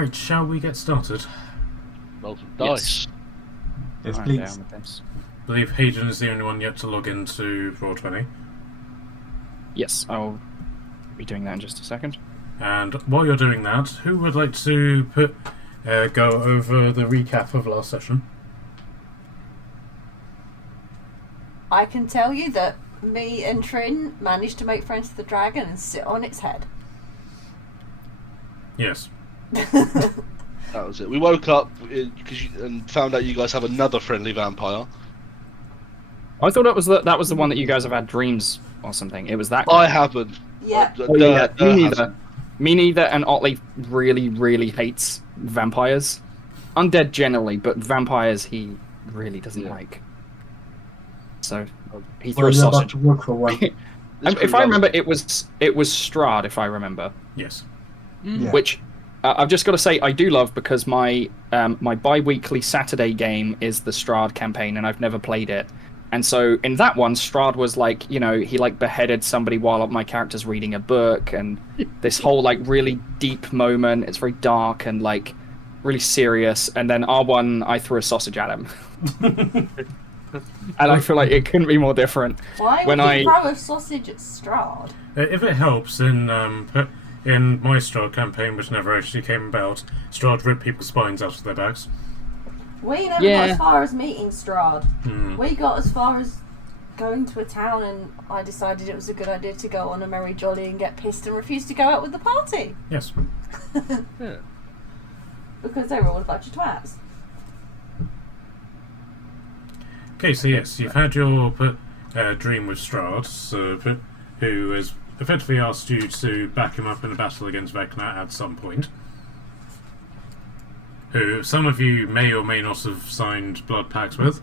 Right, shall we get started? Roll some dice. Yes, I'm please. down with this. I believe Hayden is the only one yet to log into Roll20. Yes, I'll be doing that in just a second. And while you're doing that, who would like to go over the recap of last session? I can tell you that me and Trin managed to make friends with the dragon and sit on its head. Yes. That was it. We woke up and found out you guys have another friendly vampire. I thought that was the one that you guys have had dreams or something. It was that I guy. haven't. Yeah. Oh, yeah. Me neither. hasn't. Me neither, and Otley really, really hates vampires. Undead generally, but vampires he really doesn't like. So he threw a Well, you're about sausage. to work for one. If I remember, it was Strahd, if I remember. Yes. Yeah. Which I've just got to say I do love, because my my bi-weekly Saturday game is the Strahd campaign, and I've never played it. And so in that one, Strahd was like, he like beheaded somebody while my character's reading a book, and this whole like really deep moment. It's very dark and like really serious. And then R1, I threw a sausage at him. And I feel like it couldn't be more different. Why When would you throw a sausage at Strahd? If it helps, in my Strahd campaign, which never actually came about, Strahd ripped people's spines out of their backs. We never got as far as meeting Strahd. We got as far as going to a town, and I decided it was a good idea to go on a merry jolly and get pissed and refuse to go out with the party. Yes. Yeah. Because they were all a bunch of twats. Okay, so yes, you've had your dream with Strahd, who has effectively asked you to back him up in a battle against Vecna at some point. Who some of you may or may not have signed blood pacts with.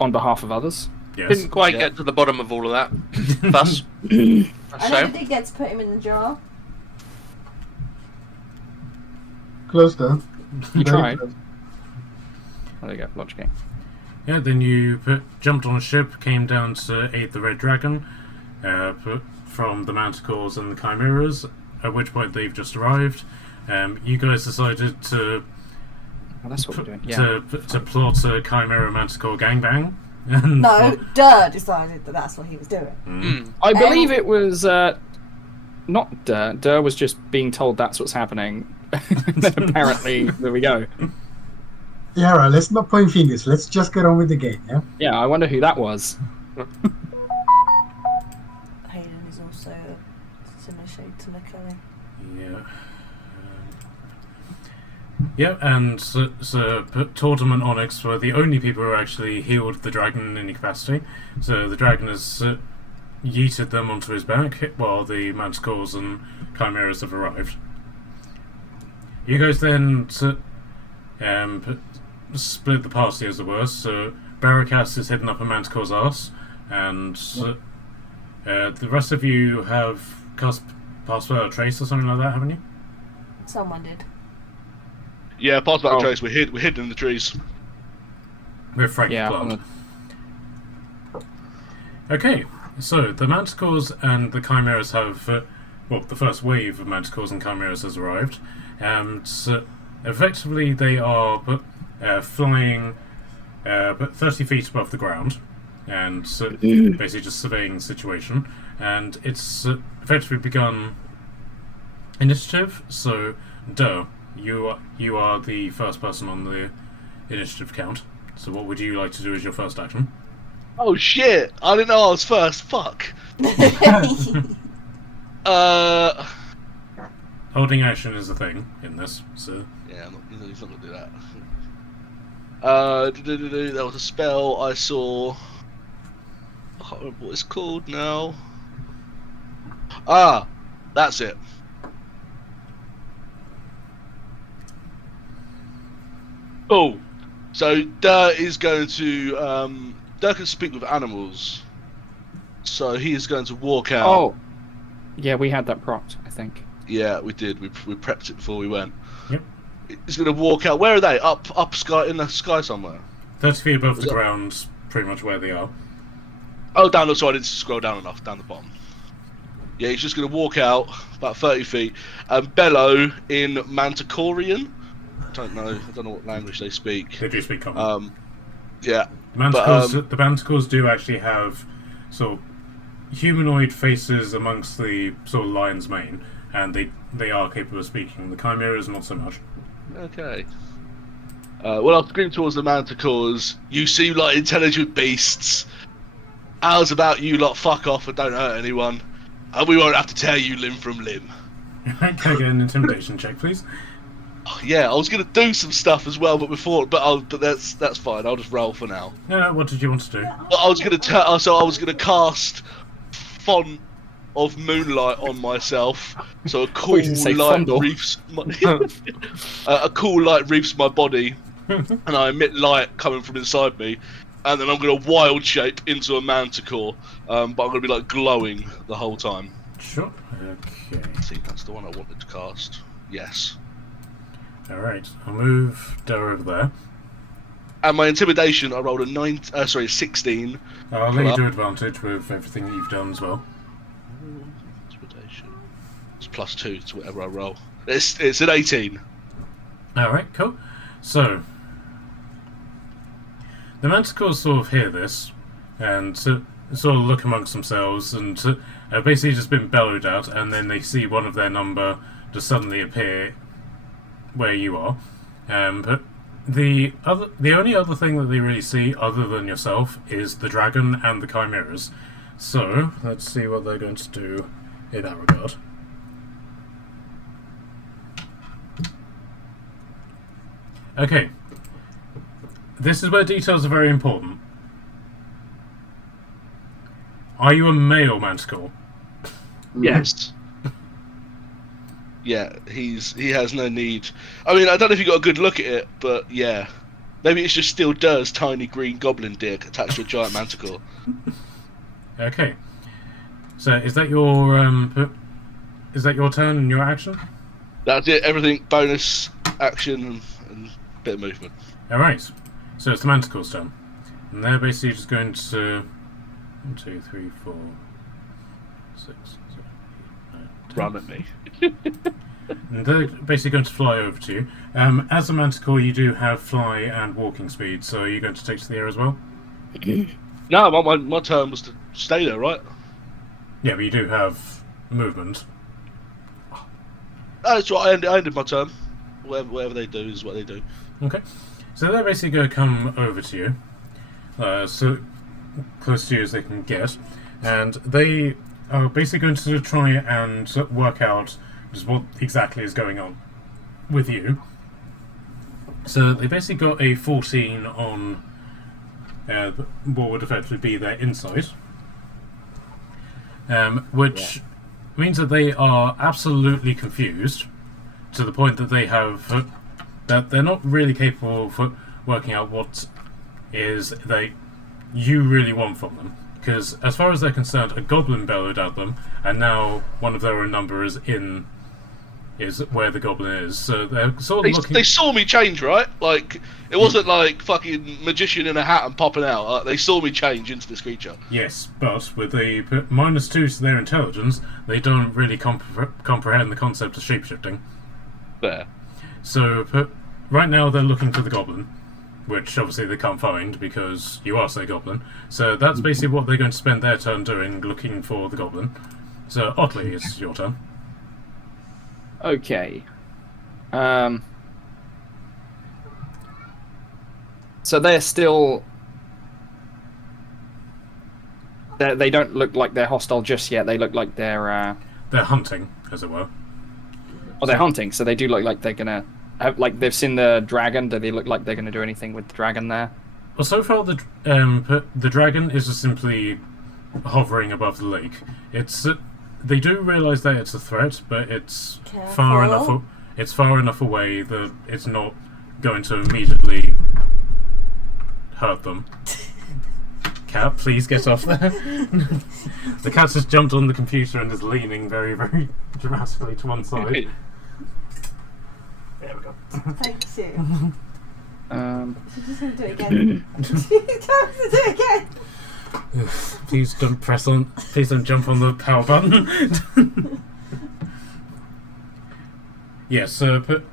On behalf of others. Yes. Didn't quite get to the bottom of all of that. Thus. I So, never did get to put him in the jar. Close though. You Very tried. close. Oh, there you go, logic game. Yeah, then you jumped on a ship, came down to aid the Red Dragon from the Manticores and the Chimeras, at which point they've just arrived. You guys decided to Well, that's what we're doing. Yeah. to plot a Chimera Manticore gangbang. And No, Durr decided that that's what he was doing. I believe it was not Durr. Durr was just being told that's what's happening. And then apparently, there we go. Yeah, right, let's not point fingers. Let's just get on with the game, yeah? Yeah, I wonder who that was. Hayden is also a similar shade to McCully. Yeah. Yeah, and so Tortem and Onyx were the only people who actually healed the dragon in any capacity. So the dragon has yeeted them onto his back while the Manticores and Chimeras have arrived. You guys then split the party, as it were. So Barricas is heading up a Manticore's arse, and the rest of you have cast Pass Without a Trace or something like that, haven't you? Someone did. Yeah, past about trace. We're hidden in the trees. With Frank Yeah. Plant. Okay, so the Manticores and the Chimeras have, the first wave of Manticores and Chimeras has arrived, and effectively they are flying 30 feet above the ground, and basically just surveying the situation, and it's effectively begun initiative, so Durr, you are the first person on the initiative count, so what would you like to do as your first action? Oh shit! I didn't know I was first. Fuck. Holding action is a thing in this, so... Yeah, he's not gonna do that. That was a spell I saw. I can't remember what it's called now. Ah, that's it. Oh, so Durr is going to. Durr can speak with animals, so he is going to walk out. Oh, yeah, we had that propped, I think. Yeah, we did. We prepped it before we went. Yep. He's going to walk out. Where are they? Up sky in the sky somewhere. 30 feet above the ground, pretty much where they are. Oh, down. Sorry, I didn't scroll down enough. Down the bottom. Yeah, he's just going to walk out about 30 feet and bellow in manticorian. I don't know what language they speak. They do speak common. Yeah. The manticores do actually have sort of humanoid faces amongst the sort of lion's mane, and they are capable of speaking. The chimeras not so much. Okay. Well, I'll scream towards the manticores. You seem like intelligent beasts. How's about you lot fuck off and don't hurt anyone? And we won't have to tear you limb from limb. Can I get an intimidation check, please? Oh, yeah, I was going to do some stuff as well, but that's fine. I'll just roll for now. No, what did you want to do? I was going to cast font of moonlight on myself, so a cool light reefs my body, and I emit light coming from inside me, and then I'm going to wild shape into a manticore, but I'm going to be like glowing the whole time. Sure. Okay. I think that's the one I wanted to cast. Yes. Alright, I'll move Dara over there. And my intimidation, I rolled a 16. I'll let you do advantage with everything that you've done as well. Intimidation. It's +2 to whatever I roll. It's an 18. Alright, cool. So, the manticores sort of hear this, and sort of look amongst themselves, and basically just been bellowed at, and then they see one of their number just suddenly appear where you are. But the only other thing that they really see, other than yourself, is the dragon and the chimeras. So, let's see what they're going to do in that regard. Okay. This is where details are very important. Are you a male manticore? Yes. Yeah, he has no need. I mean, I don't know if you got a good look at it, but yeah. Maybe it's just still Dur's tiny green goblin dick attached to a giant manticore. Okay. So, is that your turn and your action? That's it, everything bonus action and bit of movement. Alright. So it's the manticore's turn. And they're basically just going to 1, 2, 3, 4, 6, 7, 8, 9, 10. Run at me. And they're basically going to fly over to you. As a manticore, you do have fly and walking speed, so are you going to take to the air as well? No, my turn was to stay there, right? Yeah, but you do have movement. That's right, I ended my turn. Whatever they do is what they do. Okay. So they're basically going to come over to you, so close to you as they can get, and they are basically going to try and work out just what exactly is going on with you. So they basically got a 14 on what would effectively be their insight, which means that they are absolutely confused to the point that they have that they're not really capable of working out what is you really want from them. Because as far as they're concerned, a goblin bellowed at them, and now one of their own number is where the goblin is. So they're sort of looking. They saw me change, right? Like it wasn't like fucking magician in a hat and popping out. They saw me change into this creature. Yes, but with a -2 to their intelligence, they don't really comprehend the concept of shapeshifting. There. So right now they're looking for the goblin, which obviously they can't find because you are, say, goblin. So that's basically what they're going to spend their turn doing, looking for the goblin. So Otley, it's your turn. Okay. So they're still... They don't look like they're hostile just yet. They look like they're... They're hunting, as it were. Oh, they're hunting, so they do look like they're gonna... like, they've seen the dragon. Do they look like they're gonna do anything with the dragon there? Well, so far the dragon is just simply hovering above the lake. They do realise that it's a threat, but it's far enough away that it's not going to immediately hurt them. Cat, please get off there. The cat just jumped on the computer and is leaning very, very dramatically to one side. There we go. Thank you. So So just going to do it again. Just going to do it again. Please don't jump on the power button. Yes, they've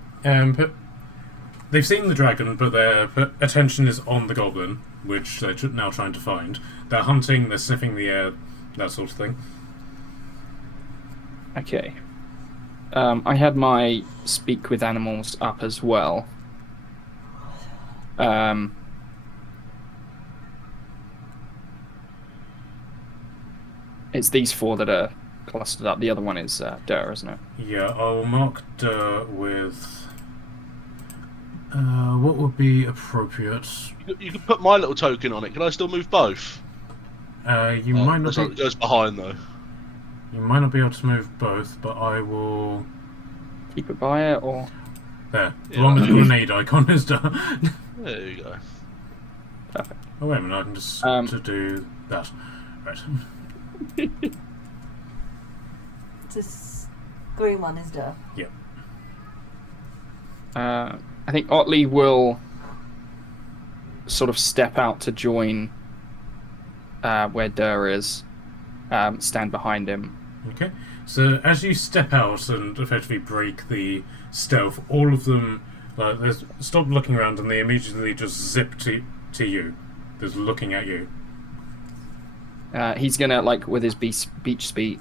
seen the dragon, but their attention is on the goblin, which they're now trying to find. They're hunting, they're sniffing the air, that sort of thing. Okay. I had my speak with animals up as well. It's these 4 that are clustered up. The other one is Dur, isn't it? Yeah, I'll mark Dur with... what would be appropriate? You can put my little token on it. Can I still move both? You might not It goes behind, though. You might not be able to move both, but I will... Keep it by it, or... There. The Yeah. one with the grenade icon is Dur. There you go. Perfect. Oh, wait a minute, I can just to do that. Right. This green one is Dur. Yep. I think Otley will sort of step out to join where Dur is, stand behind him. Okay. So as you step out and effectively break the stealth, all of them they stop looking around and they immediately just zip to you. Just looking at you. He's gonna, like, with his beach speech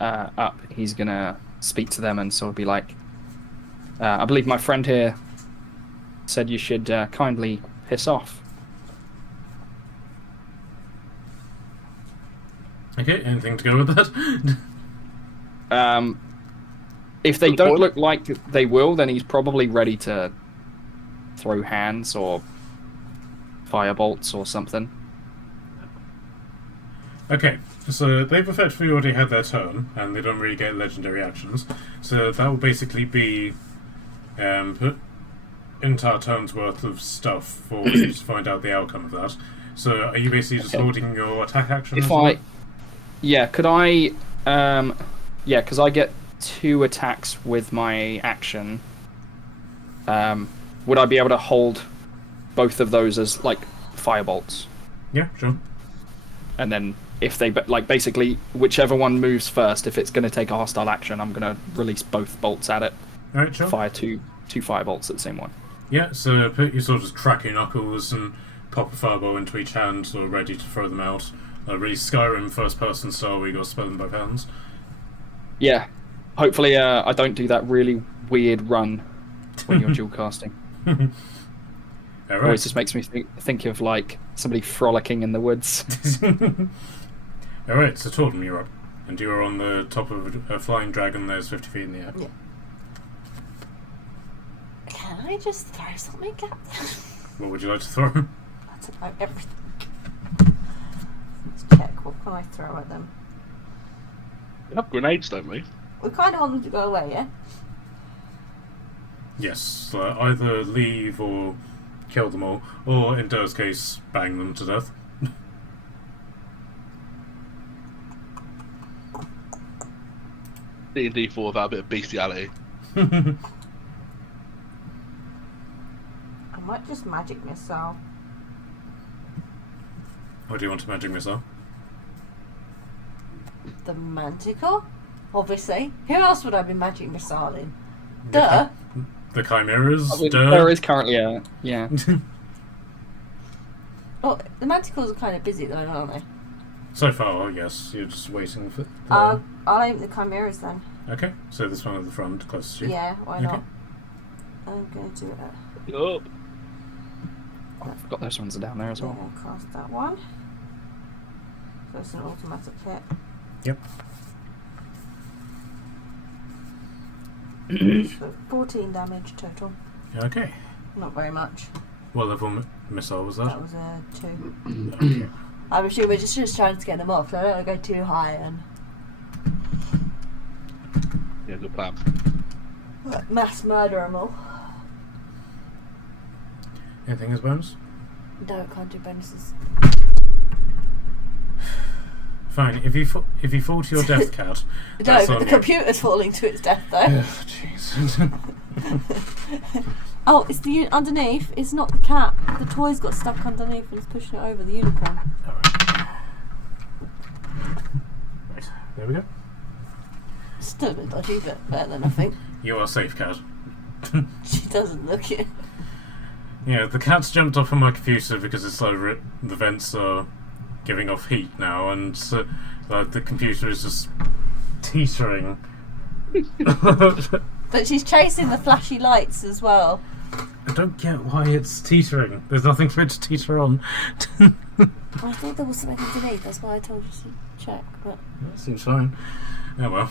up, he's gonna speak to them and sort of be like, I believe my friend here said you should kindly piss off. Okay, anything to go with that? If they don't look like they will, then he's probably ready to throw hands or fire bolts or something. Okay, so they've effectively already had their turn, and they don't really get legendary actions. So that will basically be entire turn's worth of stuff for you to find out the outcome of that. So are you basically just holding your attack action? If as well? could I, because I get 2 attacks with my action. Would I be able to hold both of those as, like, firebolts? Yeah, sure. And then if they, like, basically whichever one moves first, if it's going to take a hostile action, I'm going to release both bolts at it. Alright, sure. Fire two firebolts at the same one. Yeah, so you sort of just crack your knuckles and pop a fireball into each hand, sort of ready to throw them out. Really Skyrim first-person style where you got to spell them by hands. Yeah. Hopefully I don't do that really weird run when you're dual casting. Alright. Always just makes me think of, like, somebody frolicking in the woods. Alright, so Torben, you're up. And you are on the top of a flying dragon that's 50 feet in the air. Yeah. Can I just throw something at them? What would you like to throw? That's about everything. Let's check. What can I throw at them? We have grenades, don't we? We kind of want them to go away, yeah? Yes, either leave or kill them all, or in Dur's case, bang them to death. D&D 4 without a bit of bestiality. I might just magic missile. Or do you want a magic missile? The manticore? Obviously. Who else would I be magic missiling? Duh. The chimeras? There is currently a... Yeah. Well, the manticores are kind of busy though, aren't they? So far, yes. You're just waiting for... I'll aim the chimeras then. Okay, so this one at the front, closest to you. Yeah, why Okay. not? I'm going to do it. Yup. I forgot those ones are down there as well. Yeah, cast that one. So it's an automatic hit. Yep. So 14 damage total. Okay. Not very much. What level missile was that? That was a 2. Okay. I'm sure we're just trying to get them off, so I don't want to go too high and Yeah, good plan. mass murder them all. Anything as bonus? No, can't do bonuses. Fine. If you fall to your death cat, No, that's but on the you. computer's falling to its death though. Oh, jeez. Oh, it's the underneath. It's not the cat. The toy's got stuck underneath and it's pushing it over the unicorn. Alright. There we go. Still a bit dodgy, but better than nothing. You are safe, cat. She doesn't look it. Yeah, the cat's jumped off on my computer because it's like the vents are giving off heat now, and the computer is just teetering. But she's chasing the flashy lights as well. I don't get why it's teetering. There's nothing for it to teeter on. I thought there was something underneath, that's why I told you to check, but... That seems fine. Oh well.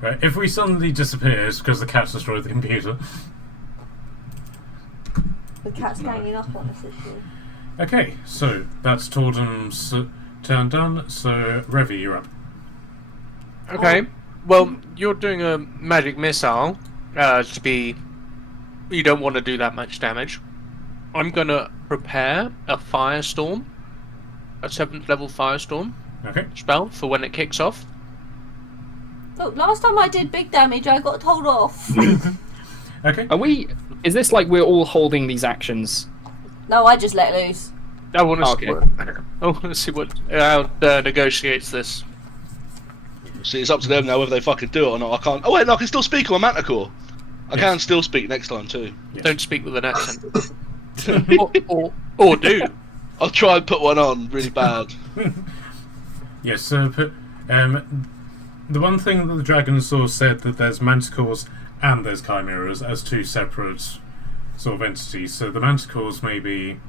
Right, if we suddenly disappear, it's because the cat's destroyed the computer. The cat's ganging up on us this year. Okay, so that's Tordum's turn done, so Revy, you're up. Okay. Well, you're doing a magic missile. To be... You don't want to do that much damage. I'm going to prepare a firestorm. A 7th level firestorm Okay. spell for when it kicks off. Look, last time I did big damage, I got told off. Okay. Are we? Is this like we're all holding these actions? No, I just let loose. I want to Okay. see what how negotiates this. See, it's up to them now whether they fucking do it or not. I can't. Oh wait, no, I can still speak on manticore. I can still speak next time too. Don't speak with an accent. or do. I'll try and put one on really bad. Yes, so the one thing that the Dragon Source said that there's manticores and there's chimeras as two separate sort of entities. So the manticores may be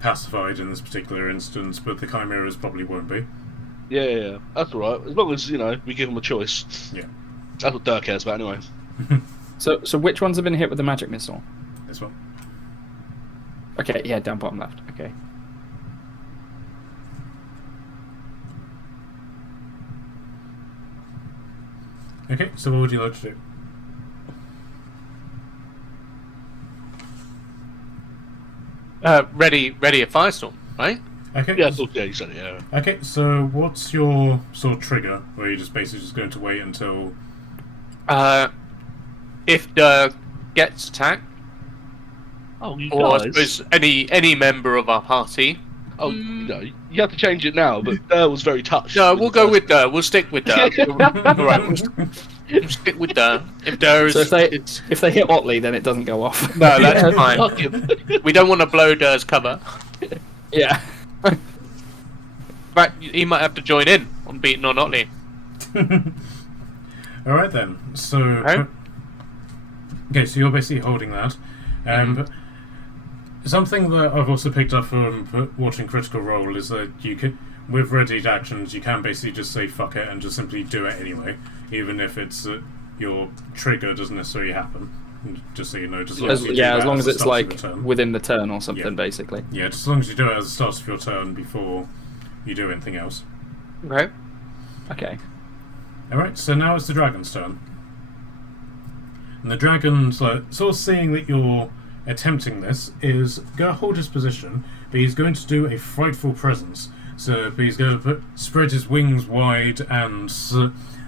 pacified in this particular instance, but the chimeras probably won't be. Yeah, that's alright. As long as, we give them a choice. Yeah. That's what Dirk cares about anyway. So which ones have been hit with the magic missile? This one. Okay, yeah, down bottom left. Okay. Okay, so what would you like to do? Ready a firestorm, right? Okay. Yeah, you said it, yeah. Okay, so what's your sort of trigger? Where you're just basically just going to wait until... If Dirk gets attacked, Oh, you or I guys. suppose any member of our party. Oh, you have to change it now, but Dirk was very touched. No, we'll go with Dirk. We'll stick with Dirk. Alright, we'll stick with Dirk. If Dirk is... So if they hit Otley, then it doesn't go off. No, that's fine. Fuck him. We don't want to blow Dirk's cover. Yeah. But he might have to join in on beating on Otley. Alright then, so... Okay. Okay, so you're basically holding that. But something that I've also picked up from watching Critical Role is that you can, with readied actions, you can basically just say fuck it and just simply do it anyway, even if it's your trigger doesn't necessarily happen. Just so you know, just As long as it's like turn. within the turn or something, Yeah. basically. Yeah, just as long as you do it at the start of your turn before you do anything else. Okay. Okay. Alright, so now it's the dragon's turn. And the dragon's like, sort of seeing that you're attempting this, is going to hold his position, but he's going to do a frightful presence. So he's going to spread his wings wide and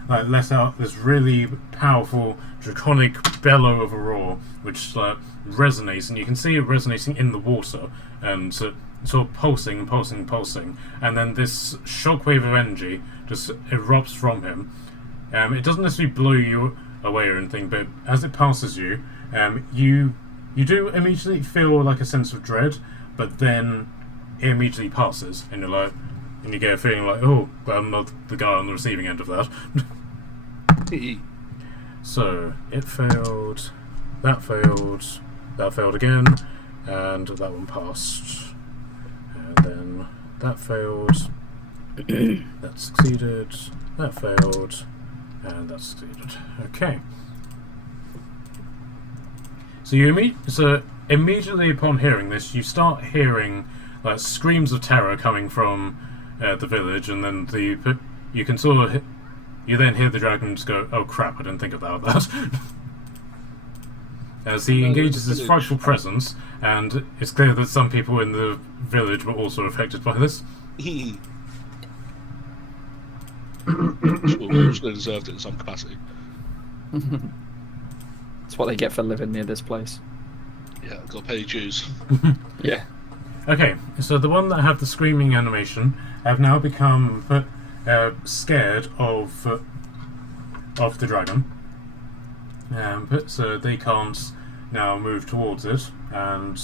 let out this really powerful draconic bellow of a roar, which resonates, and you can see it resonating in the water, and sort of pulsing and pulsing and pulsing, and then this shockwave of energy just erupts from him. It doesn't necessarily blow you away or anything, but as it passes you, you do immediately feel like a sense of dread, but then it immediately passes, and you get a feeling like, oh, well, I'm not the guy on the receiving end of that. So it failed, that failed again, and that one passed, and then that failed, that succeeded, that failed, and that succeeded. Okay. So immediately upon hearing this, you start hearing screams of terror coming from the village, and then you can sort of you then hear the dragon just go, "Oh crap! I didn't think about that." As he engages his frightful presence, and it's clear that some people in the village were also affected by this. Sure, we should have deserved it in some capacity. That's what they get for living near this place. Yeah, got to pay your dues. Yeah. Okay, so the one that have the screaming animation have now become scared of the dragon. So they can't now move towards it, and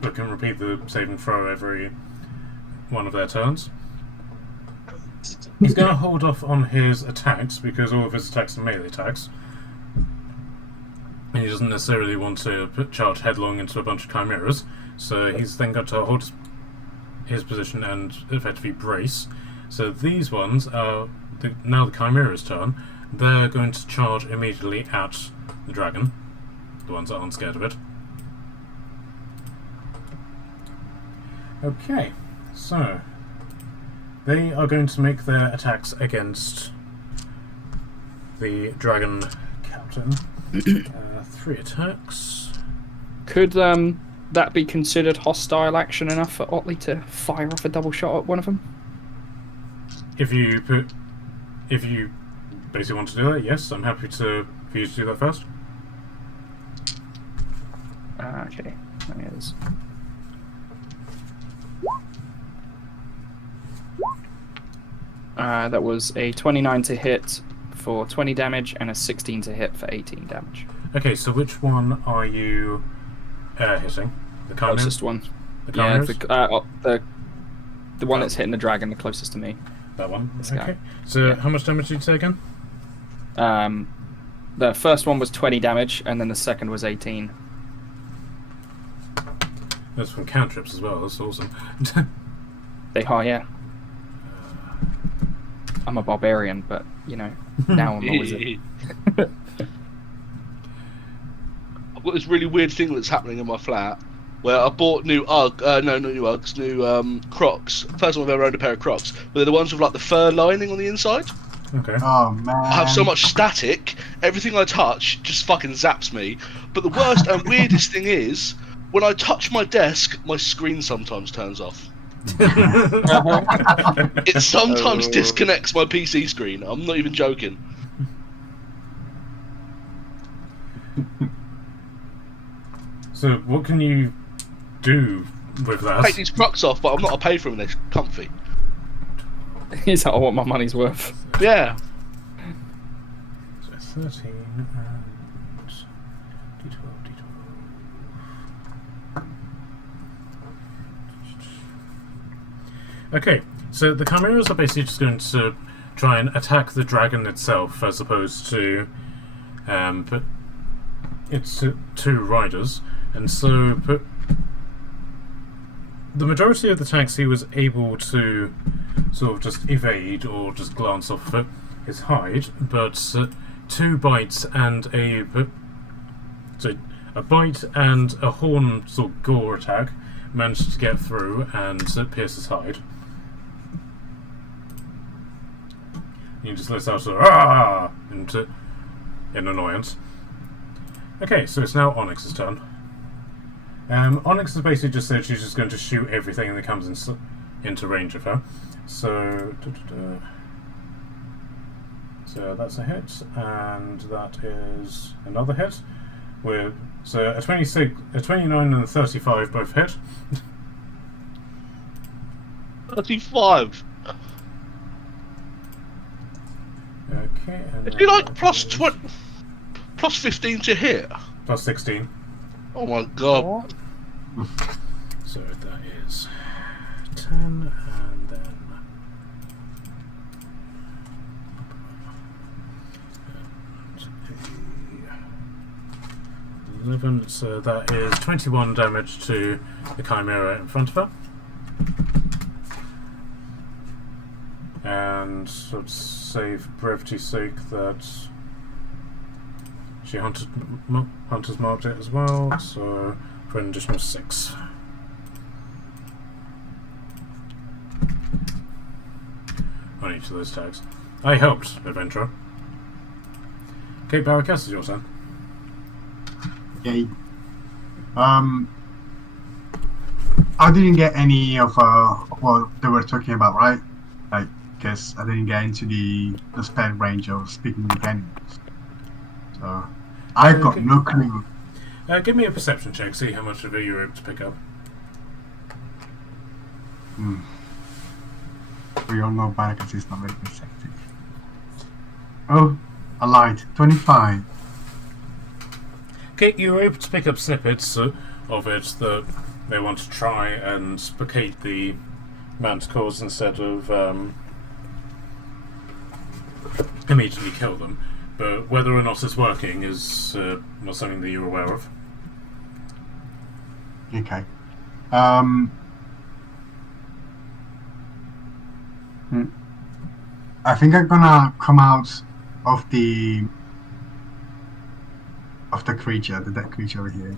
but can repeat the save and throw every one of their turns. He's going to hold off on his attacks because all of his attacks are melee attacks, and he doesn't necessarily want to charge headlong into a bunch of chimeras. So he's then got to hold his position and effectively brace. So these ones are now the chimera's turn. They're going to charge immediately at the dragon, the ones that aren't scared of it. Okay, so they are going to make their attacks against the dragon captain. 3 attacks. Could that be considered hostile action enough for Otley to fire off a double shot at one of them? If you basically want to do that, yes, I'm happy for you to do that first. Okay, that is. That was a 29 to hit for 20 damage and a 16 to hit for 18 damage. Okay, so which one are you hitting? The Closest one. The Yeah, chimeras? the one that's hitting the dragon, the closest to me. That one? This Okay. guy. So Yeah. how much damage did you take again? The first one was 20 damage, and then the second was 18. That's from cantrips as well, that's awesome. They are, yeah. I'm a barbarian, but, you know, now I'm a wizard. I've got this really weird thing that's happening in my flat where I bought new Crocs. First time I've ever owned a pair of Crocs, but they're the ones with like the fur lining on the inside. Okay. Oh man. I have so much static, everything I touch just fucking zaps me. But the worst and weirdest thing is, when I touch my desk, my screen sometimes turns off. It sometimes disconnects my PC screen. I'm not even joking. So what can you do with that? Take these Crocs off, but I'm not a pay for them. They're comfy. He's like, I want my money's worth. Yeah. So 13 and D12, D12. Okay, so the chimeras are basically just going to try and attack the dragon itself, as opposed to, but it's 2 riders, and so the majority of the attacks he was able to sort of just evade or just glance off his hide, but 2 bites and a bite and a horn sort of gore attack managed to get through and pierce his hide. You just let out sort of "Ah!" in annoyance. Okay, so it's now Onyx's turn. Onyx has basically just said she's just going to shoot everything that comes into range of her. So, so that's a hit, and that is another hit. So a 26, a 29, and a 35 both hit. 35. Okay. And Is he like plus 15 to hit? plus 16. Oh my god. So that is 10, and then 11. So that is 21 damage to the chimera in front of her. And sort of save brevity's sake that she hunters marked it as well, so for an additional 6. On each of those tags. I helped, adventurer. Okay, Barricas, is your turn. Okay. I didn't get any of what they were talking about, right? Like, because I didn't get into the spell range of speaking with animals. So I got Okay. no clue. Give me a perception check, see how much of it you were able to pick up. we all know Barracks is not very perceptive. Oh, I lied. 25. Okay, you were able to pick up snippets of it that they want to try and placate the manticores instead of immediately kill them. But whether or not it's working is not something that you're aware of. Okay. I think I'm gonna come out of the creature, the dead creature over here.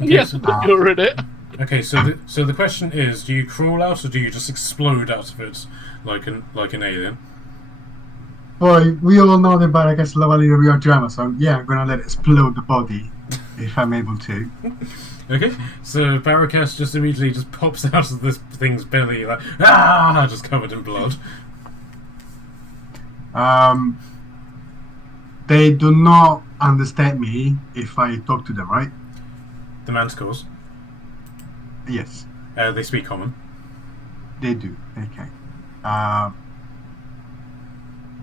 Okay, Yes, you're in it. Okay, so the question is, do you crawl out or do you just explode out of it like an alien? Well, we all know that Barracks love a little real drama, so yeah, I'm gonna let it explode the body if I'm able to. Okay, so Barracas just immediately just pops out of this thing's belly like just covered in blood. They do not understand me if I talk to them, right? The manticores. Yes, They speak common. they do. Okay.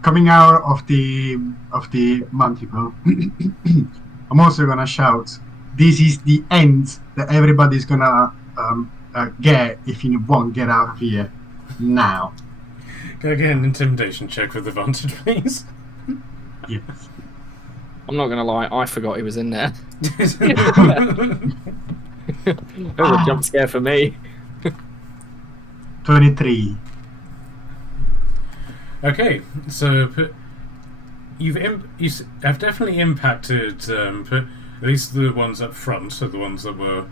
Coming out of the manticore, I'm also gonna shout, "This is the end that everybody's gonna get if you won't get out of here now." Can I get an intimidation check with advantage, please? Yes. I'm not gonna lie, I forgot he was in there. It was a jump scare for me. 23. Okay, so you have definitely impacted at least the ones up front, so the ones that were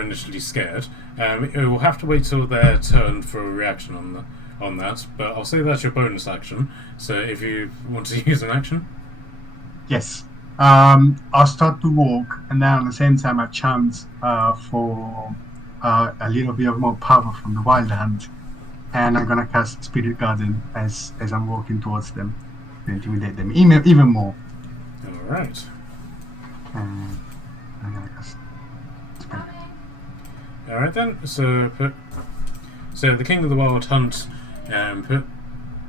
initially scared. It will have to wait till their turn for a reaction on that, but I'll say that's your bonus action. So if you want to use an action, Yes. I'll start to walk, and then at the same time I chant for a little bit of more power from the wild hand, and I'm gonna cast Spirit Garden as I'm walking towards them to intimidate them even more. all right. And I'm gonna cast Spirit. All right then. So the King of the Wild Hunt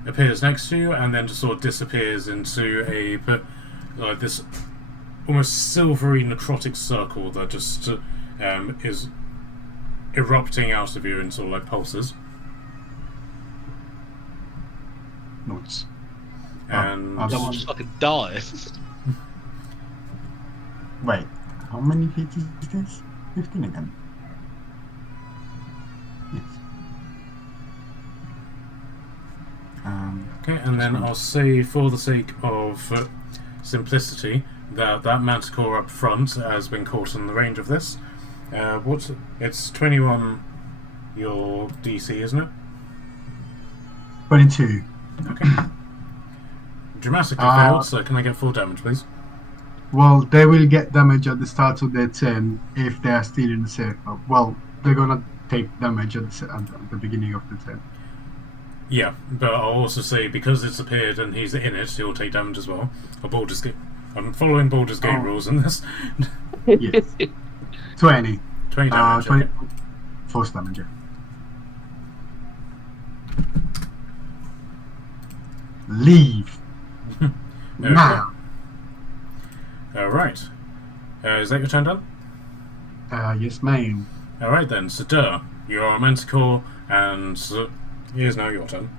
appears next to you, and then just sort of disappears into like this almost silvery necrotic circle that just is erupting out of you in sort of like pulses. Notes. And I'll Someone just fucking die. Wait, how many feet is this? 15 again. Yes. okay, and then I'll say, for the sake of simplicity, that manticore up front has been caught in the range of this. It's 21 your DC, isn't it? 22. Okay. Dramatically failed, so can I get full damage, please? Well, they will get damage at the start of their turn if they are still in the circle. Well, they're gonna take damage at the beginning of the turn. Yeah, but I'll also say because it's appeared and he's in it, he'll take damage as well. I'm following Baldur's Gate rules in this. Yes. 20. 20 damage. 20 okay. force damage. Yeah. Leave. Now. Alright. Is that your turn done? Yes, ma'am. Alright then, so you are a manticore, and here's now your turn.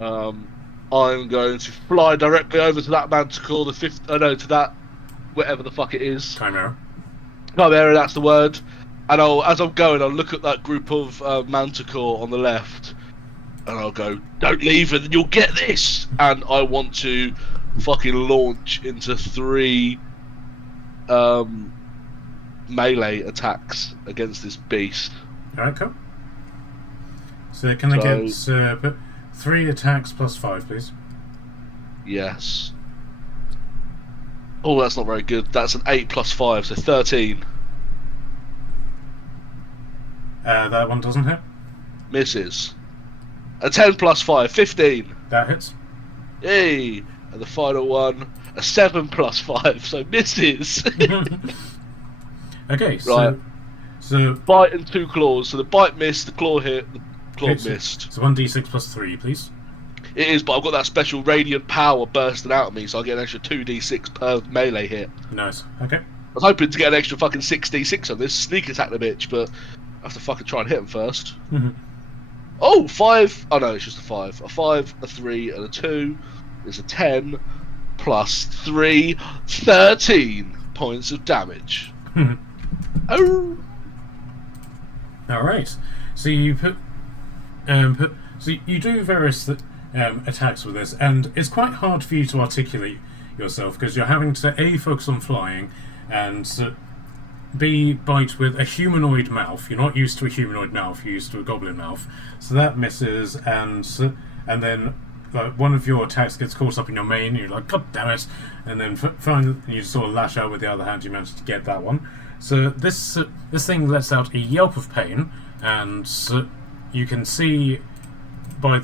I'm going to fly directly over to that manticore, to that whatever the fuck it is. Chimera. Chimera, that's the word. And as I'm going, I'll look at that group of manticore on the left, and I'll go, "Don't leave, and you'll get this." And I want to fucking launch into 3 melee attacks against this beast. Alright, cool. So can I get 3 attacks plus 5, please? Yes. Oh, that's not very good. That's an 8 plus 5, so 13. That one doesn't hit. Misses. A 10 plus 5, 15. That hits. Yay! And the final one, a 7 plus 5, so misses. Okay, so So Bite and 2 claws. So the bite missed, the claw hit, the claw okay, missed. So 1d6 plus 3, please. It is, but I've got that special radiant power bursting out of me, so I get an extra 2d6 per melee hit. Nice. Okay. I was hoping to get an extra fucking 6d6 on this, sneak attack the bitch, but I have to fucking try and hit him first. Oh, 5. Oh no, it's just a 5. A 5, a 3, and a 2 is a 10 plus 3, 13 points of damage. Oh. All right. So you so you do various attacks with this, and it's quite hard for you to articulate yourself because you're having to A, focus on flying, and B, bite with a humanoid mouth. You're not used to a humanoid mouth, you're used to a goblin mouth. So that misses, and then one of your attacks gets caught up in your mane, and you're like, God damn it! And then finally you sort of lash out with the other hand, you manage to get that one. So this thing lets out a yelp of pain, and you can see by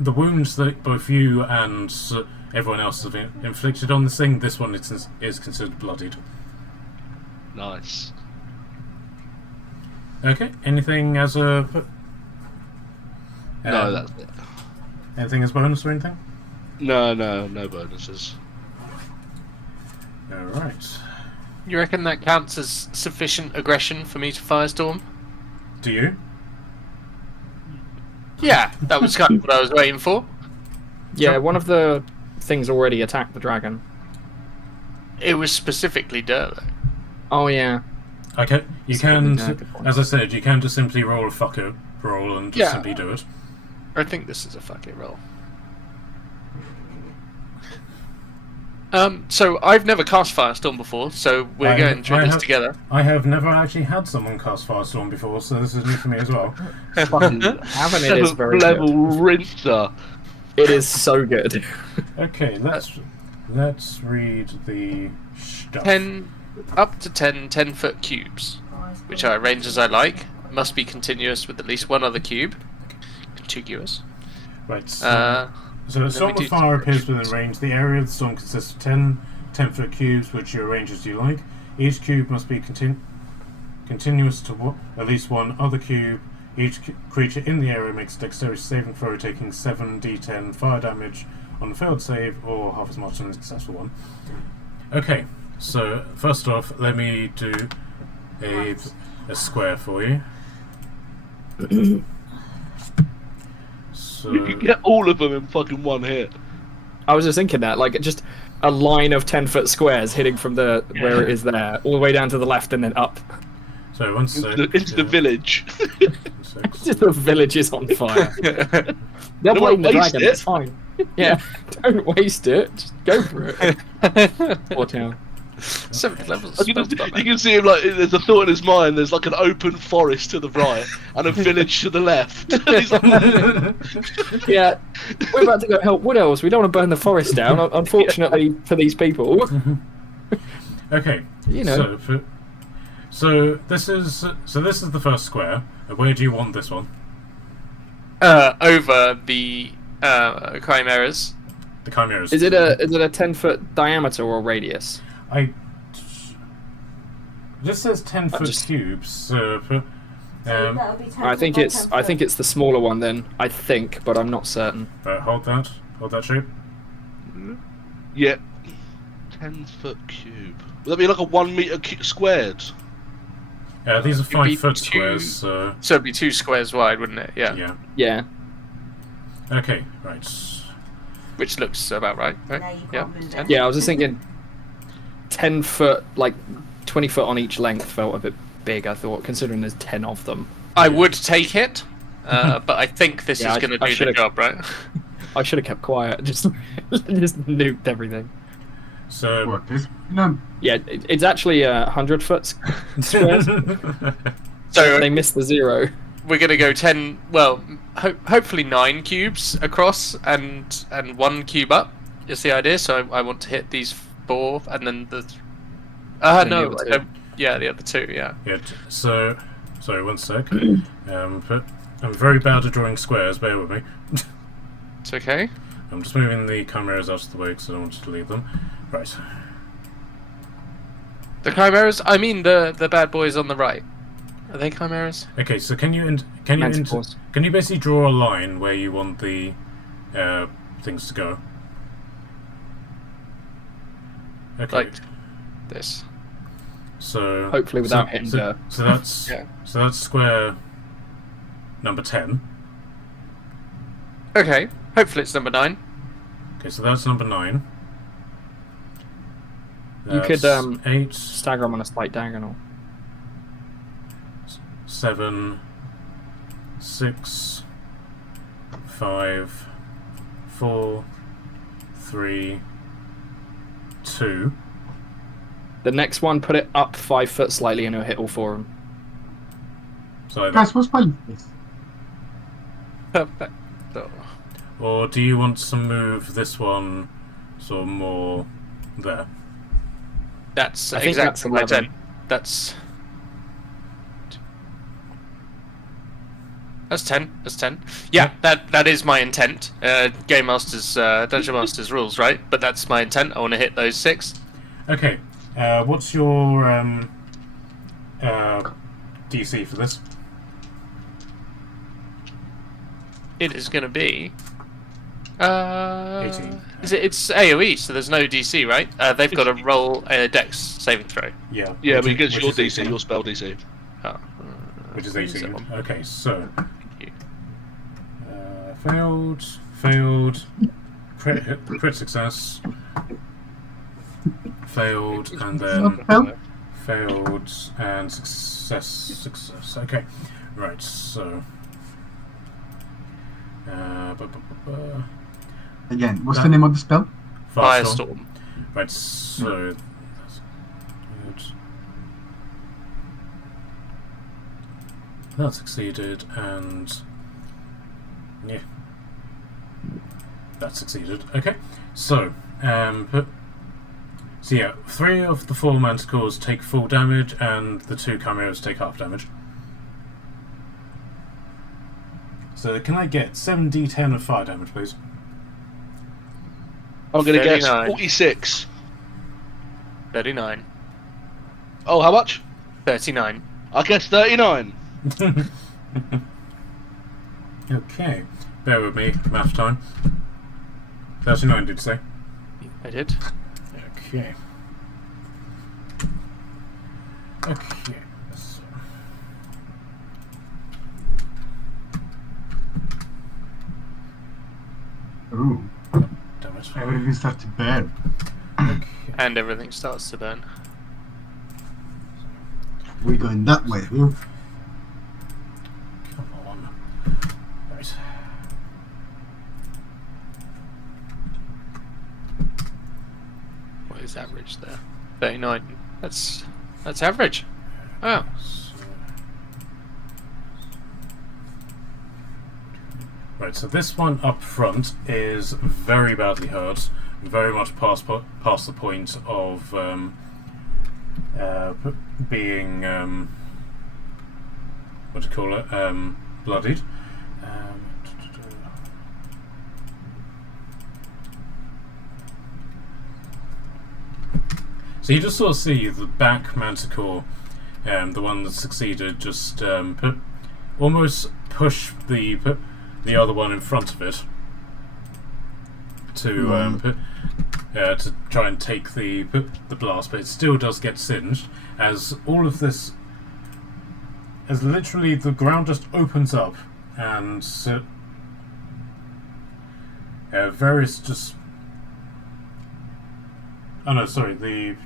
the wounds that both you and everyone else have inflicted on this thing, this one is considered bloodied. Nice. Okay, anything as a... No, that's it. Anything as bonus or anything? No bonuses. Alright. You reckon that counts as sufficient aggression for me to firestorm? Do you? Yeah, that was kind of what I was waiting for. Yeah, one of the things already attacked the dragon. It was specifically Derlo. Oh yeah. Okay, you So can, yeah, good point. as I said, you can just simply roll a fucker roll and just Yeah. simply do it. I think this is a fucking roll. So I've never cast Firestorm before, so we're going through this together. I have never actually had someone cast Firestorm before, so this is new for me as well. Fucking Having it is very level good. rinser. It is so good. Okay, let's read the stuff. 10-foot cubes, which I arrange as I like. Must be continuous with at least one other cube. Contiguous. Right. So a storm of fire appears within range. The area of the storm consists of 10-foot cubes, which you arrange as you like. Each cube must be continuous to at least one other cube. Each creature in the area makes a dexterity saving throw, taking 7d10 fire damage on a failed save, or half as much on a successful one. Okay, so first off, let me do a square for you. So You can get all of them in fucking one hit. I was just thinking that, like, just a line of 10-foot squares hitting from the where it is there, all the way down to the left and then up. so one sec. Into the village. Just the village is on fire. They'll Don't blame the waste dragon, it. it's fine. Yeah, don't waste it. Just go for it. Poor town. 7th level. You can see him like there's a thought in his mind. There's like an open forest to the right and a village to the left. He's like, Yeah, we're about to go help wood elves. We don't want to burn the forest down, unfortunately for these people. Okay, You know. So this is the first square. Where do you want this one? Over the chimeras. The chimeras. Is it a 10-foot diameter or radius? It just says 10-foot just- cubes. So That would be 10 I think by it's 10 foot. the smaller one then. I think, but I'm not certain. hold that shape. yeah, 10-foot cube. Would that be like a 1 meter squared? These are It'd be 5-foot two- squares. So So it'd be 2 squares wide, wouldn't it? Yeah. yeah. Yeah. Okay, right. Which looks about right. Now Right? you Yeah. can't move 10. it. Yeah, I was just thinking 10 foot, like 20 foot on each length felt a bit big, I thought, considering there's 10 of them. I would take it, but I think this Yeah, is I- going to I do the should've- job, right? I should have kept quiet, just nuked everything. So What this? No, Yeah, it's actually 100 foot squares. So They missed the 0. we're going to go 10, well, hopefully 9 cubes across and 1 cube up is the idea. So I want to hit these 4 and then the... Then the no, other I don't, yeah, the other 2, yeah. yeah. So sorry, one sec. But I'm very bad at drawing squares. Bear with me. It's okay. I'm just moving the chimeras out of the way because I don't want to delete them. Right. The chimeras, I mean the bad boys on the right. Are they chimeras? Okay, so can you Manticores. can you basically draw a line where you want the things to go? Okay. Like this. So Hopefully without hitting so, dirt. so that's Yeah. so that's square number 10. Okay. Hopefully it's number 9. Okay, so that's number 9. You could, That's 8, Stagger them on a slight diagonal. 7, 6, 5, 4, 3, 2. The next one, put it up 5 foot slightly and it'll hit all 4 of them. So Guys, what's my this? Perfect. or do you want to move this one sort of more there? That's I think that's exactly my 11. 10. That's 10. That's 10. Yeah, that is my intent. Game Master's, Dungeon Master's rules, right? But that's my intent. I want to hit those 6. Okay, what's your DC for this? It is going to be. 18. It's AoE, so there's no DC, right? They've got to roll a Dex saving throw. Yeah. Yeah, which but is- against which your is DC, 18, your spell DC. Oh, which is use that 18. one. Okay, so Thank you. failed, crit success, failed, and then Well, failed and success. Okay, right. So, again, what's the name of the spell? Firestorm. Right. So that's good. That succeeded, and yeah, that succeeded. Okay, so so yeah, 3 of the 4 manticores take full damage, and the 2 chimeras take half damage. So can I get 7d10 of fire damage, please? I'm going to guess 39. 46. 39. Oh, how much? 39. I guess 39. Okay, bear with me, math time. 39, did you say? I did. Okay. Okay. So. Ooh, Damn it. everything starts to burn. Okay. And everything starts to burn. We're going that way, huh? Come on. Right. What is average there? 39. That's average. Oh. Right, so this one up front is very badly hurt, very much past the point of being what do you call it? Bloodied. So you just sort of see the back manticore, the one that succeeded, just almost push the other one in front of it to try and take the blast, but it still does get singed as all of this, as literally the ground just opens up and various just. Oh no, sorry.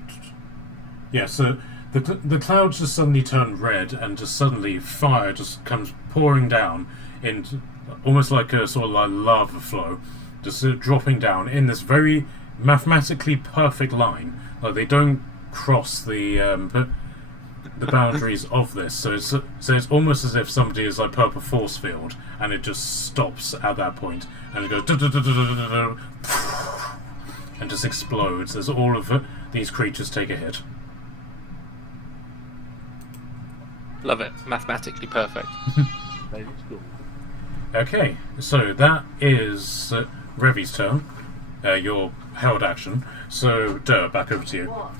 So the clouds just suddenly turn red, and just suddenly fire just comes pouring down into almost like a sort of like lava flow, just dropping down in this very mathematically perfect line. Like they don't cross the boundaries of this, so it's almost as if somebody is like purple force field, and it just stops at that point, and it goes and just explodes as all of these creatures take a hit. Love it. Mathematically perfect. Okay, so that is Revi's turn. Your held action. So, Dur, back over to you. What?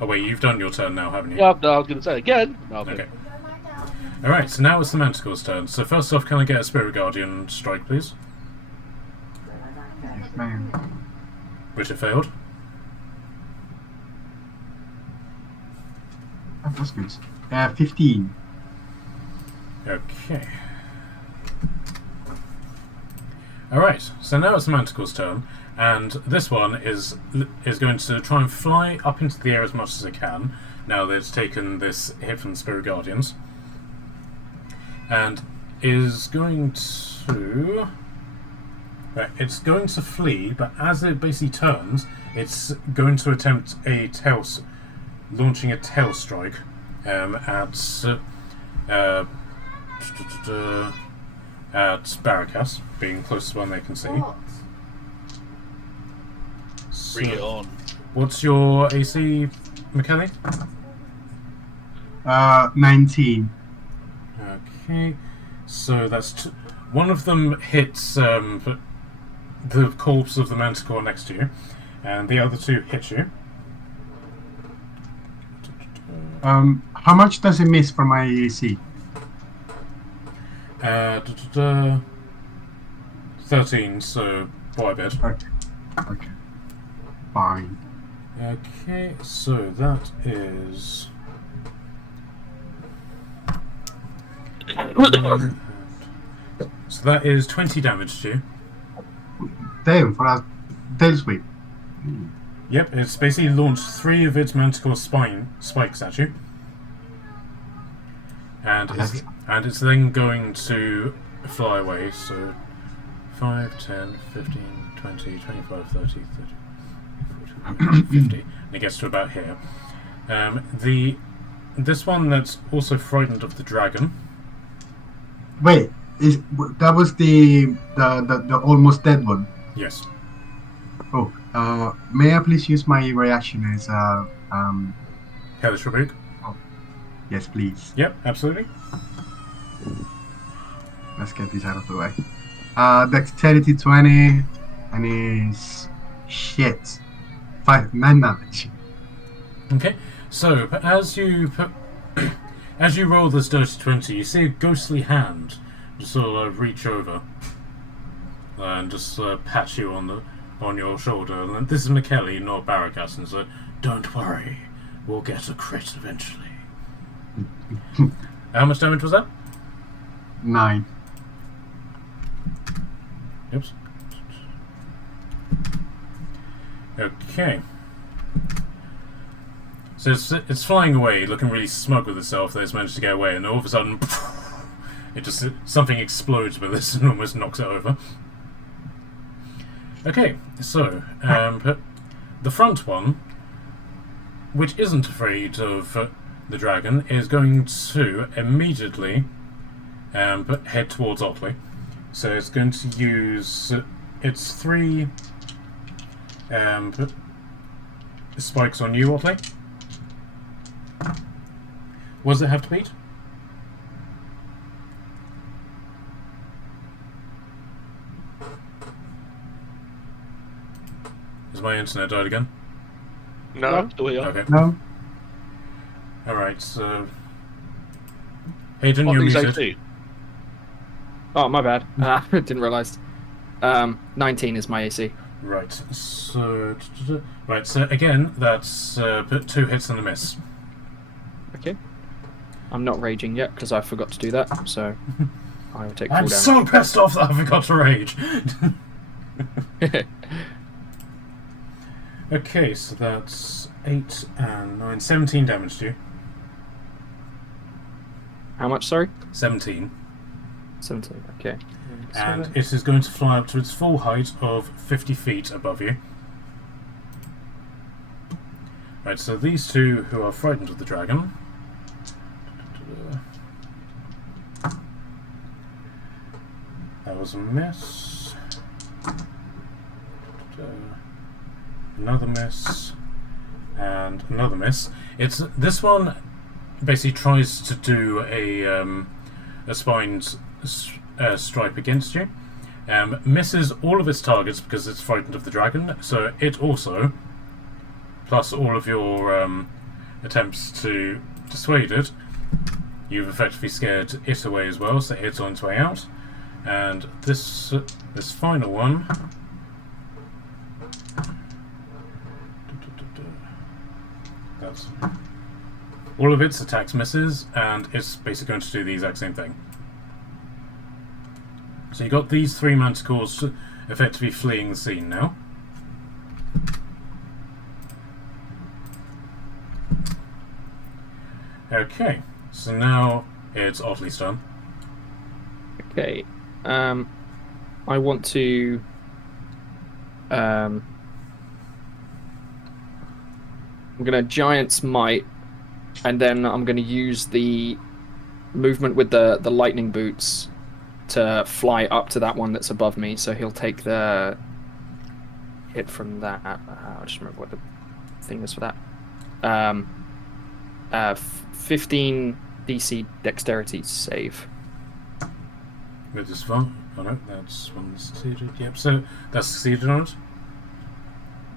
Oh wait, you've done your turn now, haven't you? Yeah, no, I was going to say again. No, Okay. Go back down. Alright, so now it's the Manticore's turn. So first off, can I get a Spirit Guardian strike, please? Yes, ma'am. Which it failed. Oh, that's good. 15. Okay. Alright, so now it's the Manticore's turn, and this one is going to try and fly up into the air as much as it can, now that it's taken this hit from the Spirit Guardians. And is going to... Right, it's going to flee, but as it basically turns, it's going to attempt launching a tail strike at Barracas, being closest one they can see. What? Bring it on. What's your AC, McKelly? 19. Okay, so that's one of them hits the corpse of the Manticore next to you, and the other two hit you. How much does it miss from my AC? 13, so quite a bit. Okay. Fine. Okay, so that is... So that is 20 damage to you. Damn, for a tail sweep. Yep, it's basically launched 3 of its Manticore spikes at you. And it's then going to fly away, so 5, 10, 15, 20, 25, 30, 30, 40, 50. And it gets to about here. This one that's also frightened of the dragon. Wait, that was the almost dead one? Yes. Oh, may I please use my reaction as Hellish Rebuke? yes, please. Yep, absolutely. Let's get this out of the way. Dexterity 20, and is shit. 9 damage. Okay, so as you roll this dirty 20, you see a ghostly hand just sort of reach over and just pat you on your shoulder. And this is McKelly, not Barracas, and so don't worry, we'll get a crit eventually. How much damage was that? 9. Oops. Okay. So it's flying away, looking really smug with itself that it's managed to get away, and all of a sudden, something explodes with this and almost knocks it over. Okay, so the front one, which isn't afraid of the dragon, is going to immediately head towards Otley. So it's going to use its 3 spikes on you, Otley. What does it have to beat? Has my internet died again? No. Still here. Okay. No? Alright, so... Hayden, What you're these muted. AC? Oh, my bad. Didn't realise. 19 is my AC. Right, so... Right, so again, that's 2 hits and a miss. Okay. I'm not raging yet because I forgot to do that, so I will take full I'm damage. so pissed off that I forgot to rage! Okay, so that's 8 and 9, 17 damage to you. How much, sorry? 17. 17, okay. And it is going to fly up to its full height of 50 feet above you. Right, so these two who are frightened of the dragon. That was a miss. Another miss. And another miss. This one basically tries to do a spined stripe against you. Misses all of its targets because it's frightened of the dragon, so it also, plus all of your attempts to dissuade it, you've effectively scared it away as well, so it's on its way out. And this final one. That's all of its attacks misses, and it's basically going to do the exact same thing. So you got these 3 manticores effectively fleeing the scene now. Okay, so now it's Otley's turn. Okay. I want to. I'm gonna Giant's Might, and then I'm gonna use the movement with the lightning boots to fly up to that one that's above me. So he'll take the hit from that. I'll just remember what the thing is for that. 15 DC Dexterity save. With this one. Oh no, that's one succeeded. Yep, so that's succeeded on it.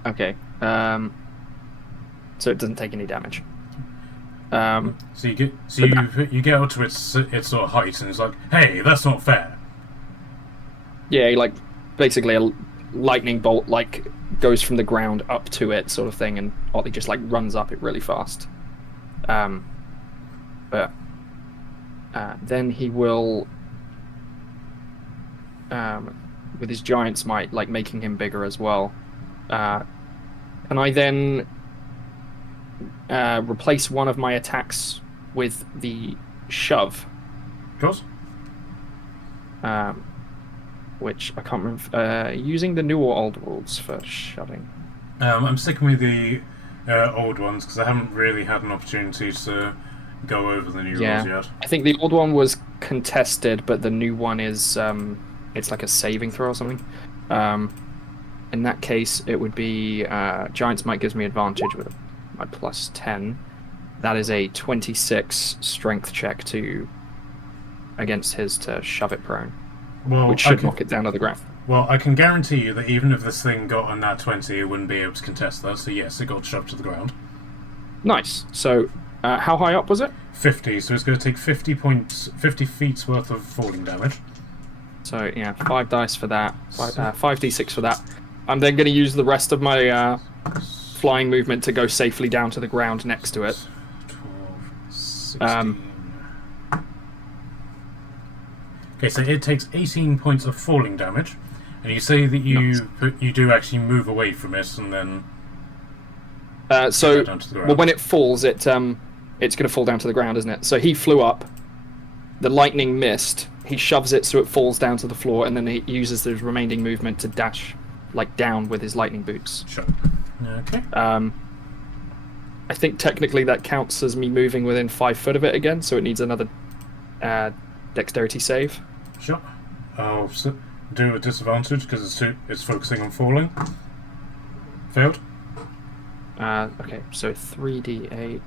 Okay. So it doesn't take any damage. So you get up to its sort of height, and it's like, hey, that's not fair. Yeah, like basically a lightning bolt like goes from the ground up to it, sort of thing, and Otley just like runs up it really fast. But then he will, with his Giant's Might, like making him bigger as well. Can I then replace one of my attacks with the shove? Of course. Which I can't remember. Using the new or old rules for shoving. I'm sticking with the old ones because I haven't really had an opportunity to go over the new rules yet. I think the old one was contested, but the new one is it's like a saving throw or something. In that case, it would be Giant's Might gives me advantage with my plus 10. That is a 26 strength check against his to shove it prone, which should knock it down to the ground. Well, I can guarantee you that even if this thing got on that 20, it wouldn't be able to contest that. So yes, it got shoved to the ground. Nice. So, how high up was it? 50. So it's going to take 50 feet worth of falling damage. So yeah, 5 dice for that. 5d6 for that. I'm then going to use the rest of my flying movement to go safely down to the ground next to it. 12, 16. Okay, so it takes 18 points of falling damage, and you say that you do actually move away from it, and then down to the ground. Well, when it falls, it's going to fall down to the ground, isn't it? So he flew up, the lightning missed, he shoves it so it falls down to the floor, and then he uses his remaining movement to dash down with his lightning boots. Sure. Okay. I think technically that counts as me moving within 5 foot of it again, so it needs another dexterity save. Sure. I'll do a disadvantage because it's focusing on falling. Failed. Okay, so 3d8.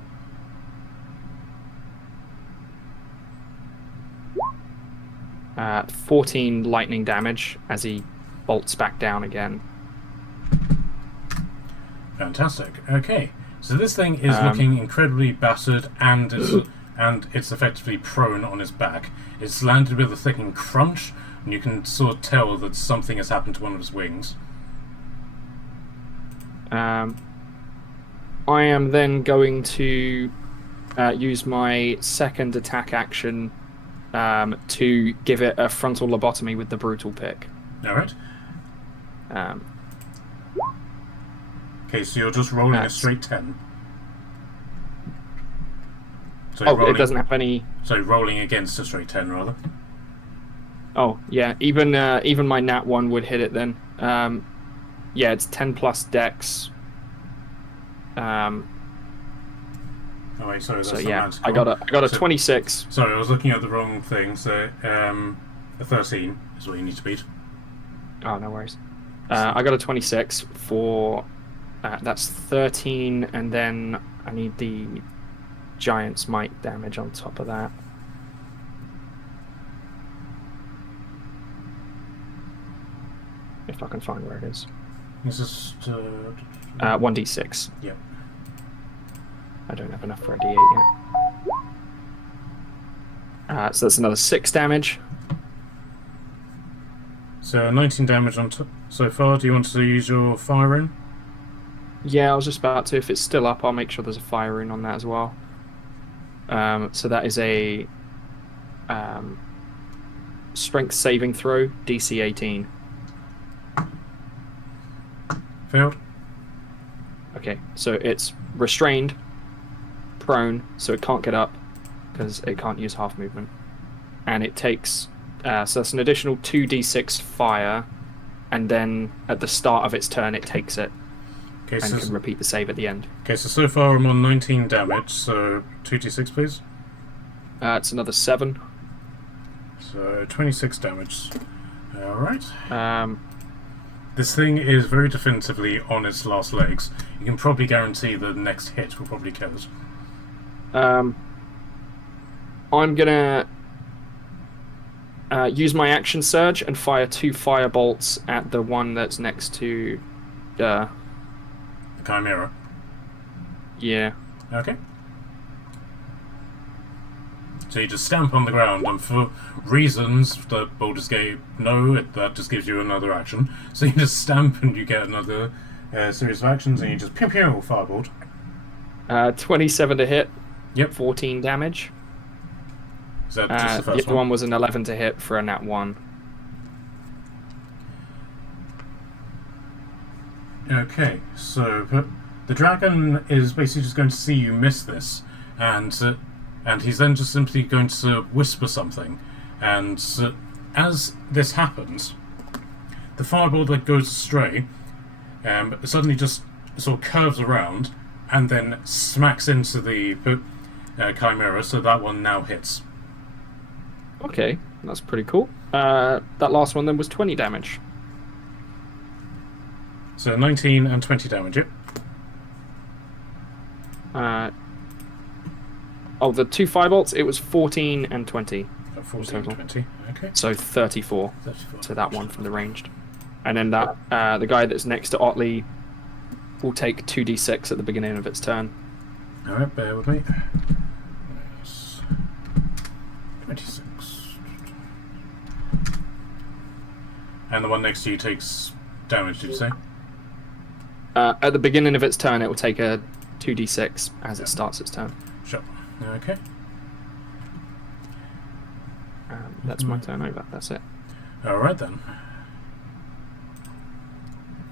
Uh, 14 lightning damage as he bolts back down again. Fantastic. Okay, so this thing is looking incredibly battered, and it's effectively prone on its back. It's landed with a thickening crunch, and you can sort of tell that something has happened to one of its wings. I am then going to use my second attack action to give it a frontal lobotomy with the brutal pick. Alright. Okay, so you're just rolling a straight 10. So it doesn't have any... So rolling against a straight 10, rather. Oh, yeah, even my nat 1 would hit it then. Yeah, it's 10 plus dex. Oh wait, sorry, that's so the yeah, manticore. I got a 26. Sorry, I was looking at the wrong thing. So a 13 is what you need to beat. Oh, no worries. I got a 26 for that's 13, and then I need the Giant's Might damage on top of that. If I can find where it is. It's just 1d6. Yep. I don't have enough for a d8 yet. So that's another 6 damage. So 19 damage on so far. Do you want to use your fire rune? Yeah, I was just about to. If it's still up, I'll make sure there's a fire rune on that as well. So that is a strength saving throw, DC 18. Failed. Okay, so it's restrained, prone, so it can't get up because it can't use half movement, and it takes so that's an additional 2d6 fire, and then at the start of its turn it takes it Okay, and so can repeat the save at the end. okay, so far I'm on 19 damage. So 2d6, please. It's another 7. So 26 damage. All right. Um, This thing is very definitively on its last legs. You can probably guarantee the next hit will probably kill it. I'm gonna use my action surge and fire 2 fire bolts at the one that's next to The chimera. yeah. Okay. So you just stamp on the ground, and for reasons that Baldur's Gate know, that just gives you another action. So you just stamp and you get another series of actions, and you just pew pew firebolt. 27 to hit. Yep. 14 damage. Is that just the The first other one was an 11 to hit for a nat 1. Okay, so the dragon is basically just going to see you miss this, and he's then just simply going to whisper something, and as this happens, the fireball that goes astray suddenly just sort of curves around and then smacks into the chimera, so that one now hits. Okay, that's pretty cool. That last one then was 20 damage. So 19 and 20 damage, yep. The 2 firebolts, it was 14 and 20. 14 and 20, okay. So 34 34. to that one from the ranged. And then that the guy that's next to Otley will take 2d6 at the beginning of its turn. Alright, bear with me. Yes. 26. And the one next to you takes damage, did you say? At the beginning of its turn, it will take a 2d6 as it starts its turn. Sure. Okay. That's my turn over. That's it. Alright then.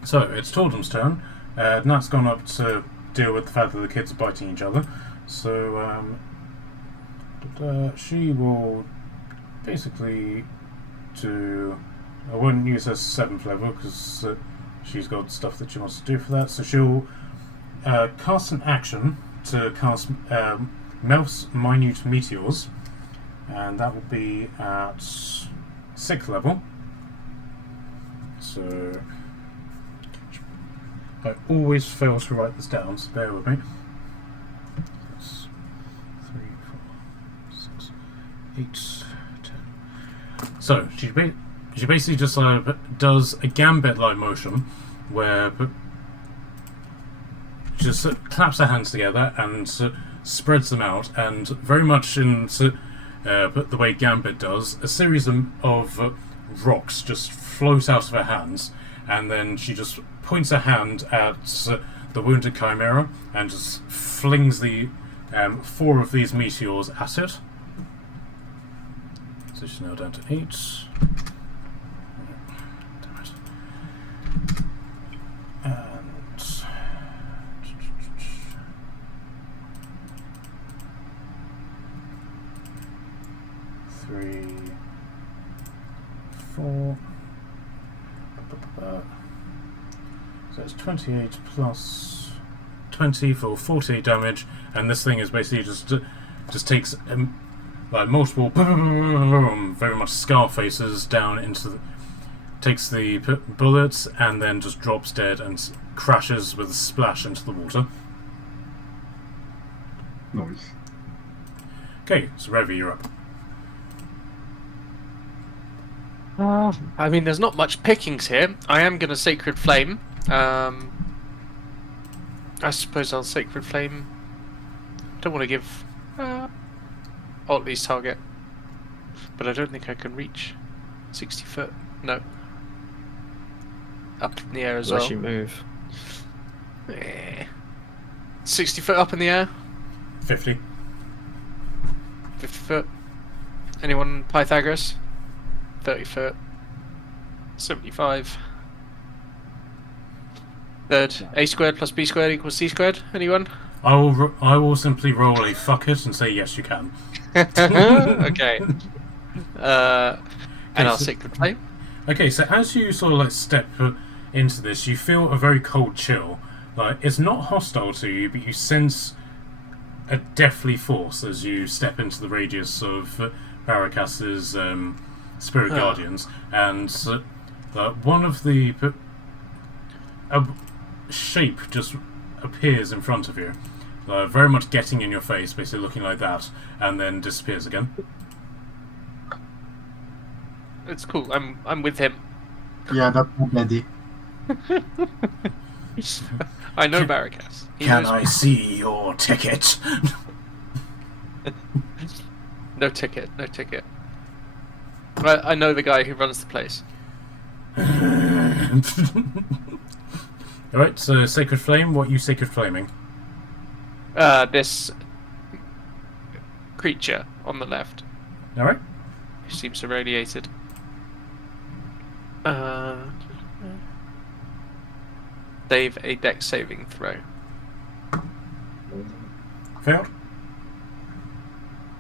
So, it's Tordum's turn. Nat's gone up to deal with the fact that the kids are biting each other. So, she will basically do... I won't use her 7th level because she's got stuff that she wants to do for that. So she'll cast an action to cast Melf's Minute Meteors, and that will be at 6th level. So I always fail to write this down, so bear with me. 3, 4, 6, 8, 10. So she basically just does a gambit-like motion where she just claps her hands together and spreads them out, and very much in the way Gambit does, a series of rocks just float out of her hands, and then she just points her hand at the wounded chimera and just flings the 4 of these meteors at it. So she's now down to 8. Damn it. And 3, 4. So it's 28 plus 20 for 48 damage, and this thing is basically just takes like multiple very much scar faces down into takes the bullets and then just drops dead and crashes with a splash into the water. Nice. Okay, so Revi, you're up. I mean, there's not much pickings here. I am going to Sacred Flame. I suppose I'll Sacred Flame. Don't want to give Otley's target. but I don't think I can reach 60 foot. No. Up in the air as well. Unless you move. 60 foot up in the air. 50. 50 foot. Anyone Pythagoras? 30 foot. 75. Third. A squared plus B squared equals C squared. Anyone? I will simply roll a fuck it and say yes, you can. Okay. And our so- sacred flame. Okay, so as you sort of like step into this, you feel a very cold chill. Like it's not hostile to you, but you sense a deathly force as you step into the radius of Baracas's spirit guardians, and one of the a shape just appears in front of you, very much getting in your face, basically looking like that, and then disappears again. It's cool. I'm with him. Yeah, that's ready. I know Baracas. He Can knows I see your ticket? No ticket. No ticket. I know the guy who runs the place. Alright, so Sacred Flame, what are you Sacred Flaming? This creature on the left, Alright. who seems irradiated. Save a dex saving throw. Failed.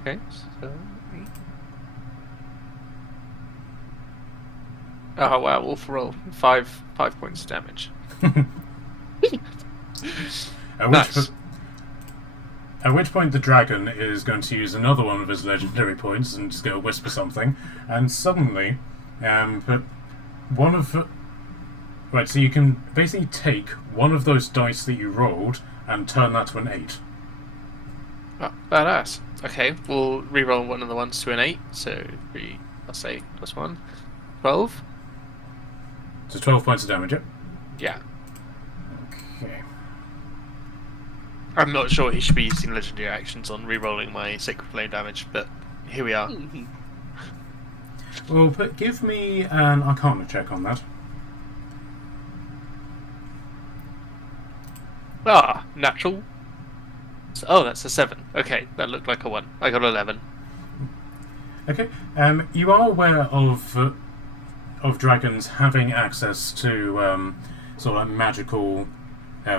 Okay, so... Oh wow, wolf roll. 5 points of damage. Nice. At which point the dragon is going to use another one of his legendary points and just go whisper something, and suddenly, put one of... Right, so you can basically take one of those dice that you rolled and turn that to an 8. Oh, badass. Okay, we'll reroll one of the ones to an 8, so 3 plus 8 plus 1. 12? So 12 points of damage, yep. Yeah. Okay. I'm not sure he should be using legendary actions on rerolling my Sacred Flame damage, but here we are. Well, but give me an Arcana check on that. Ah, natural. Oh, that's a 7. Okay, that looked like a 1. I got 11. Okay. You are aware of dragons having access to sort of like magical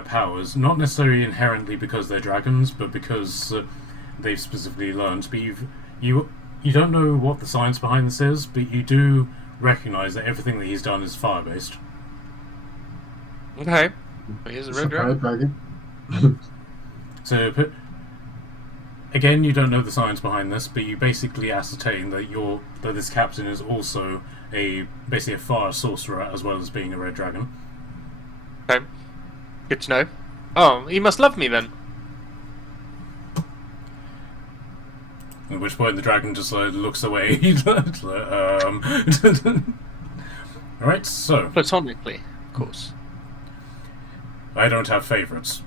powers, not necessarily inherently because they're dragons, but because they've specifically learned. But you don't know what the science behind this is, but you do recognise that everything that he's done is fire-based. Okay. Here's a red Okay, dragon. dragon. So, again, you don't know the science behind this, but you basically ascertain that this captain is also basically a fire sorcerer as well as being a red dragon. Okay. Good to know. Oh, he must love me then. At which point the dragon just looks away. Alright, so Platonically, of course. I don't have favourites.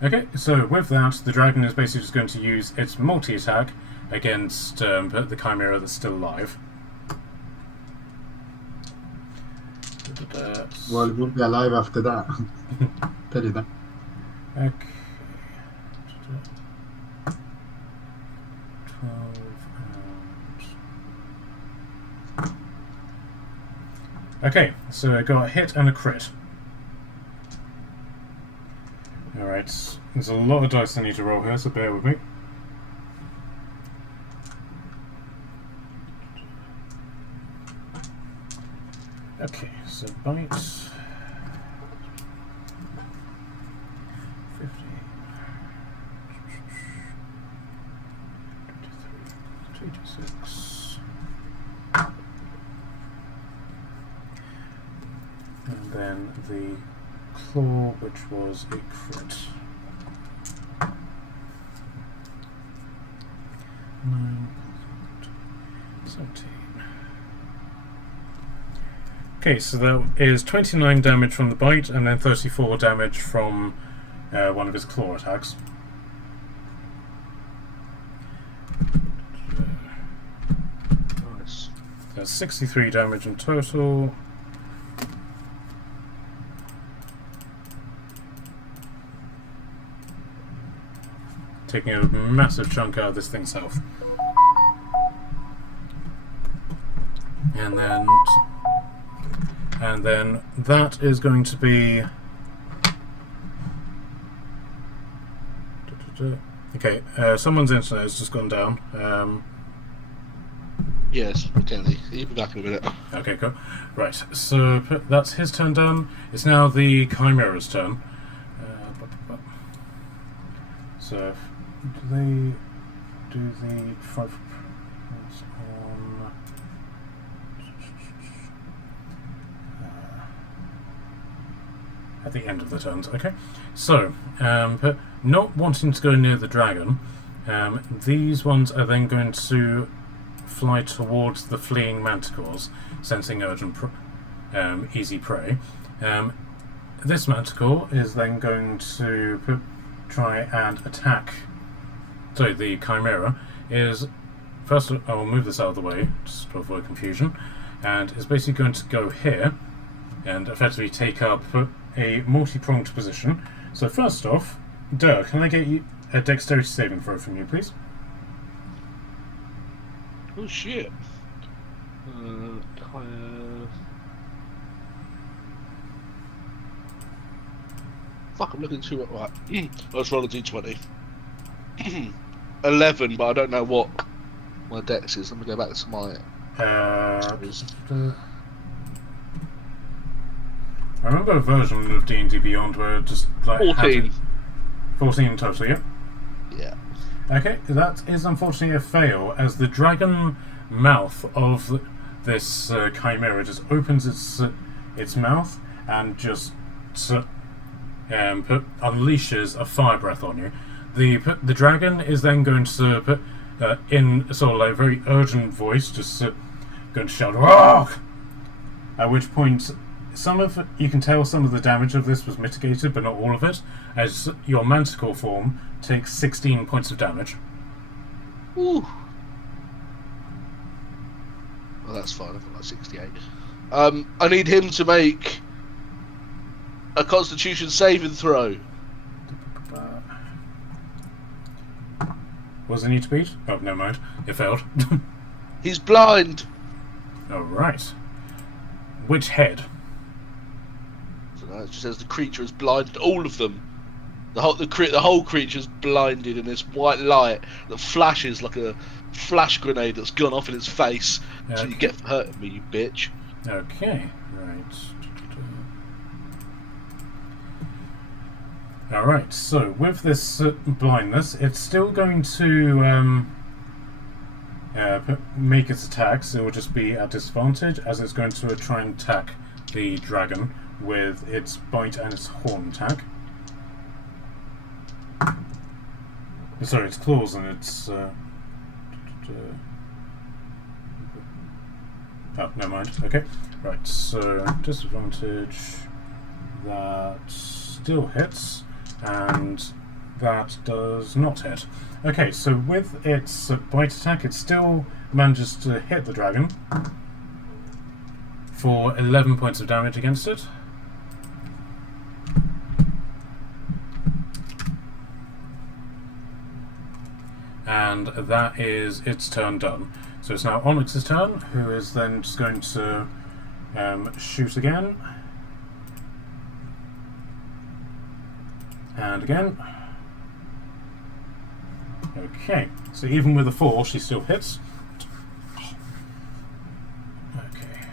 Okay, so with that, the dragon is basically just going to use its multi-attack against the chimera that's still alive. Well, it won't be alive after that. Tell you that. Okay. 12 and... Okay, so I got a hit and a crit. Alright, there's a lot of dice I need to roll here, so bear with me. Okay, so bite. 50. 26. And then the claw, which was a crit. 9, 17. Okay, so that is 29 damage from the bite, and then 34 damage from one of his claw attacks. That's 63 damage in total. Taking a massive chunk out of this thing's health. And then that is going to be... Okay, someone's internet has just gone down. Yes, Kenny. You'll be back in a minute. Okay, cool. Right, so that's his turn done. It's now the Chimera's turn. So, do they do the 5 points on... at the end of the turns, okay? So, but not wanting to go near the dragon, these ones are then going to fly towards the fleeing manticores, sensing urgent easy prey. This manticore is then going to try and attack... Sorry, the Chimera is... First, I'll move this out of the way, just to avoid confusion, and is basically going to go here, and effectively take up a multi-pronged position. So first off, Durr, can I get you a dexterity saving throw from you, please? Oh shit. Fuck, I'm looking too... Right. Let's roll a d20. 11, but I don't know what my dex is. Let me go back to my... I remember a version of D&D Beyond where it just like 14. 14 total, yeah? Yeah. Okay, that is unfortunately a fail, as the dragon mouth of this Chimera just opens its mouth and just unleashes a fire breath on you. The dragon is then going to in sort of like a very urgent voice, just going to shout, "Rock!" At which point, you can tell some of the damage of this was mitigated, but not all of it, as your manticore form takes 16 points of damage. Ooh. Well, that's fine. I've got like 68. I need him to make a Constitution saving throw. What does it need to beat? Oh, never mind. It failed. He's blind. Alright. Which head? So it just says the creature is blinded. All of them. The whole creature's blinded in this white light that flashes like a flash grenade that's gone off in its face. Okay. So you get for hurting me, you bitch. Okay, right. Alright, so with this blindness, it's still going to make its attacks. It will just be at disadvantage, as it's going to try and attack the dragon with its bite and its horn attack. Sorry, its claws and its... oh, never mind. Okay, right, so disadvantage, that still hits, and that does not hit. Okay, so with its bite attack, it still manages to hit the dragon for 11 points of damage against it. And that is its turn done. So it's now Onyx's turn, who is then just going to shoot again. And again. Okay, so even with a 4, she still hits. Okay.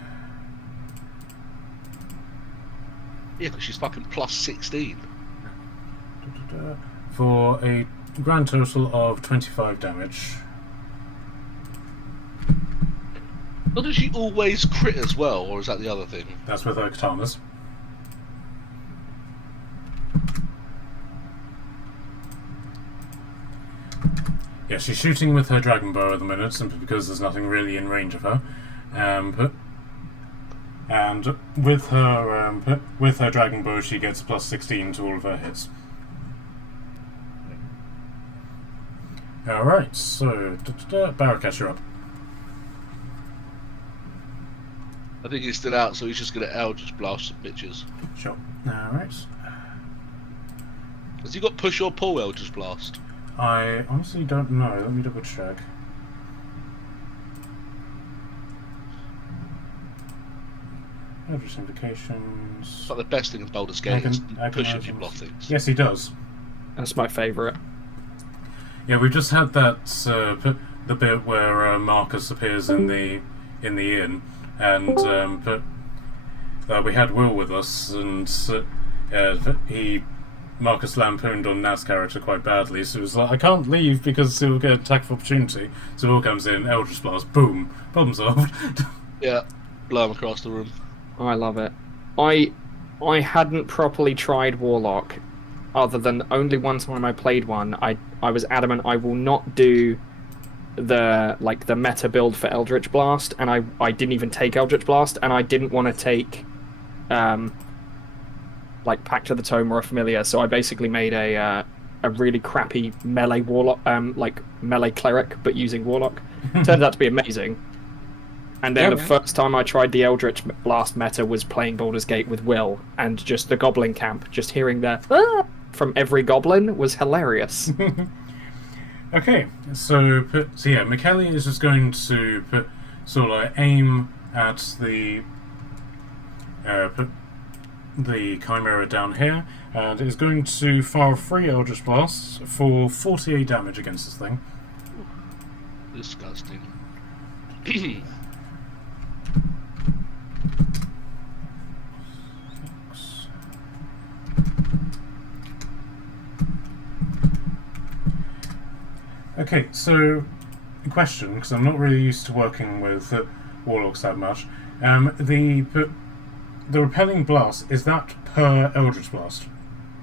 Yeah, because she's fucking plus 16. For a grand total of 25 damage. Well, does she always crit as well, or is that the other thing? That's with her katanas. Yeah, she's shooting with her dragon bow at the minute, simply because there's nothing really in range of her. And with her dragon bow, she gets plus 16 to all of her hits. Alright, so Barakash, you're up. I think he's still out, so he's just gonna Eldritch Blast some bitches. Sure. Alright. Has he got push or pull Eldritch Blast? I honestly don't know. Let me double check. Eldritch Invocations. It's like the best thing in Baldur's Gate is push if you block things. Yes, he does. That's my favourite. Yeah, we've just had that the bit where Marcus appears in the inn, and we had Will with us, and Marcus lampooned on Nat's character quite badly, so he was like, I can't leave because he'll get an attack of opportunity. So Will comes in, Eldritch Blast, boom, problem solved. Yeah, blow him across the room. I love it. I hadn't properly tried Warlock, other than only one time I played one. I was adamant I will not do the meta build for Eldritch Blast, and I didn't even take Eldritch Blast, and I didn't want to take Pact of the Tome or a Familiar, so I basically made a really crappy melee Warlock, melee cleric, but using Warlock. Turned out to be amazing. And then the first time I tried the Eldritch Blast meta was playing Baldur's Gate with Will, and just the Goblin camp, just hearing the from every goblin was hilarious. Okay, so yeah, McKelly is just going to aim at the Chimera down here, and is going to fire 3 Eldritch Blasts for 48 damage against this thing. Disgusting. Okay, so question, because I'm not really used to working with warlocks that much. The repelling blast, is that per Eldritch Blast?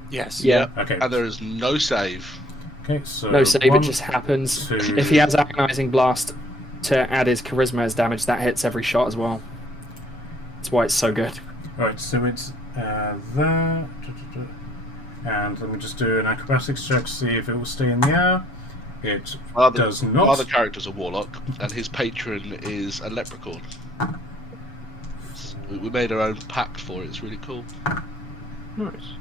Yes. Yeah. Okay. And there is no save. Okay, so No save, one, it just happens. 2, If he has Agonizing Blast to add his Charisma as damage, that hits every shot as well. That's why it's so good. Right, so it's there. And let me just do an acrobatics check to see if it will stay in the air. It does not. My other character's a warlock, and his patron is a leprechaun. We made our own pact for it. It's really cool. Nice.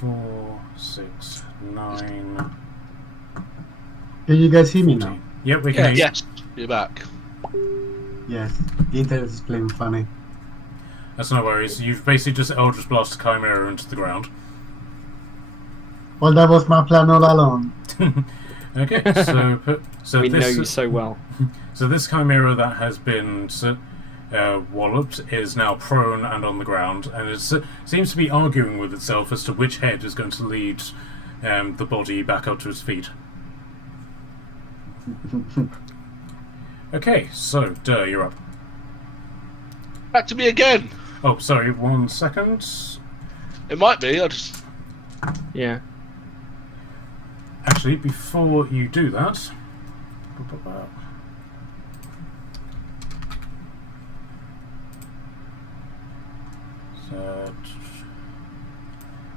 4, 6, 9. Can you guys hear me now? Yep, we can. hear you. Yes, you're back. Yes, the internet is playing funny. That's no worries. You've basically just Eldritch Blast Chimera into the ground. Well, that was my plan all along. Okay, so We know this you so well. so this Chimera that has been walloped is now prone and on the ground, and it seems to be arguing with itself as to which head is going to lead the body back up to its feet. Okay, so Durr, you're up. Back to me again. Oh, sorry, 1 second. It might be. I just. Yeah. Actually, before you do that, so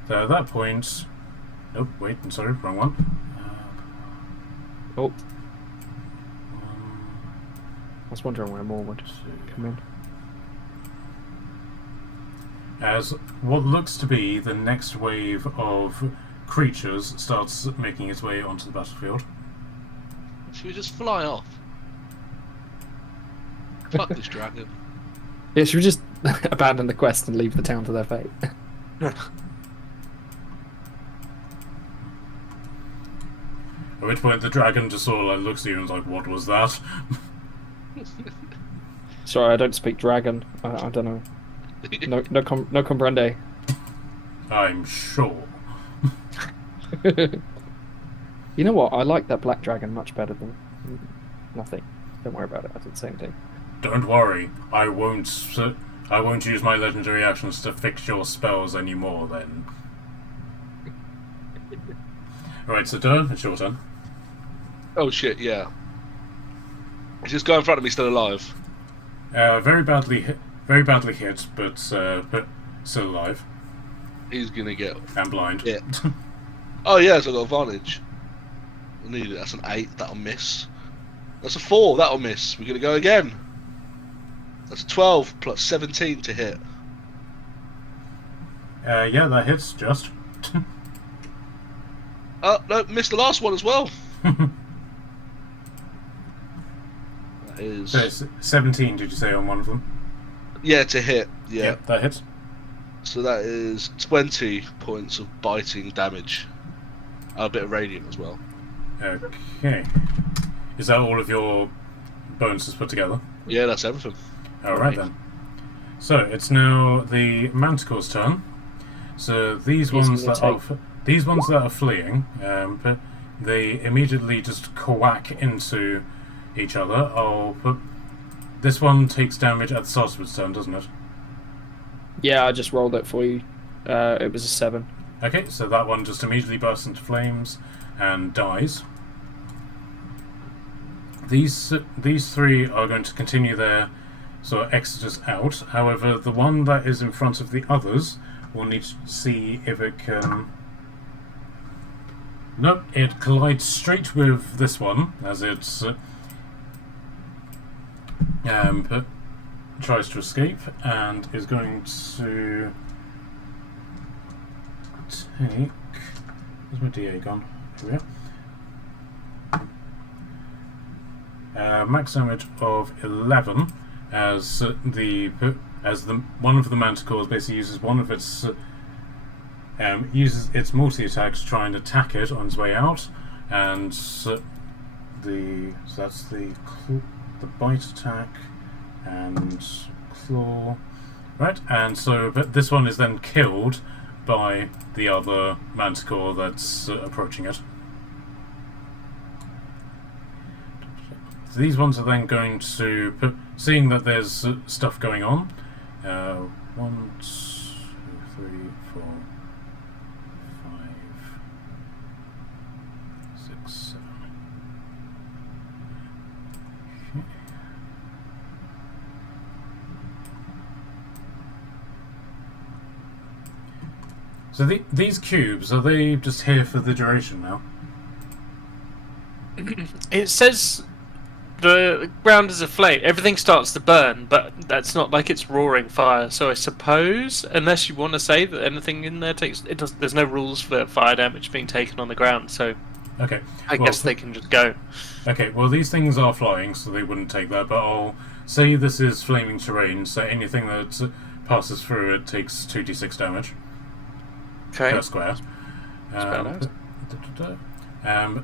at that point, oh wait, I'm sorry, wrong one. Oh. I was wondering where more would come in. As what looks to be the next wave of creatures starts making its way onto the battlefield. Should we just fly off? Fuck this dragon. Yeah, should we just abandon the quest and leave the town to their fate? At which point the dragon just sort of looks at you and is like, "What was that?" Sorry, I don't speak dragon. I don't know. No comprende. I'm sure. You know what? I like that black dragon much better than nothing. Don't worry about it. I did the same thing. Don't worry, I won't use my legendary actions to fix your spells anymore. Then. Right, so Durr, it's your turn. Oh shit! Yeah. Is this guy in front of me still alive? Very badly hit, but still alive He's gonna get. and blind. Yeah. Oh yes, I got advantage. I need it. That's an 8. That'll miss. That's a 4. That'll miss. We're gonna go again. That's 12 plus 17 to hit. Yeah, that hits just. Oh, no, missed the last one as well. That is... So it's 17, did you say, on one of them? Yeah, to hit. Yeah. That hits. So that is 20 points of biting damage. A bit of radiant as well. Okay. Is that all of your bonuses put together? Yeah, that's everything. Alright then. So it's now the Manticore's turn. So these ones that are fleeing, they immediately just quack into each other. This one takes damage at the start of its turn, doesn't it? Yeah, I just rolled it for you. It was a 7. Okay, so that one just immediately bursts into flames and dies. These three are going to continue their sort of exodus out. However, the one that is in front of the others will need to see if it can... Nope, it collides straight with this one as it tries to escape and is going to take... Where's my DA gone? Here we are. Max damage of 11 as one of the manticores basically uses one of its multi-attack to try and attack it on its way out, and so that's the bite attack and claw, right? And so, but this one is then killed by the other manticore that's approaching it. So these ones are then going to, seeing that there's stuff going on. 1, 2, 3, 4, 5, 6, 7. Okay. So these cubes, are they just here for the duration now? It says the ground is aflame. Everything starts to burn, but that's not like it's roaring fire. So I suppose, unless you want to say that anything in there there's no rules for fire damage being taken on the ground. So okay, I guess they can just go. Okay, well these things are flying, so they wouldn't take that. But I'll say this is flaming terrain, so anything that passes through it takes 2d6 damage per square.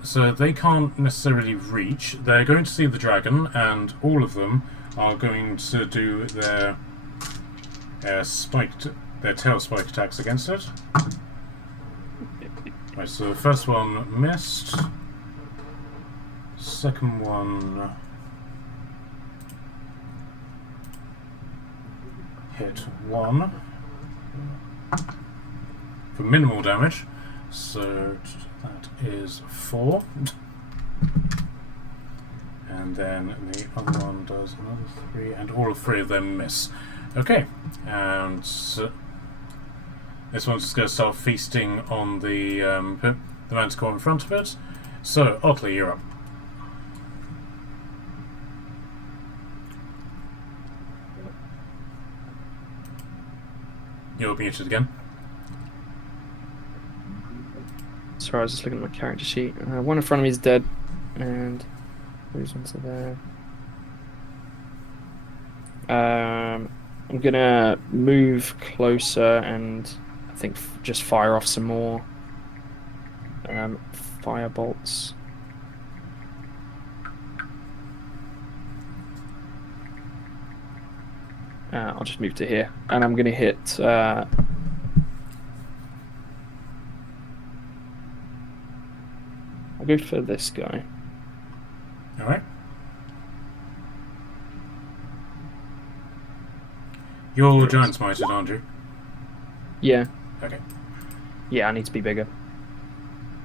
So they can't necessarily reach. They're going to see the dragon, and all of them are going to do their tail spike attacks against it. Right, so the first one missed. Second one hit 1 for minimal damage. So that is 4. And then the other one does another 3, and all 3 of them miss. Okay, and this one's just going to start feasting on the manticore in front of it. So, Otley, you're up. You're muted again. Sorry, I was just looking at my character sheet. One in front of me is dead, and those ones are there. I'm gonna move closer and I think just fire off some more fire bolts. I'll just move to here, and I'm gonna hit. I'll go for this guy. Alright. You're giant smited, aren't you? Yeah. Okay. Yeah, I need to be bigger.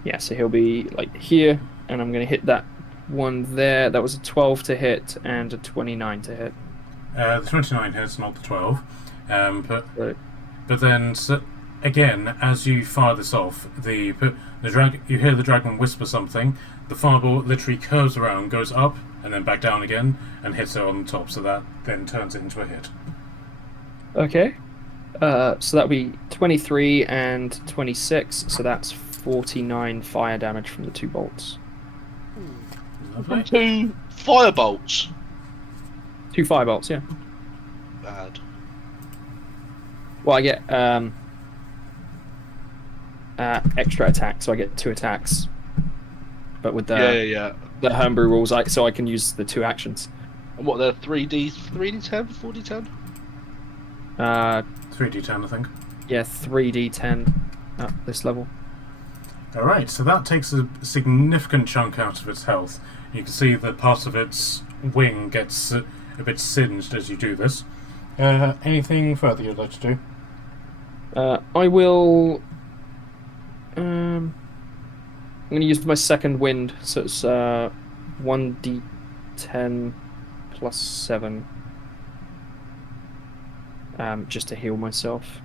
Yeah, so he'll be like here, and I'm going to hit that one there. That was a 12 to hit and a 29 to hit. The 29 hits, not the 12. But then, again, as you fire this off, you hear the dragon whisper something. The fireball literally curves around, goes up, and then back down again, and hits her on the top, so that then turns it into a hit. Okay. So that'll be 23 and 26, so that's 49 fire damage from the 2 bolts. Lovely. 2 firebolts. 2 fire bolts, yeah. Bad. Well, I get extra attack, so I get 2 attacks. But with the the homebrew rules, so I can use the 2 actions. And what, they're 3D10, 4D10? 3d10, I think. Yeah, 3d10 at this level. Alright, so that takes a significant chunk out of its health. You can see that part of its wing gets a bit singed as you do this. Anything further you'd like to do? I will... I'm going to use my second wind, so it's 1d10 plus 7. Just to heal myself.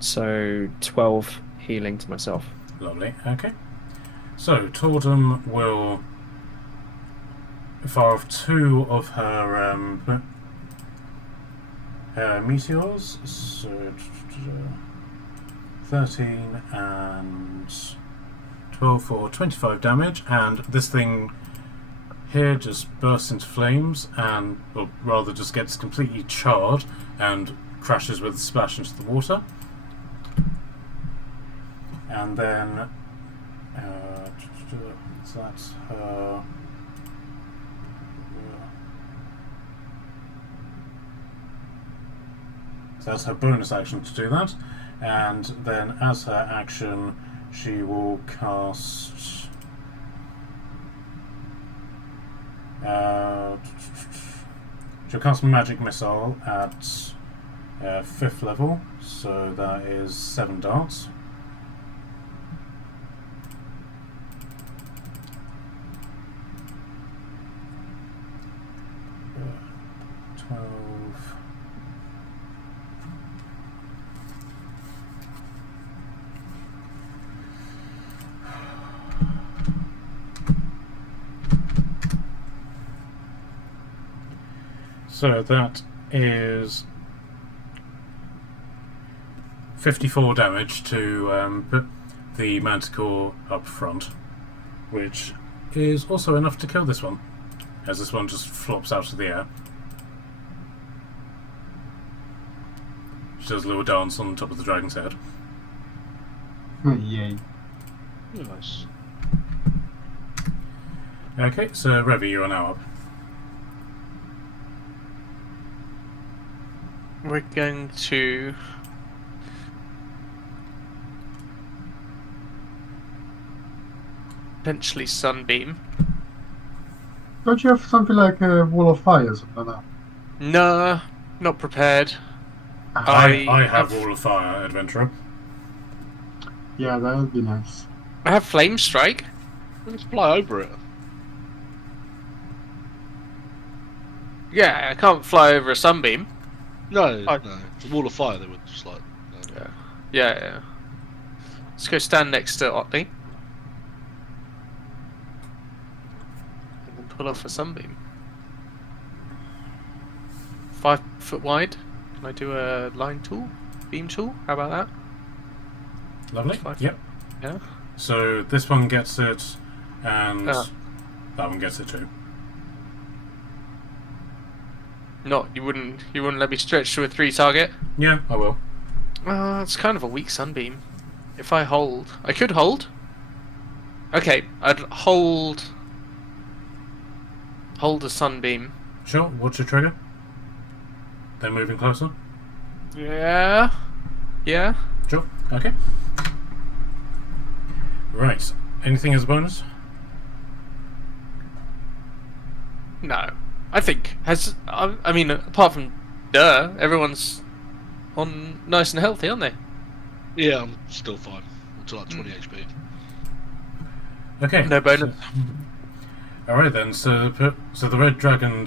So 12 healing to myself. Lovely, okay. So, Tordum will fire off 2 of her meteors. So, 13 and 12 for 25 damage, and this thing here just bursts into flames, and, or rather just gets completely charred and crashes with a splash into the water. And then so that's her. So that's her bonus action to do that, and then as her action, she will cast. She'll cast Magic Missile at 5th level, so that is 7 darts. So that is 54 damage to put the manticore up front, which is also enough to kill this one, as this one just flops out of the air. She does a little dance on top of the dragon's head. Yay. Nice. Okay, so Revy, you are now up. We're going to potentially sunbeam. Don't you have something like a wall of fire or something like that? No, not prepared. I have Wall of Fire, Adventurer. Yeah, that would be nice. I have flame strike. Let's fly over it. Yeah, I can't fly over a sunbeam. No, Oh. no. The wall of fire, they would just like. No. Yeah. Let's go stand next to Otley. And then pull off a sunbeam. 5 foot wide. Can I do a line tool? Beam tool? How about that? Lovely. That's fine. Yep. Yeah. So this one gets it, and Ah. that one gets it too. Not you wouldn't let me stretch to a 3 target? Yeah, I will. It's kind of a weak sunbeam. If I hold, I could hold. Okay, I'd hold a sunbeam. Sure. What's your trigger? They're moving closer. Yeah. Sure. Okay. Right. Anything as a bonus? No, I think I mean, apart from everyone's on nice and healthy, aren't they? Yeah, I'm still fine. I'm to like 20 HP. Okay. No bonus. All right then. So the red dragon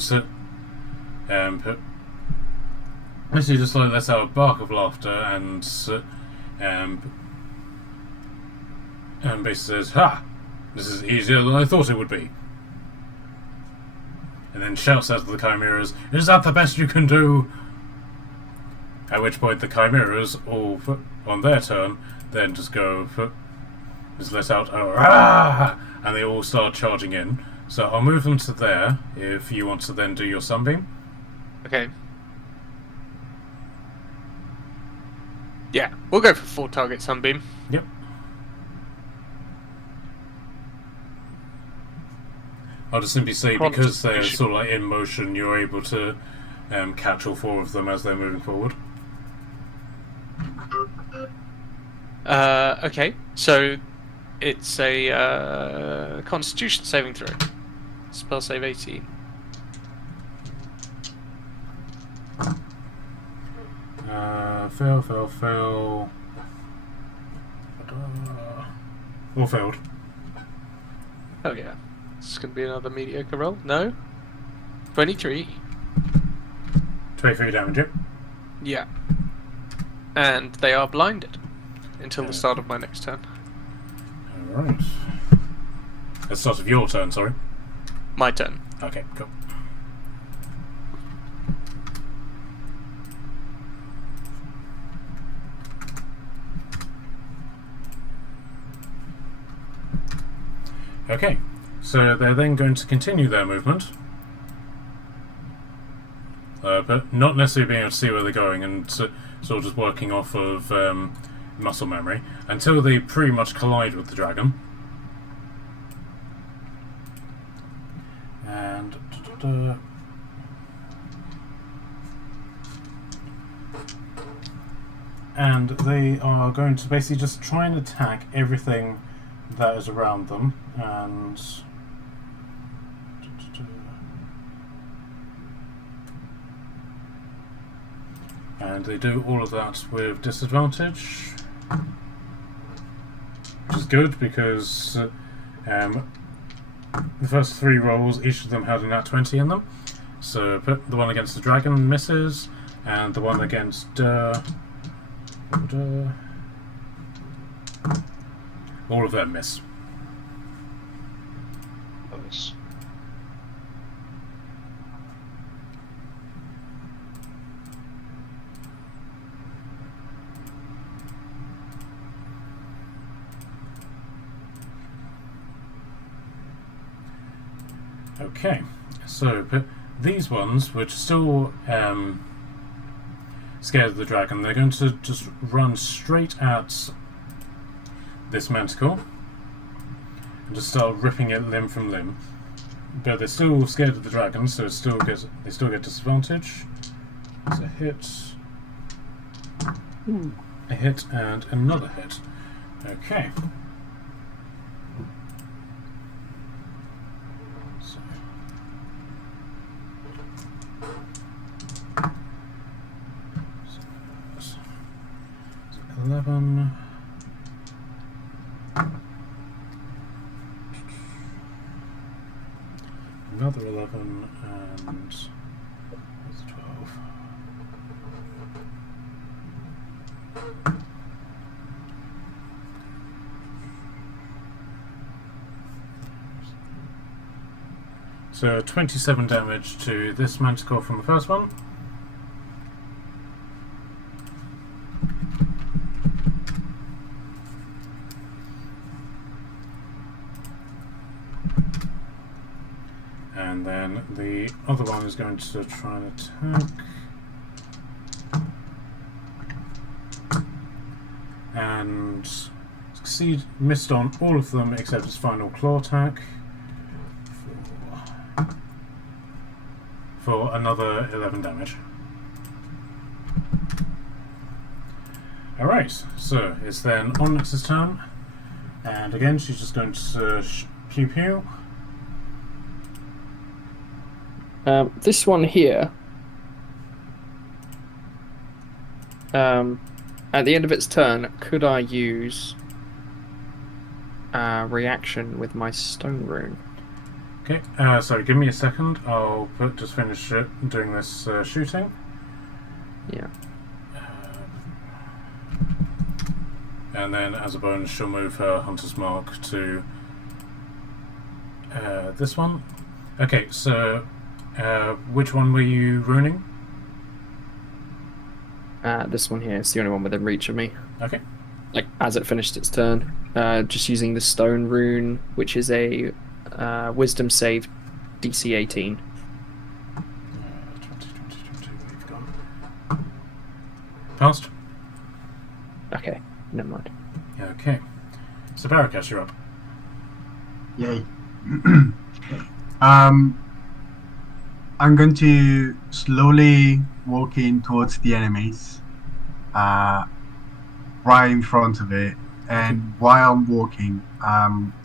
basically just like lets out a bark of laughter and basically says, "Ha! This is easier than I thought it would be." and then shouts out to the chimeras, "Is that the best you can do?" At which point the chimeras, all on their turn, then just let out a "Rah!" and they all start charging in. So I'll move them to there if you want to then do your sunbeam. Okay. Yeah, we'll go for 4 target sunbeam. Yep. I'll just simply say, because they're sort of like in motion, you're able to catch all 4 of them as they're moving forward. Okay, so it's a Constitution saving throw. Spell save 18. Fail. All failed. Oh yeah. This is going to be another mediocre roll. No? 23. 23 damage, yep. Yeah. And they are blinded until the start of my next turn. Alright. At the start of your turn, sorry. My turn. Okay, cool. Okay, so they're then going to continue their movement, but not necessarily being able to see where they're going, and sort of just working off of muscle memory until they pretty much collide with the dragon. And they are going to basically just try and attack everything that is around them, and they do all of that with disadvantage, which is good because the first 3 rolls, each of them had a nat 20 in them. So the one against the dragon misses, and the one against all of them miss. Nice. Okay, so but these ones, which are still scared of the dragon, they're going to just run straight at this manticore and just start ripping it limb from limb. But they're still scared of the dragon, so they still get disadvantage. It's a hit, a hit, and another hit. Okay. So 11. Another 11 and that's 12. So 27 damage to this manticore from the first one. And then the other one is going to try and attack. And succeed, missed on all of them except his final claw attack. For another 11 damage. Alright, so it's then Onyx's turn. And again, she's just going to pew pew. This one here, at the end of its turn, could I use reaction with my stone rune? Okay, sorry, give me a second. I'll just finish doing this shooting. Yeah. And then, as a bonus, she'll move her Hunter's Mark to this one. Okay, so Which one were you ruining? This one here is the only one within reach of me. Okay. Like, as it finished its turn. Just using the stone rune, which is a wisdom save DC 18. 20, we've gone. Passed? Okay, never mind. Okay. So Barakas, you're up. Yay. I'm going to slowly walk in towards the enemies, right in front of it, and while I'm walking,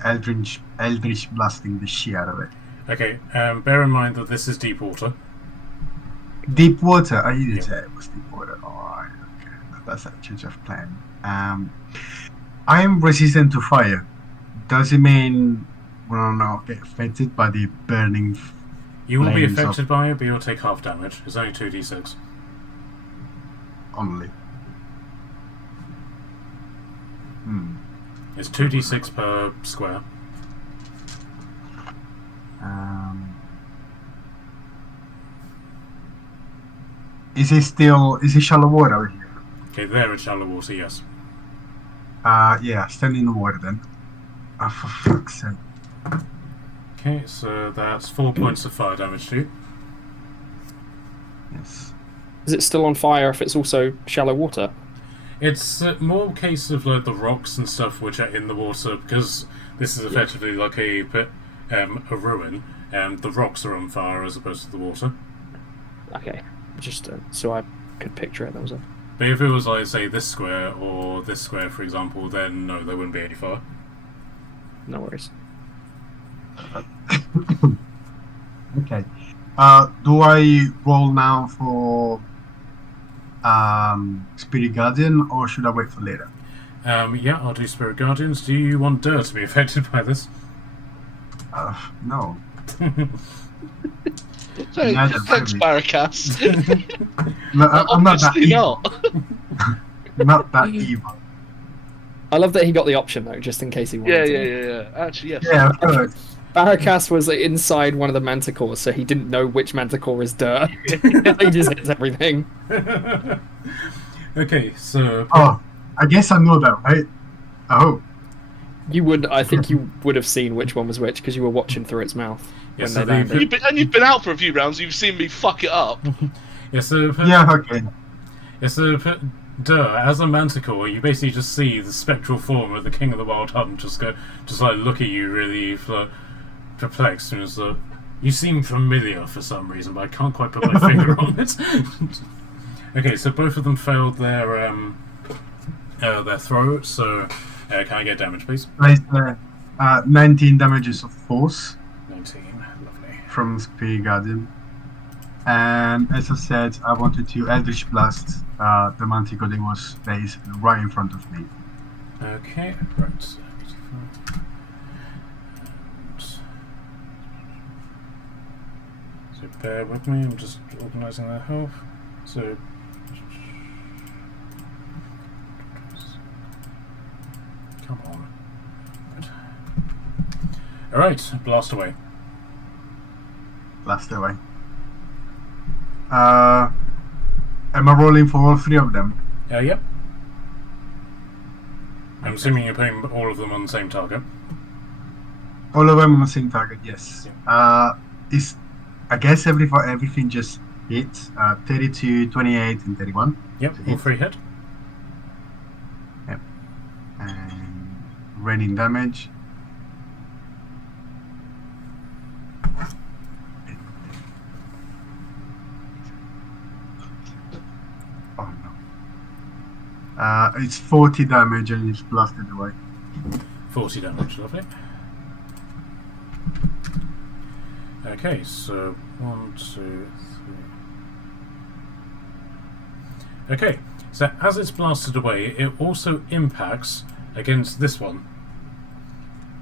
Eldritch blasting the shit out of it. Okay, bear in mind that this is deep water. Deep water. Oh, you did Yeah. say it was deep water. Alright, okay. That's a change of plan. I am resistant to fire. Does it mean will not get affected by the burning You will be flames affected by it, but you'll take half damage. It's only 2d6. only? It's 2d6 per square. Is it shallow water over here? Okay, there it's shallow water, yes. Yeah, stand in the water then. Oh, for fuck's sake. Okay, so that's 4 points of fire damage to you. Yes. Is it still on fire if it's also shallow water? It's more a case of like the rocks and stuff which are in the water, because this is effectively like a ruin, and the rocks are on fire as opposed to the water. Okay, just so I could picture it, that was it. But if it was like, say, this square or this square, for example, then no, there wouldn't be any fire. No worries. Okay. Do I roll now for Spirit Guardian, or should I wait for later? Yeah, I'll do Spirit Guardians. Do you want Dur to be affected by this? No. Thanks, Barakas. No, I'm not that Obviously evil. not. Not that evil. I love that he got the option though, just in case he wanted Yeah. Actually, yes. Yeah, of course. Barakas was inside one of the manticores, so he didn't know which manticore is dirt. He just hits everything. Okay, so... Oh, I guess I know that, right? I hope. I think you would have seen which one was which, because you were watching through its mouth when so they the- landed. You've been out for a few rounds. You've seen me fuck it up. Yeah, so... Yeah, okay. Yeah, so... Dur, as a manticore, you basically just see the spectral form of the King of the Wild Hunt just like look at you really perplexed, and it's like, you seem familiar for some reason, but I can't quite put my finger on it. Okay, so both of them failed their throw, so can I get damage, please? Place 19 damages of force 19, lovely. from Spirit Guardian. And as I said, I wanted to Eldritch Blast the Manticore that is right in front of me. Okay, right. So 85. And... So bear with me, I'm just organising their health. So... Come on. Good. Alright, blast away. Blast away. Am I rolling for all three of them? Yep. I'm assuming you're putting all of them on the same target. All of them on the same target, yes. Is I guess everything just hits 32, 28, and 31. Yep, all three hit. Yep. And raining damage. Oh no. It's 40 damage and it's blasted away. 40 damage, lovely. Okay, so 1, 2, 3. Okay, so as it's blasted away, it also impacts against this one.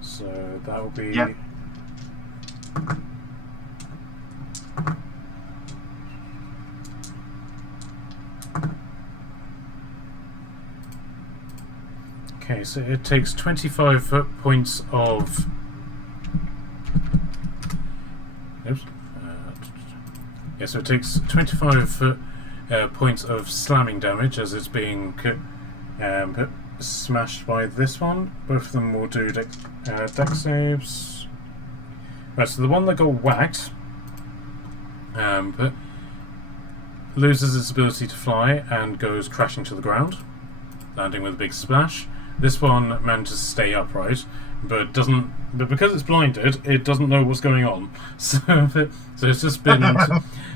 So that will be... Yep. Okay, so it takes 25 points of... Oops. Yeah, so it takes 25 points of slamming damage as it's being smashed by this one. Both of them will do dex saves. Right, so the one that got whacked loses its ability to fly and goes crashing to the ground, landing with a big splash. This one manages to stay upright, but doesn't. But because it's blinded, it doesn't know what's going on. So it's just been.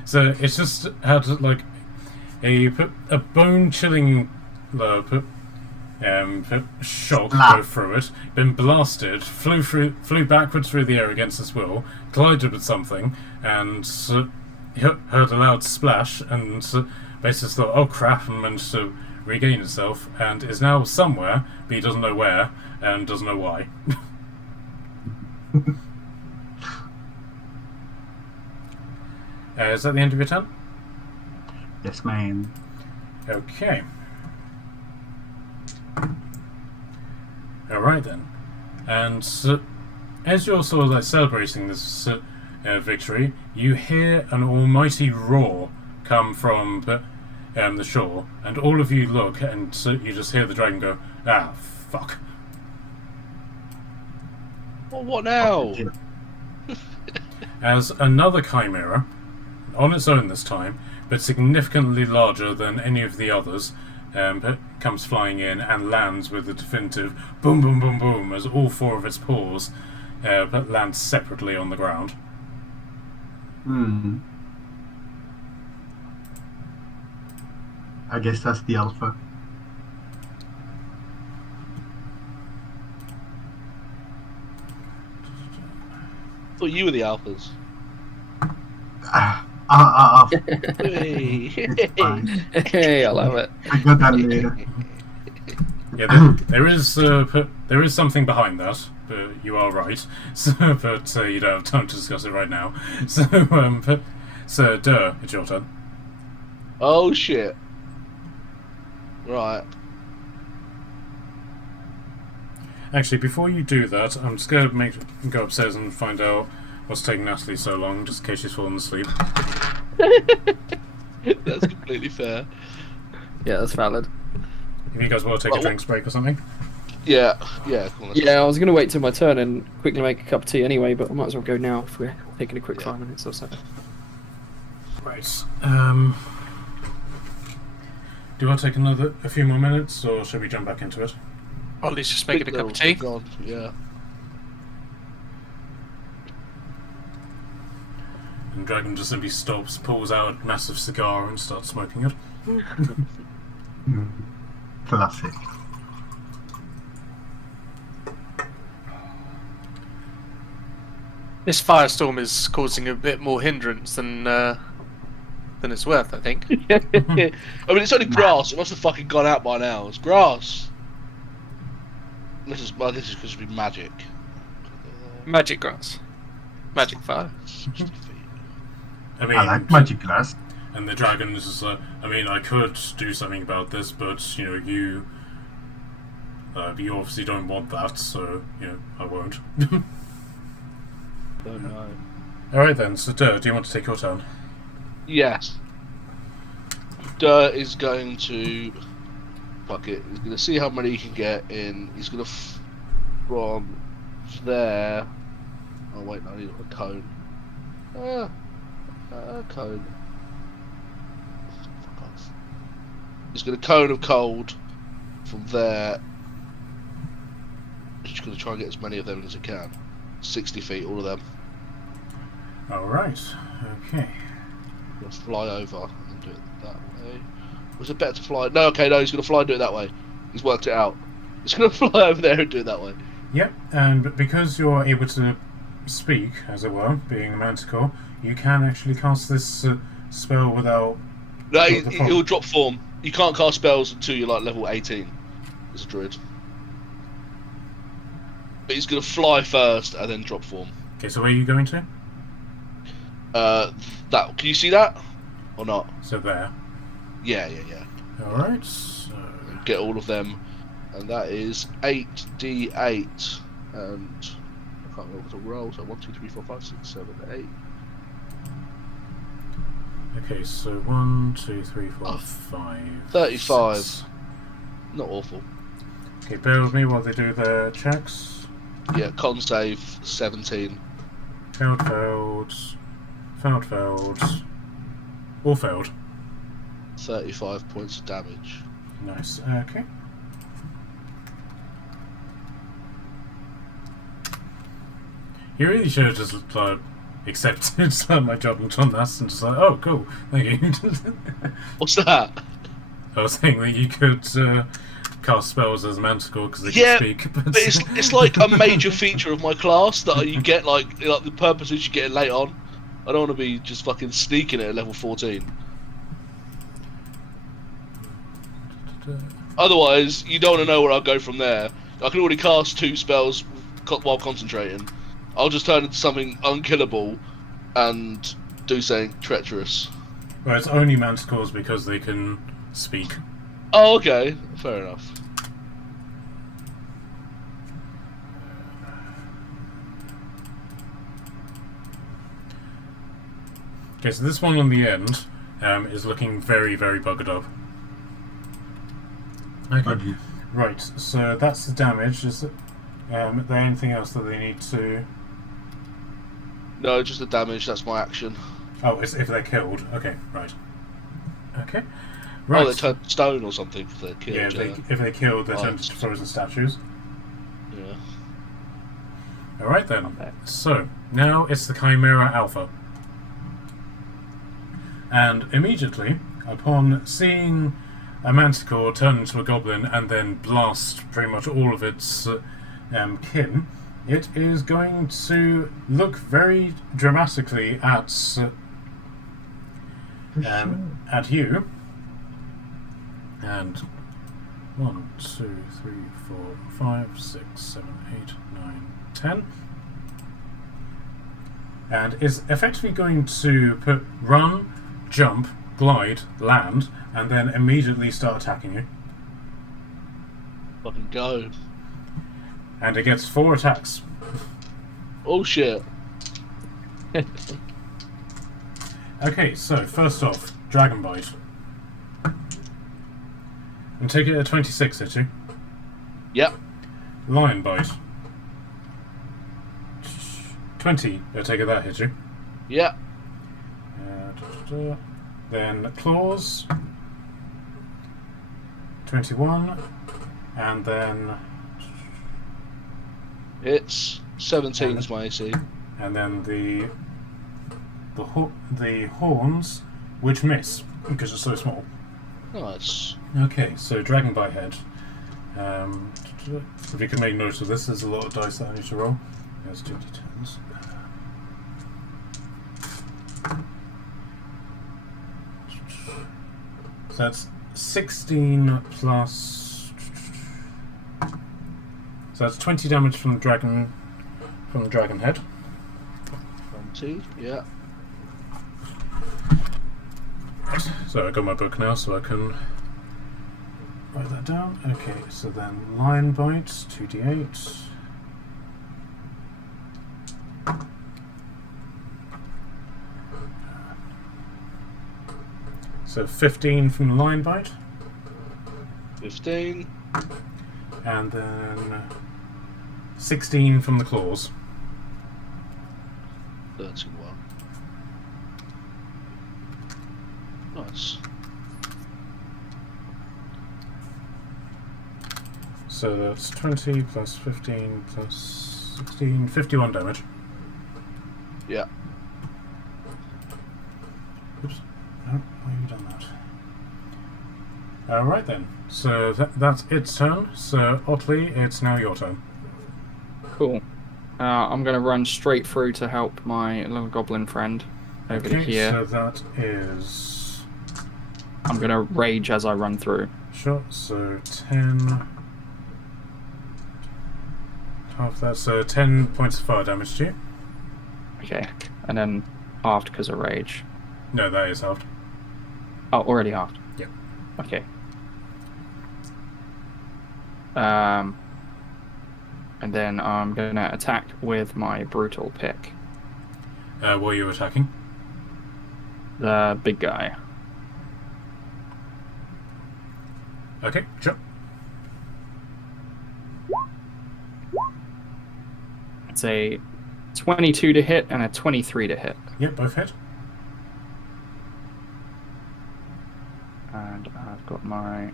So it's just had like a bone-chilling shock go through it. Been blasted, flew backwards through the air against its will, collided with something, and heard a loud splash, and basically thought, "Oh crap!" and managed to regain itself, and is now somewhere, but he doesn't know where, and doesn't know why. Is that the end of your turn? Yes, ma'am. Okay. Alright then. And as you're sort of like celebrating this victory, you hear an almighty roar come from the shore, and all of you look, and you just hear the dragon go, "Ah, fuck." Well, what now? As another chimera, on its own this time, but significantly larger than any of the others, comes flying in and lands with a definitive boom, boom, boom, boom, as all four of its paws land separately on the ground. I guess that's the alpha. I thought you were the alphas. It's fine. Hey, I love it. I got that later. Yeah, there is something behind that, but you are right. So, but you don't have time to discuss it right now. So, Durr, it's your turn. Oh shit. Right. Actually, before you do that, I'm just going to go upstairs and find out what's taking Natalie so long, just in case she's fallen asleep. That's completely fair. Yeah, that's valid. If you guys want to take a drinks break or something? Yeah, yeah. Cool, Yeah, I was going to wait till my turn and quickly make a cup of tea anyway, but I might as well go now if we're taking a quick 5 minutes or so. Right. Do you want to take a few more minutes, or should we jump back into it? Or at least just making a cup of tea. God, yeah. And Dragon just simply stops, pulls out a massive cigar, and starts smoking it. Classic. This firestorm is causing a bit more hindrance than it's worth, I think. I mean, it's only grass. It must have fucking gone out by now. It's grass. This is because it's be magic. Magic grass. Magic fire. 60 feet. I mean, I like magic glass. And the dragon is just like, I mean, I could do something about this, but, you obviously don't want that, so, I won't. Oh no. Alright then, so Durr, do you want to take your turn? Yes. Durr is going to... Fuck it. He's going to see how many he can get in. He's going to... From there... Oh wait, no, I need a cone. Cone. Fuck off. He's going to cone of cold from there. He's going to try and get as many of them as he can. 60 feet, all of them. Alright, okay. He'll fly over and do it that way. Was it better to fly? No, okay, no, he's going to fly and do it that way. He's worked it out. He's going to fly over there and do it that way. Yep, and because you're able to speak, as it were, being a manticore, you can actually cast this spell without... No, he'll drop form. You can't cast spells until you're like level 18 as a druid. But he's going to fly first and then drop form. Okay, so where are you going to? That. Can you see that? Or not? So there. Yeah. Alright, so... Get all of them. And that is 8d8. And I can't remember what to roll, so 1, 2, 3, 4, 5, 6, 7, 8. Okay, so 1, 2, 3, 4, 5. 35. 6. Not awful. Okay, bear with me while they do their checks. Yeah, con save 17. Failed. All failed. 35 points of damage. Nice. Okay. You really should have just accepted my job and done that and just like, oh, cool, thank you. What's that? I was saying that you could cast spells as a manticore because they Yeah, can speak. But it's like a major feature of my class that you get like the purposes you get late on. I don't want to be just fucking sneaking it at level 14. Otherwise, you don't want to know where I'll go from there. I can already cast 2 spells while concentrating. I'll just turn into something unkillable and do something treacherous. Well, it's only manticores because they can speak. Oh, okay. Fair enough. Okay, so this one on the end is looking very, very buggered up. Okay, right, so that's the damage. Is there anything else that they need to... No, just the damage. That's my action. Oh, it's if they're killed. Okay, right. Okay. Right. Oh, they turn to stone or something if they're killed. Yeah, if they're killed, they turn Right. to frozen statues. Yeah. Alright then. So, now it's the Chimera Alpha. And immediately, upon seeing a manticore turn into a goblin and then blast pretty much all of its kin, it is going to look very dramatically at you. And 1, 2, 3, 4, 5, 6, 7, 8, 9, 10. And is effectively going to run, jump, glide, land, and then immediately start attacking you. Fucking go. And it gets 4 attacks. Oh shit. Okay, so first off, Dragon Bite. And take it at 26, hit you. Yep. Lion Bite. 20, I take it that hit you. Yep. Then Claws. 21. And then... Hits. 17's my AC. And then the horns, which miss, because it's so small. Nice. Okay, so Dragon Bite Head. If you can make note of this, there's a lot of dice that I need to roll. There's 2d10s. So that's 16 plus... So that's 20 damage from the dragon head. 20, yeah. So I got my book now, so I can write that down. Okay, so then Lion Bite, 2d8. So 15 from the Lion Bite. 15. And then 16 from the Claws. 31. Nice. So that's 20 plus 15 plus 16, 51 damage. Yeah. Oops. No, why have you done that? Alright then. So that's its turn. So Otley, it's now your turn. Cool. I'm going to run straight through to help my little goblin friend over here. So that is... I'm going to rage as I run through. Sure, so 10... Half that, so 10 points of fire damage to you. Okay. And then halved because of rage. No, that is halved. Oh, already halved? Yep. Okay. And then I'm going to attack with my brutal pick. What are you attacking? The big guy. Okay, sure. It's a 22 to hit and a 23 to hit. Yep, both hit. And I've got my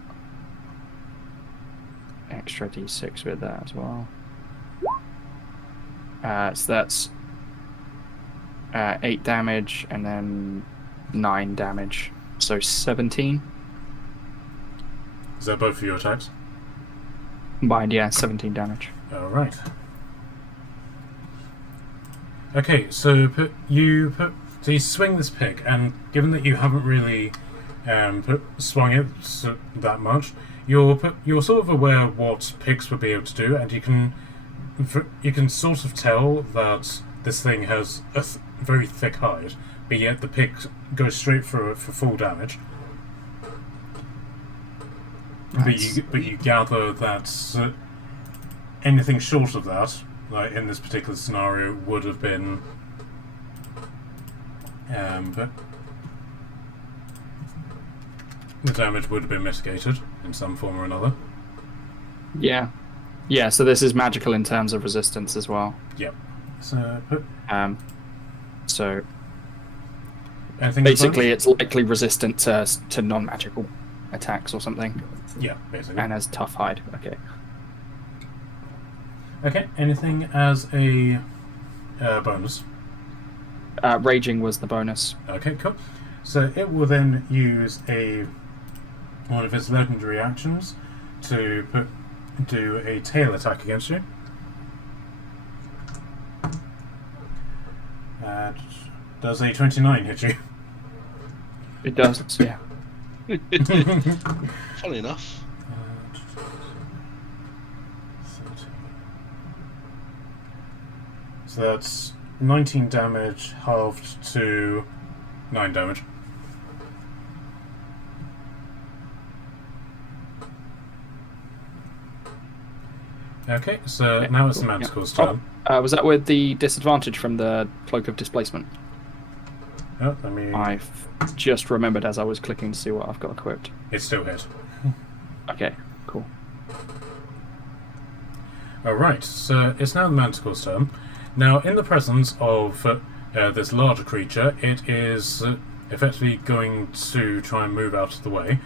extra d6 with that as well. So that's 8 damage and then 9 damage. So 17. Is that both of your attacks? Combined, yeah, 17 damage. Alright. Okay, so you swing this pick, and given that you haven't really swung it that much, you're sort of aware what picks would be able to do, and you can sort of tell that this thing has a very thick hide, but yet the pick goes straight through it for full damage. But you gather that anything short of that, like in this particular scenario, would have been but the damage would have been mitigated in some form or another. Yeah. Yeah, so this is magical in terms of resistance as well. Yep. So anything basically it's likely resistant to non-magical attacks or something. Yeah, basically. And has tough hide. Okay. Okay, anything as a bonus? Raging was the bonus. Okay, cool. So it will then use one of its legendary actions to do a tail attack against you. Does a 29 hit you? It does, yeah. Funny enough. 13. So that's 19 damage halved to 9 damage. Okay, so Yeah, now it's the cool, Manticore's yeah. turn. Was that with the disadvantage from the Cloak of Displacement? Oh, let me... I've just remembered as I was clicking to see what I've got equipped. It's still hit. Okay, cool. Alright, so it's now the Manticore's turn. Now, in the presence of this larger creature, it is effectively going to try and move out of the way.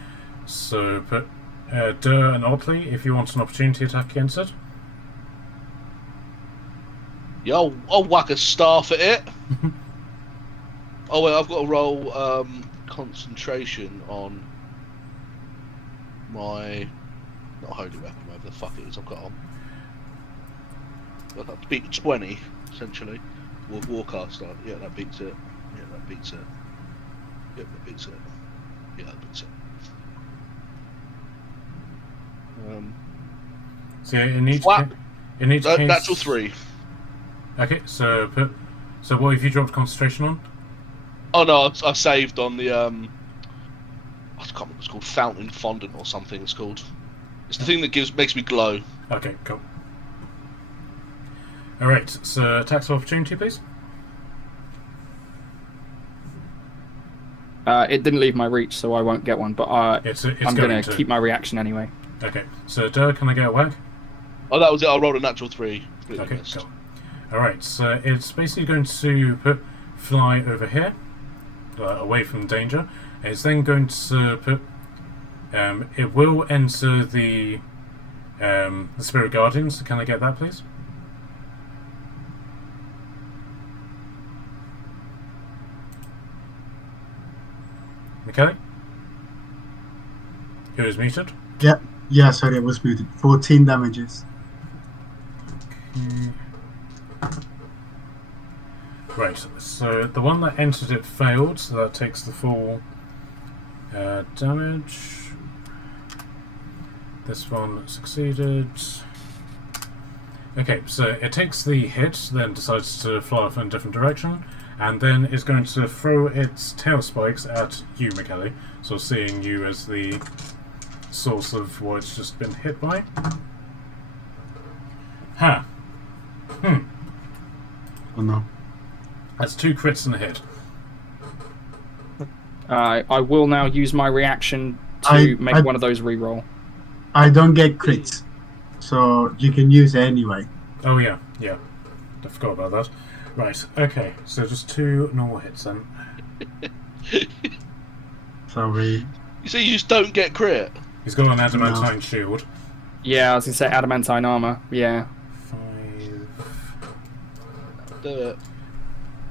So, Durr and Otley, if you want an opportunity attack against it. Yeah, I'll whack a staff at it. Oh wait, I've got to roll concentration on my not holy weapon, whatever the fuck it is I've got on. Well, that beat 20 essentially. Warcaster, yeah, that beats it. Yeah, that beats it. Yep, that beats it. Yeah, that beats it. So in each Whap. case, Natural 3. Okay, so what have you dropped concentration on? Oh no, I saved on the I can't remember what it's called, fountain fondant or something. It's called. It's the thing that makes me glow. Okay, cool. All right, so attacks of opportunity, please. It didn't leave my reach, so I won't get one. But I'm going to keep my reaction anyway. Okay, so Durr, can I get a whack? Oh, that was it. I rolled a natural 3. Okay, cool. All right, so it's basically going to fly over here, away from danger. It's then going to it will enter the Spirit Guardians. So can I get that, please? Okay. Who is muted? Yeah, sorry, it was muted. 14 damages. Right, so the one that entered it failed, so that takes the full damage. This one succeeded. Okay, so it takes the hit, then decides to fly off in a different direction, and then is going to throw its tail spikes at you, McKelly. So seeing you as the source of what it's just been hit by. Huh. Oh no. That's 2 crits and a hit. I will now use my reaction to make one of those reroll. I don't get crits, so you can use it anyway. Oh yeah. I forgot about that. Right. Okay. So just 2 normal hits then. Sorry. You see, you just don't get crit. He's got an adamantine shield. Yeah, I was gonna say adamantine armor. Yeah. 5. Do it.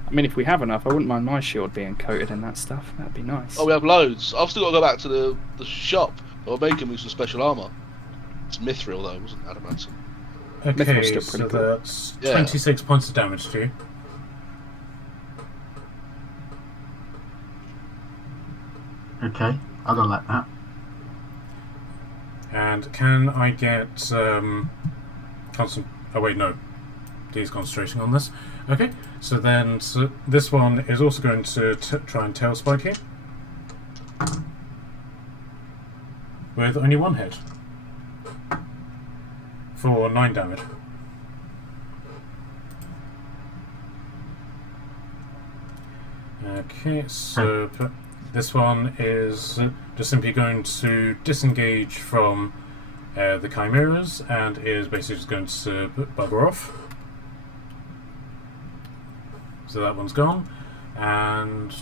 I mean, if we have enough, I wouldn't mind my shield being coated in that stuff. That'd be nice. Oh, we have loads. I've still got to go back to the shop. Or make him with some special armor. It's mithril though, it wasn't adamantine. Okay, Mithril's still so pretty cool. that's Yeah. 26 points of damage to you. Okay, I don't like that. And can I get Oh wait, no. He's concentrating on this. Okay, so then this one is also going to try and tail spike you. With only 1 hit. For 9 damage. Okay, so this one is just simply going to disengage from the chimeras and is basically just going to bugger off. So that one's gone, and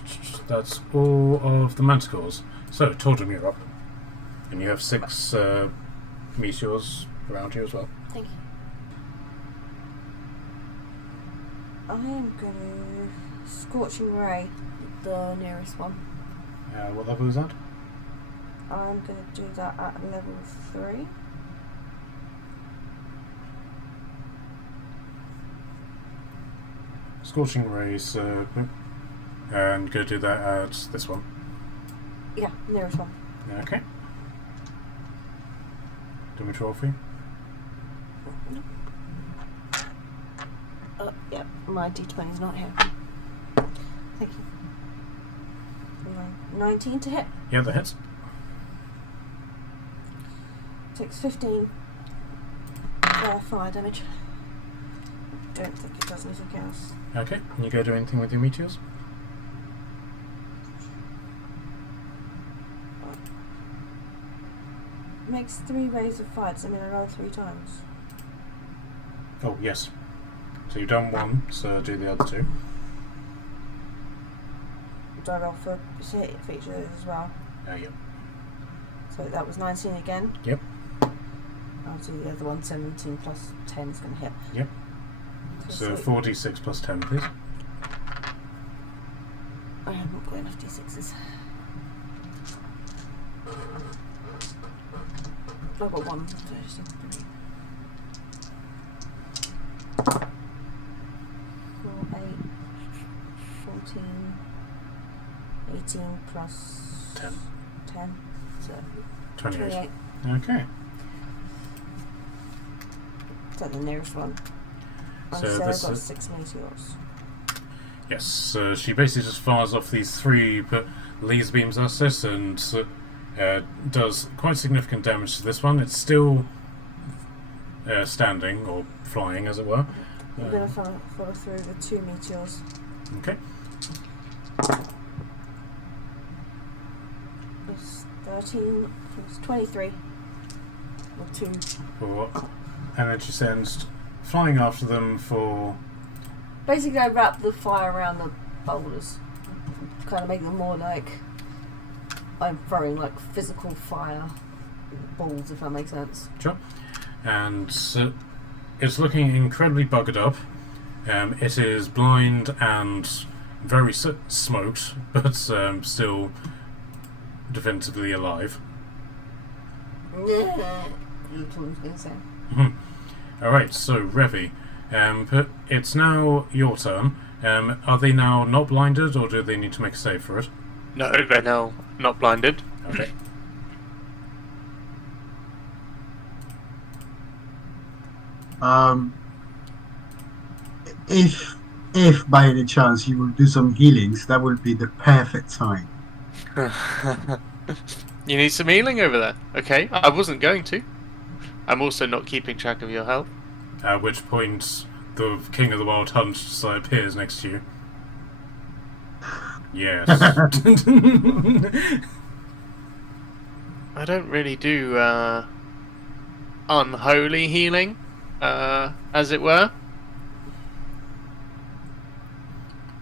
that's all of the manticores. So, Torgrim, you're up. And you have 6 meteors around you as well. Thank you. I am gonna Scorching Ray, the nearest one. What level is that? I'm gonna do that at level 3. Scorching Rays, and go do that at this one. Yeah, nearest one. Okay. Do we roll for you? Yeah, my d20 is not here. Thank you. 19 to hit. Yeah, that hits. Takes 15 fire damage. Don't think it does anything else. Okay, can you go do anything with your meteors? Makes 3 rays of fire. Does that mean I roll 3 times? Oh, yes. So you've done 1, so do the other 2. Do I roll for hit features as well? Yep. So that was 19 again. Yep. I'll do the other one. 17 plus 10 is going to hit. Yep. So 4d6 plus 10, please. I have not got enough d6s. I've got 1. So I just need 3. 4, 8, 14, 18 plus 10. 10. So 28. 28. Okay. Is that the nearest one? So So this I've got is- 6 meteors. Yes, so she basically just fires off these 3 laser beams at it and does quite significant damage to this one. It's still standing, or flying as it were. I'm going to follow through with 2 meteors. Okay. It's 13, it's 23. Or 2. And then she sends flying after them for... Basically, I wrap the fire around the boulders. Kind of make them more like I'm throwing like physical fire balls, if that makes sense. Sure. And it's looking incredibly buggered up. It is blind and very smoked, but still defensively alive. That's what I was going to say. Alright, so Revi, it's now your turn. Are they now not blinded, or do they need to make a save for it? No, they're now not blinded. Okay. If by any chance you will do some healings, that will be the perfect time. You need some healing over there. Okay, I wasn't going to. I'm also not keeping track of your health. At which point, the King of the Wild Hunt just appears next to you. Yes. I don't really do unholy healing, as it were.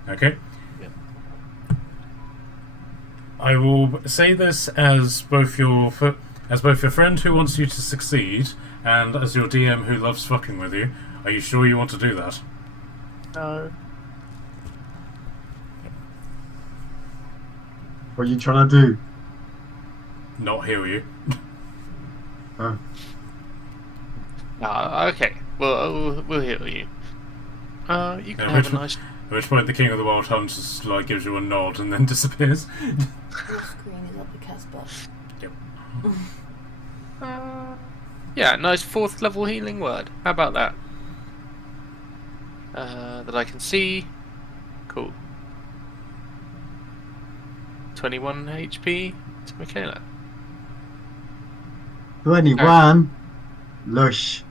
Okay. Yeah. I will say this as both your friend who wants you to succeed and as your DM who loves fucking with you. Are you sure you want to do that? No. What are you trying to do? Not heal you. Oh. Okay. Well, we'll heal you. You can Yeah, have a nice. At which point the King of the Wild Hunt just like gives you a nod and then disappears. Your screen is up the Casbah. Yep. Yeah, nice 4th level healing word. How about that? That I can see. Cool. 21 HP to Michaela. 21. Lush.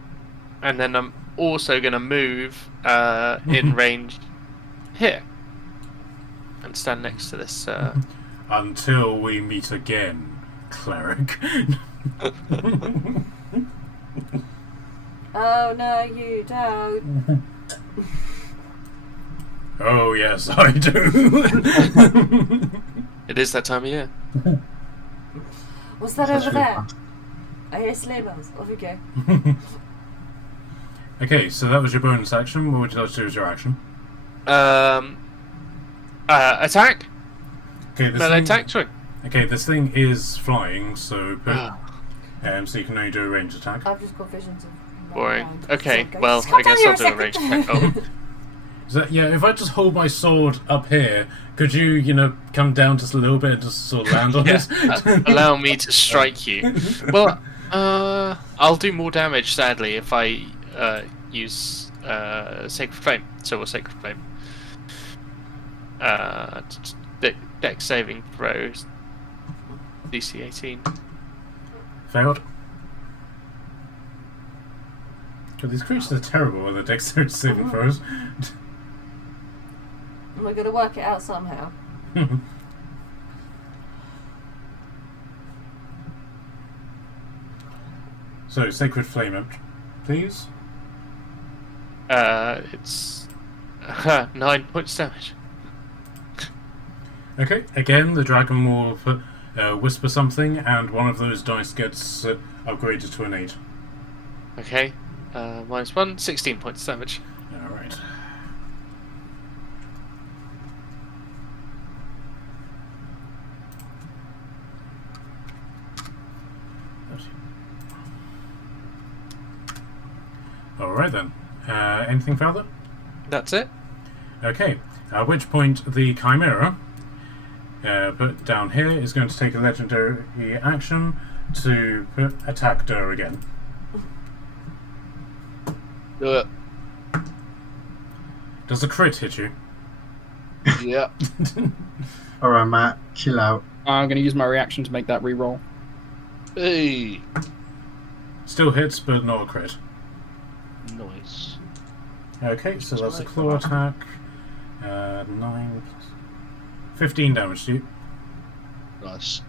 And then I'm also going to move in range here. And stand next to this. Until we meet again, cleric. Oh no, you don't. Oh yes, I do. It is that time of year. What's that over there? I hear sleigh bells. Off you go. Okay, so that was your bonus action. What would you like to do as your action? Attack? Okay, this Melee thing, attack? Swing. okay, this thing is flying, so Ah, so you can only do a range attack. I've just got visions of. boring. Around. Okay, So well, come I guess down I'll do here a range second. attack. Oh, So, yeah, if I just hold my sword up here, could you, come down just a little bit and just sort of land on yeah. it? Allow me to strike you. Well, I'll do more damage, sadly, if I use Sacred Flame. Silver Sacred Flame. Dex saving throws. DC 18. Failed. God, these creatures are terrible with the dexterity saving throws. We're gonna work it out somehow. So, Sacred Flame out, please. It's 9 points damage. Okay, again, the dragon will whisper something, and one of those dice gets upgraded to an 8. Okay. -1, 16 points damage. Alright. Alright then. Anything further? That's it. Okay, at which point the Chimera, put down here, is going to take a legendary action to attack Dur again. Do it. Does a crit hit you? Yeah. Alright, Matt, chill out. I'm going to use my reaction to make that reroll. Hey. Still hits, but not a crit. Nice. Okay, so that's a claw attack. 9 plus 15 damage to you. Nice.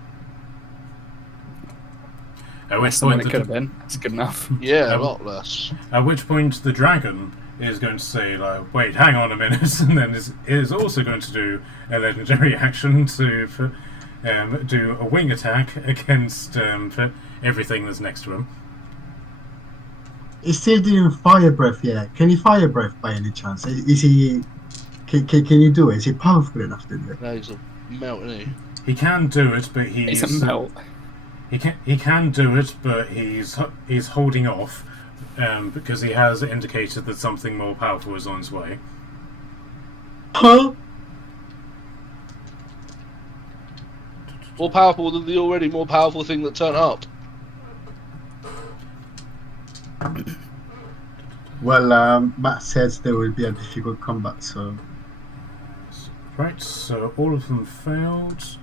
At which Less than what point it could have been. It's good enough. Yeah, a lot less. At which point the dragon is going to say, like, wait, hang on a minute, and then is also going to do a legendary action to do a wing attack against everything that's next to him. He's still doing fire breath, yeah. Can he fire breath by any chance? Is he... Can you do it? Is he powerful enough to do it? No, he's a melt, isn't he? He can do it, but he's It's a melt. He can do it, but he's holding off because he has indicated that something more powerful is on its way. Huh? More powerful than the already more powerful thing that turned up. Well, Matt says there will be a difficult combat, so... Right, so all of them failed.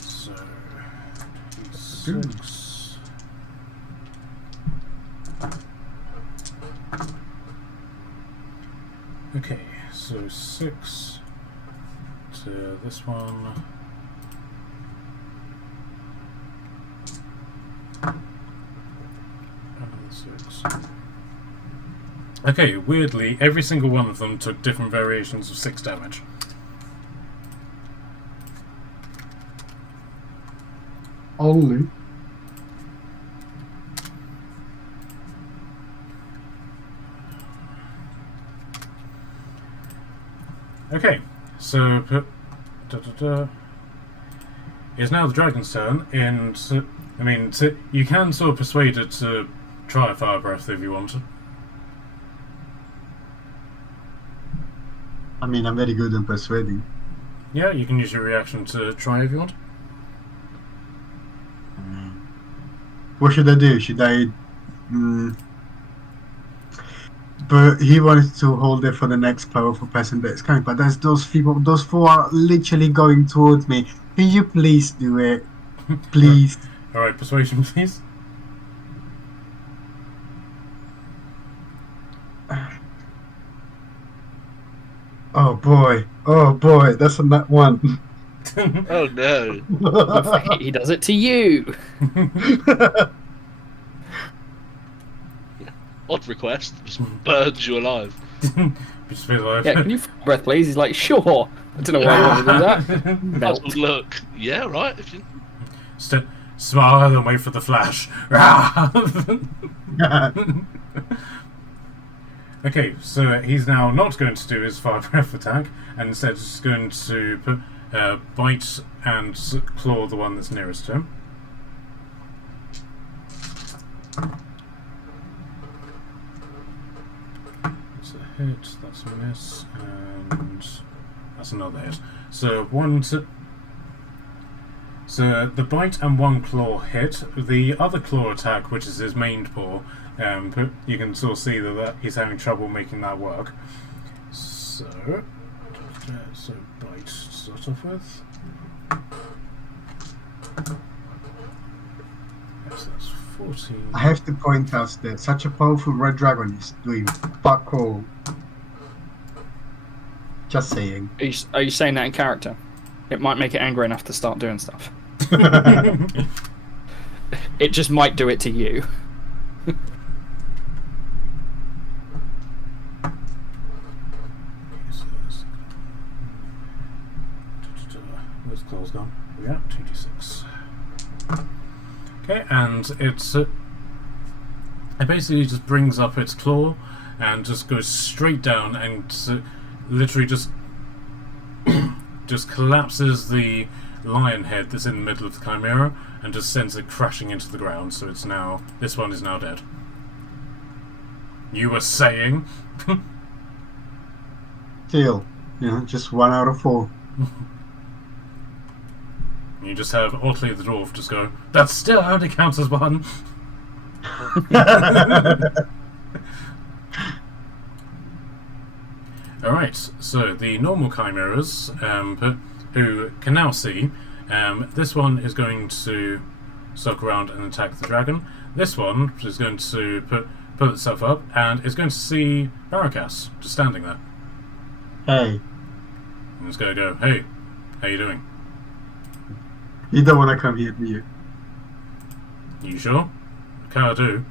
So, 6. Okay, so 6 to this one. Another 6. Okay, weirdly, every single one of them took different variations of 6 damage. Only. Okay, so it's now the dragon's turn, and I mean, you can sort of persuade it to try a fire breath if you want. I mean, I'm very good in persuading. Yeah, you can use your reaction to try if you want. What should I do? Should I? But he wanted to hold it for the next powerful person that is coming. But there's those people. Those 4 are literally going towards me. Can you please do it? Please. All right, persuasion, please. Oh boy, that's a nat 1. Oh no. He does it to you. Odd request. Just burns you alive. Just feel like Yeah, can you breath, please? He's like, sure. I don't know why you want to do that. Melt. Look. Yeah, right. If you... smile and wait for the flash. Okay, so he's now not going to do his fire breath attack, and instead is going to bite and claw the one that's nearest to him. That's a hit, that's a miss, and that's another hit. So so the bite and 1 claw hit. The other claw attack, which is his main paw, you can sort of see that he's having trouble making that work. So bite to start off with. Yes, that's 14. I have to point out that such a powerful red dragon is doing fuck all. Just saying. Are you saying that in character? It might make it angry enough to start doing stuff. It just might do it to you. Where's the claws gone? Yeah, 2d6. Okay, and it basically just brings up its claw and just goes straight down and literally just collapses the lion head that's in the middle of the chimera and just sends it crashing into the ground. So this one is now dead. You were saying? Still, just 1 out of 4. You just have Otley the dwarf just go, that still only counts as 1. Alright, so the normal chimeras, who can now see, this one is going to circle around and attack the dragon. This one is going to put itself up and is going to see Barakas just standing there. Hey, And it's going to go, hey, how you doing? you don't want to come here, do you? You sure? Okay, I do.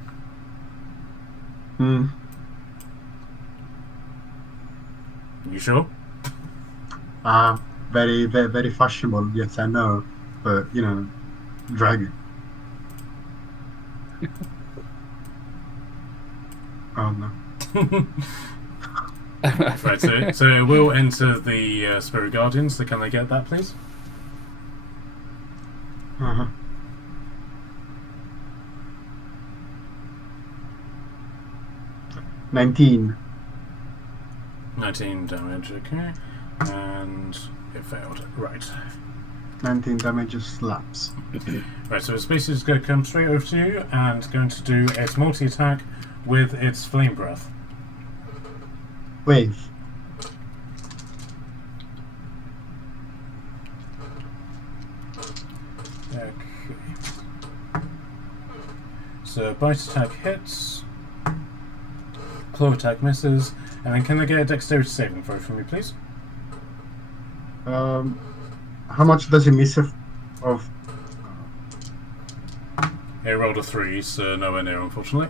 You sure? Very, very, very fashionable, yes, I know. But, dragon. Oh no. Right, so it will enter the Spirit Guardians. So can I get that, please? 19. 19 damage, okay. And it failed. Right. 19 damage just slaps. Right, so it's basically just going to come straight over to you and going to do its multi-attack with its Flame Breath. Wave. Okay. So bite attack hits. claw attack misses, and then can I get a dexterity saving throw from me, please? How much does he miss of? He rolled a 3, so nowhere near, unfortunately.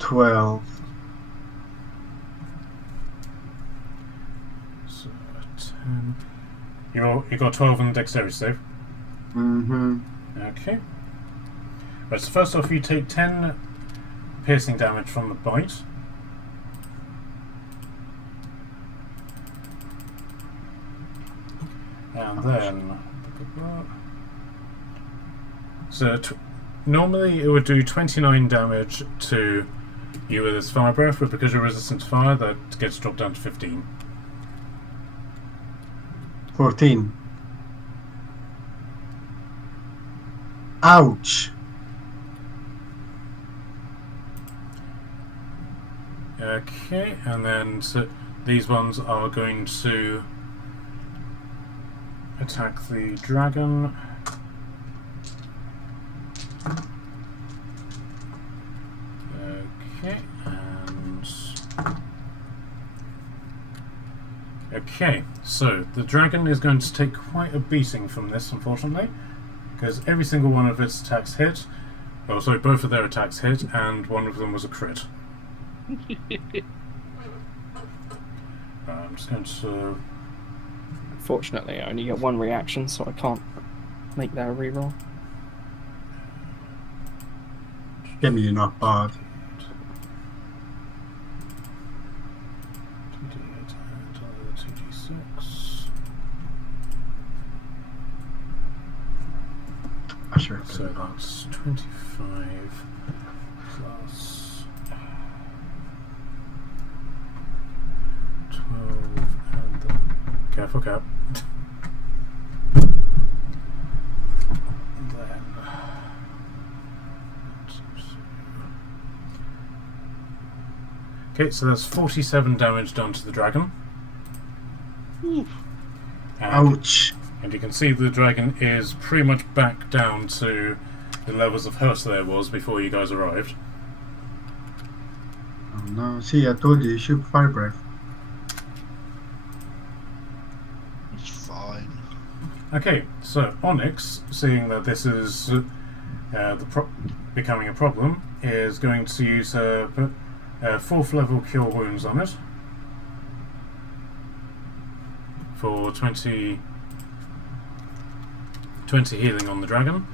12. So 10. You got 12 on the dexterity save. Mm-hmm. Okay. Right, so first off, you take 10 piercing damage from the bite. And then... So, normally it would do 29 damage to you with its fire breath, but because you're resistant to fire, that gets dropped down to 15. 14. Ouch. Okay, and then so these ones are going to attack the dragon. Okay, and... Okay, so the dragon is going to take quite a beating from this, unfortunately, because every single one of its attacks hit. Oh, sorry, both of their attacks hit, and one of them was a crit. I'm just going to... Fortunately, I only get one reaction, so I can't make that a reroll. Get me enough bad. 2d8 and another 2d6. I sure. So that's 25 plus 12 and then... Careful, Cap. And then... Okay, so that's 47 damage done to the dragon. And, Ouch. and you can see the dragon is pretty much back down to the levels of hurt there was before you guys arrived. Oh no, see, I told you shoot fire breath. It's fine. Okay, so Onyx, seeing that this is becoming a problem, is going to use her 4th level Cure Wounds on it for 20 healing on the dragon,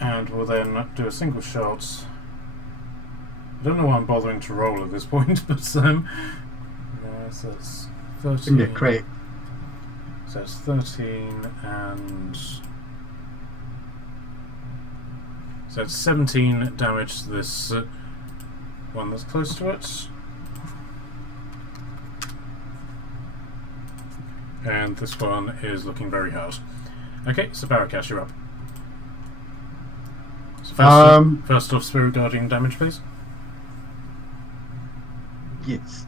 and will then do a single shot. I don't know why I'm bothering to roll at this point, but so it's 13. Yeah, great. So it's 13 and... So it's 17 damage to this one that's close to it. And this one is looking very hard. Okay, so Barakash, you're up. So first off, Spirit Guardian damage, please. Yes.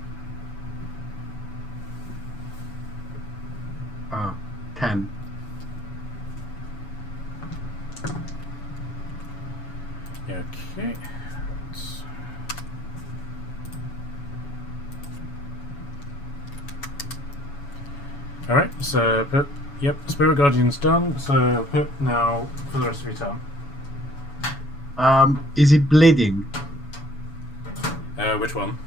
10. Okay. Alright, so yep, Spirit Guardian's done, so now for the rest of your turn. Is it bleeding? Which one?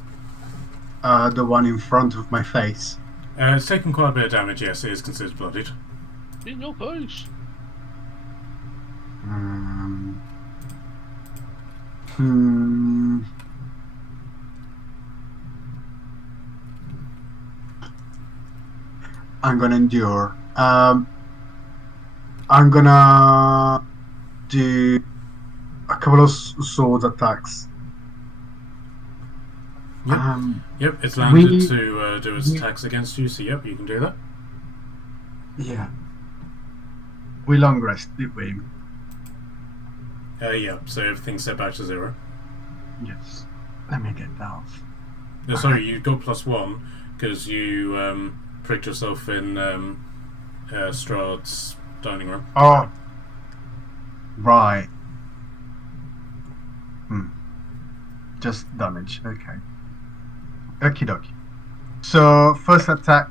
The one in front of my face. It's taken quite a bit of damage, yes, it is considered bloodied. In your face. I'm gonna endure. I'm gonna do a couple of sword attacks. Yep. Yep, it's landed to do its we- attacks against you, so yep, you can do that. Yeah. We long rest, did we? Yeah, so everything's set back to 0. Yes. Let me get that off. No, sorry, you got +1 because you pricked yourself in Strahd's dining room. Oh. Right. just damage. Okay. Okie dokie. So first attack,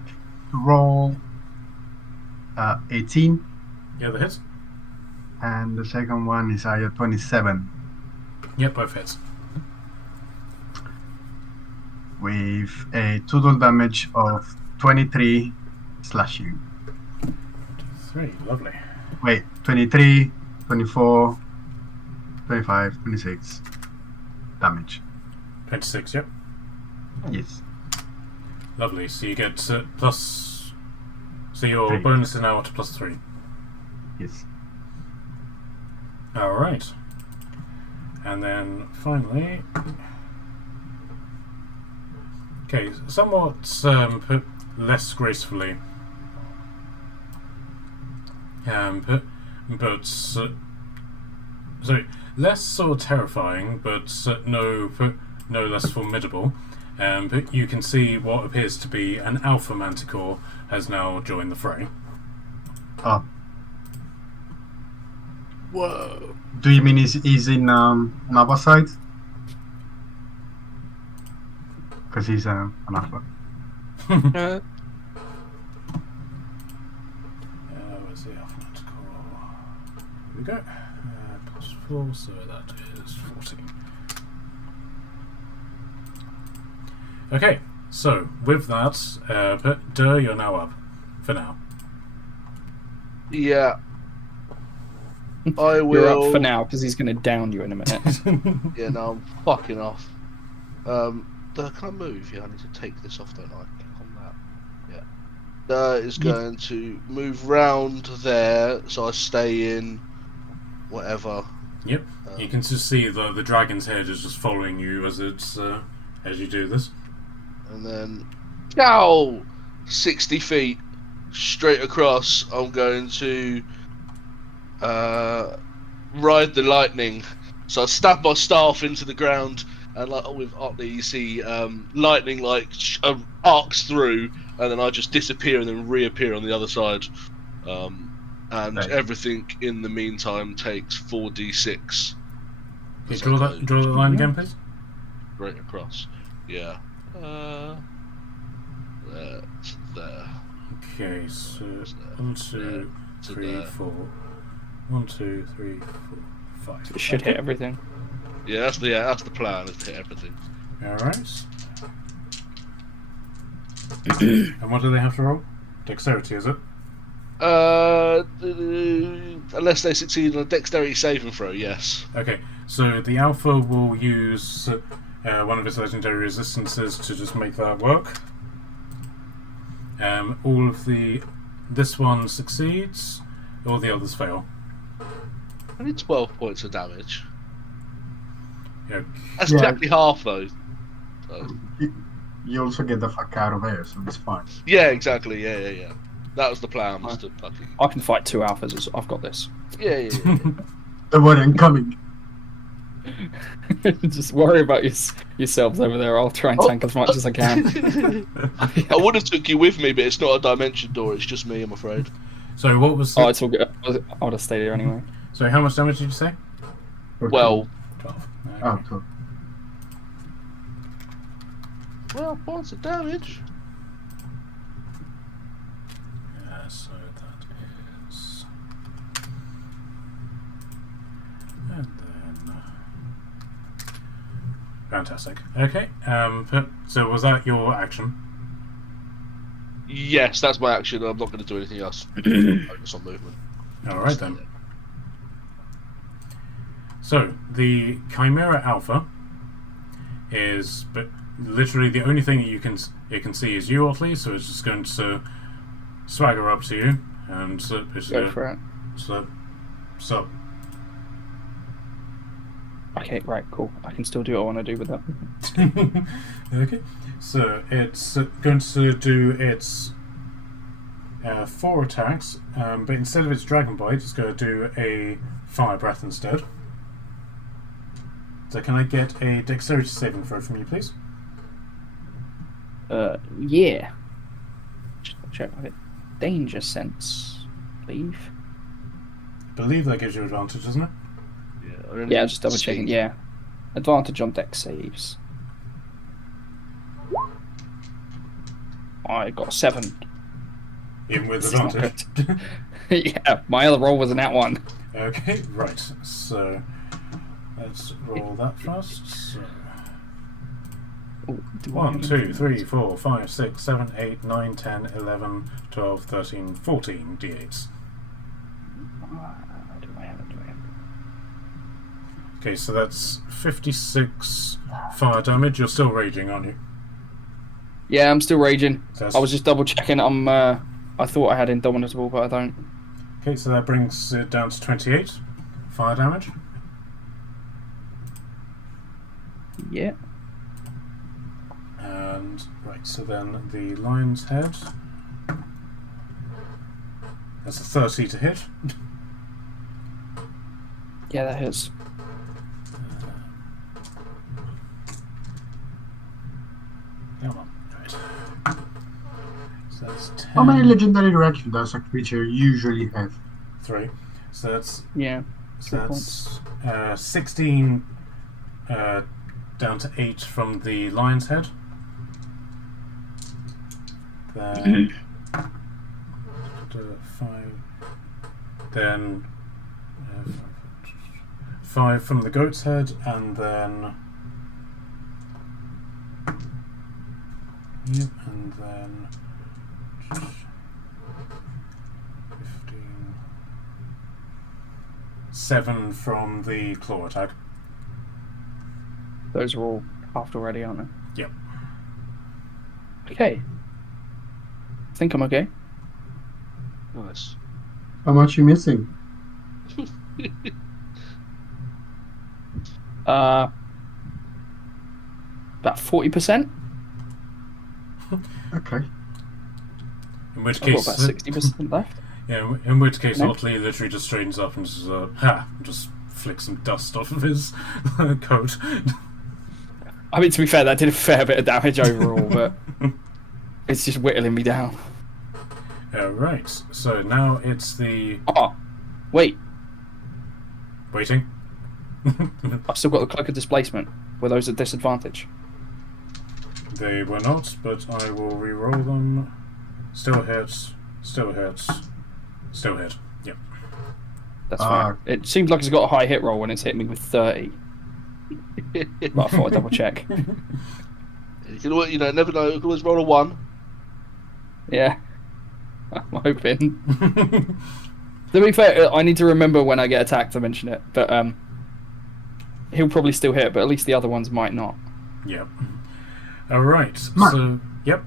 roll 18, Yeah, the hits. and the second one is a 27 Yep, both hits. with a total damage of 23 slashing. 3, lovely. Wait, 23, 24, 25, 26 damage. 26, yep. Yes. Lovely. So you get plus. So your 3. bonus is now up to +3. Yes. Alright. And then finally. Okay, somewhat put less gracefully. But sorry, less sort of terrifying, but no less formidable. But you can see what appears to be an alpha manticore has now joined the fray. Oh, Whoa. do you mean he's in Nava side? Because he's an alpha. Where's the alpha manticore? Here we go. +4, so that is 14. Okay, so with that, you're now up for now. Yeah. I will. You're up for now because he's going to down you in a minute. Yeah, no, I'm fucking off. Can I move? Yeah, I need to take this off, don't I? Click on that. Yeah. Is going to move round there, so I stay in whatever. Yep, you can just see the dragon's head is just following you as it's as you do this. And then, 60 feet straight across. I'm going to ride the lightning. So I stab my staff into the ground, and like with Otley, you see lightning like arcs through, and then I just disappear and then reappear on the other side. And Right. everything in the meantime takes 4d6. Okay, draw the line again, please. Right across. Yeah. That's there. Okay, so That's there. 1, 2, To 3, there. 4. 1, 2, 3, 4, 5. It should hit everything. Yeah, that's the plan, is to hit everything. Alright. And what do they have to roll? Dexterity, is it? Unless they succeed on a dexterity saving throw, yes. Okay, so the alpha will use one of its legendary resistances to just make that work. This one succeeds, all the others fail. Only 12 points of damage. Okay. That's Yeah. exactly half though. So, You also get the fuck out of there, so it's fine. yeah, exactly. Yeah. That was the plan. Was to fucking. I can fight 2 alphas. I've got this. Yeah. Don't worry, I'm coming. Just worry about yourselves over there. I'll try and tank as much as I can. I would have took you with me, but it's not a dimension door. It's just me, I'm afraid. So what was? Oh, it's all good. I would have stayed here anyway. So how much damage did you say? Well, 12. Oh, cool. 12 points of damage. Yeah, so that is. And then. Fantastic. Okay. So was that your action? Yes, that's my action. I'm not going to do anything else. Focus on movement. All right then. So the Chimera Alpha is, but literally the only thing it can see is you, Otley. So it's just going to swagger up to you and Go for it. So Okay, right, cool. I can still do what I want to do with that. okay. So it's going to do its 4 attacks, but instead of its dragon bite, it's going to do a fire breath instead. So can I get a dexterity saving throw from you, please? Yeah. Just check my danger sense, I believe. I believe that gives you advantage, doesn't it? Yeah, Yeah, just double checking. Yeah. Advantage on deck saves. I got 7. Even with This is not advantage. good. Yeah, my other roll was a nat 1. Okay, right. So let's roll that first. So, Ooh, do I 1, have 2, anything 3, else? 4, 5, 6, 7, 8, 9, 10, 11, 12, 13, 14 d8s. Do I have it? Okay, so that's 56 fire damage. You're still raging, aren't you? Yeah, I'm still raging. So I was just double checking. I thought I had Indomitable, but I don't. okay, so that brings it down to 28 fire damage. Yeah. And right, so then the lion's head. That's a 30 to hit. Yeah, that hits. Come on, right. So that's 10. How many legendary reaction does a creature usually have? 3. So that's Yeah. So 3 that's 16 down to 8 from the lion's head. Then 5. Then 5 from the goat's head, and then yep, and then 15. 7 from the claw attack. Those are all halved already, aren't they? Yep. Okay. I think I'm okay. Nice. How much you missing? About 40%. Okay. In which I've got case, about 60% left. yeah. In which case, No. Otley literally just straightens up and just flicks some dust off of his coat. I mean, to be fair, that did a fair bit of damage overall, but it's just whittling me down. Right. So now it's the Oh, wait. waiting. I've still got the Cloak of Displacement. Were those at disadvantage? They were not, but I will re-roll them. Still hits. Still hits. Still hit. Yep. That's fine. It seems like it's got a high hit roll when it's hit me with 30. But I thought I'd double check. You can always, never know. You can always roll a 1. Yeah. I'm hoping. To be fair, I need to remember when I get attacked to mention it. But he'll probably still hit, but at least the other ones might not. Yep. All right. Mark. So yep.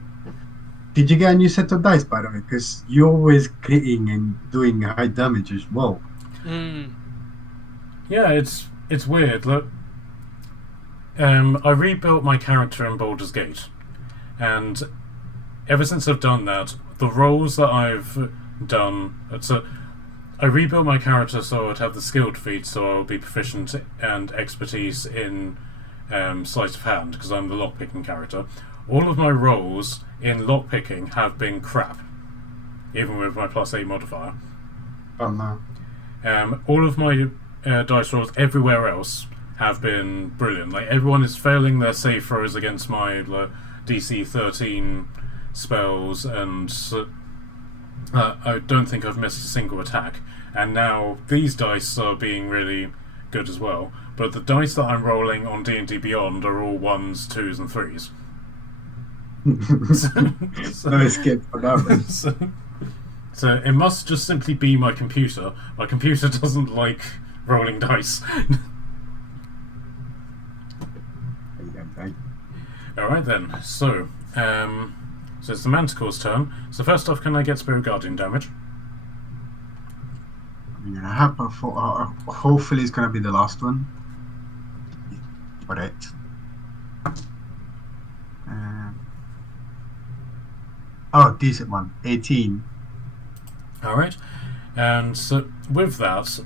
Did you get a new set of dice, by the way? Because you're always critting and doing high damage as well. Yeah, it's weird. Look, I rebuilt my character in Baldur's Gate, and ever since I've done that, the roles that I've done, I rebuilt my character so I'd have the skilled feat, so I'll be proficient and expertise in sleight of hand because I'm the lockpicking character. All of my roles in lockpicking have been crap, even with my +8 modifier. Oh no. All of my dice rolls everywhere else have been brilliant. Like, everyone is failing their save throws against my DC 13 spells, and I don't think I've missed a single attack. And now these dice are being really good as well. But the dice that I'm rolling on D&D Beyond are all 1s, 2s, and 3s. No escape for that one. So it must just simply be my computer. My computer doesn't like rolling dice. Alright then, so it's the Manticore's turn. So first off, can I get Spirit Guardian damage? I'm gonna have hopefully it's gonna be the last one. Correct. Decent one. 18. Alright. And so with that,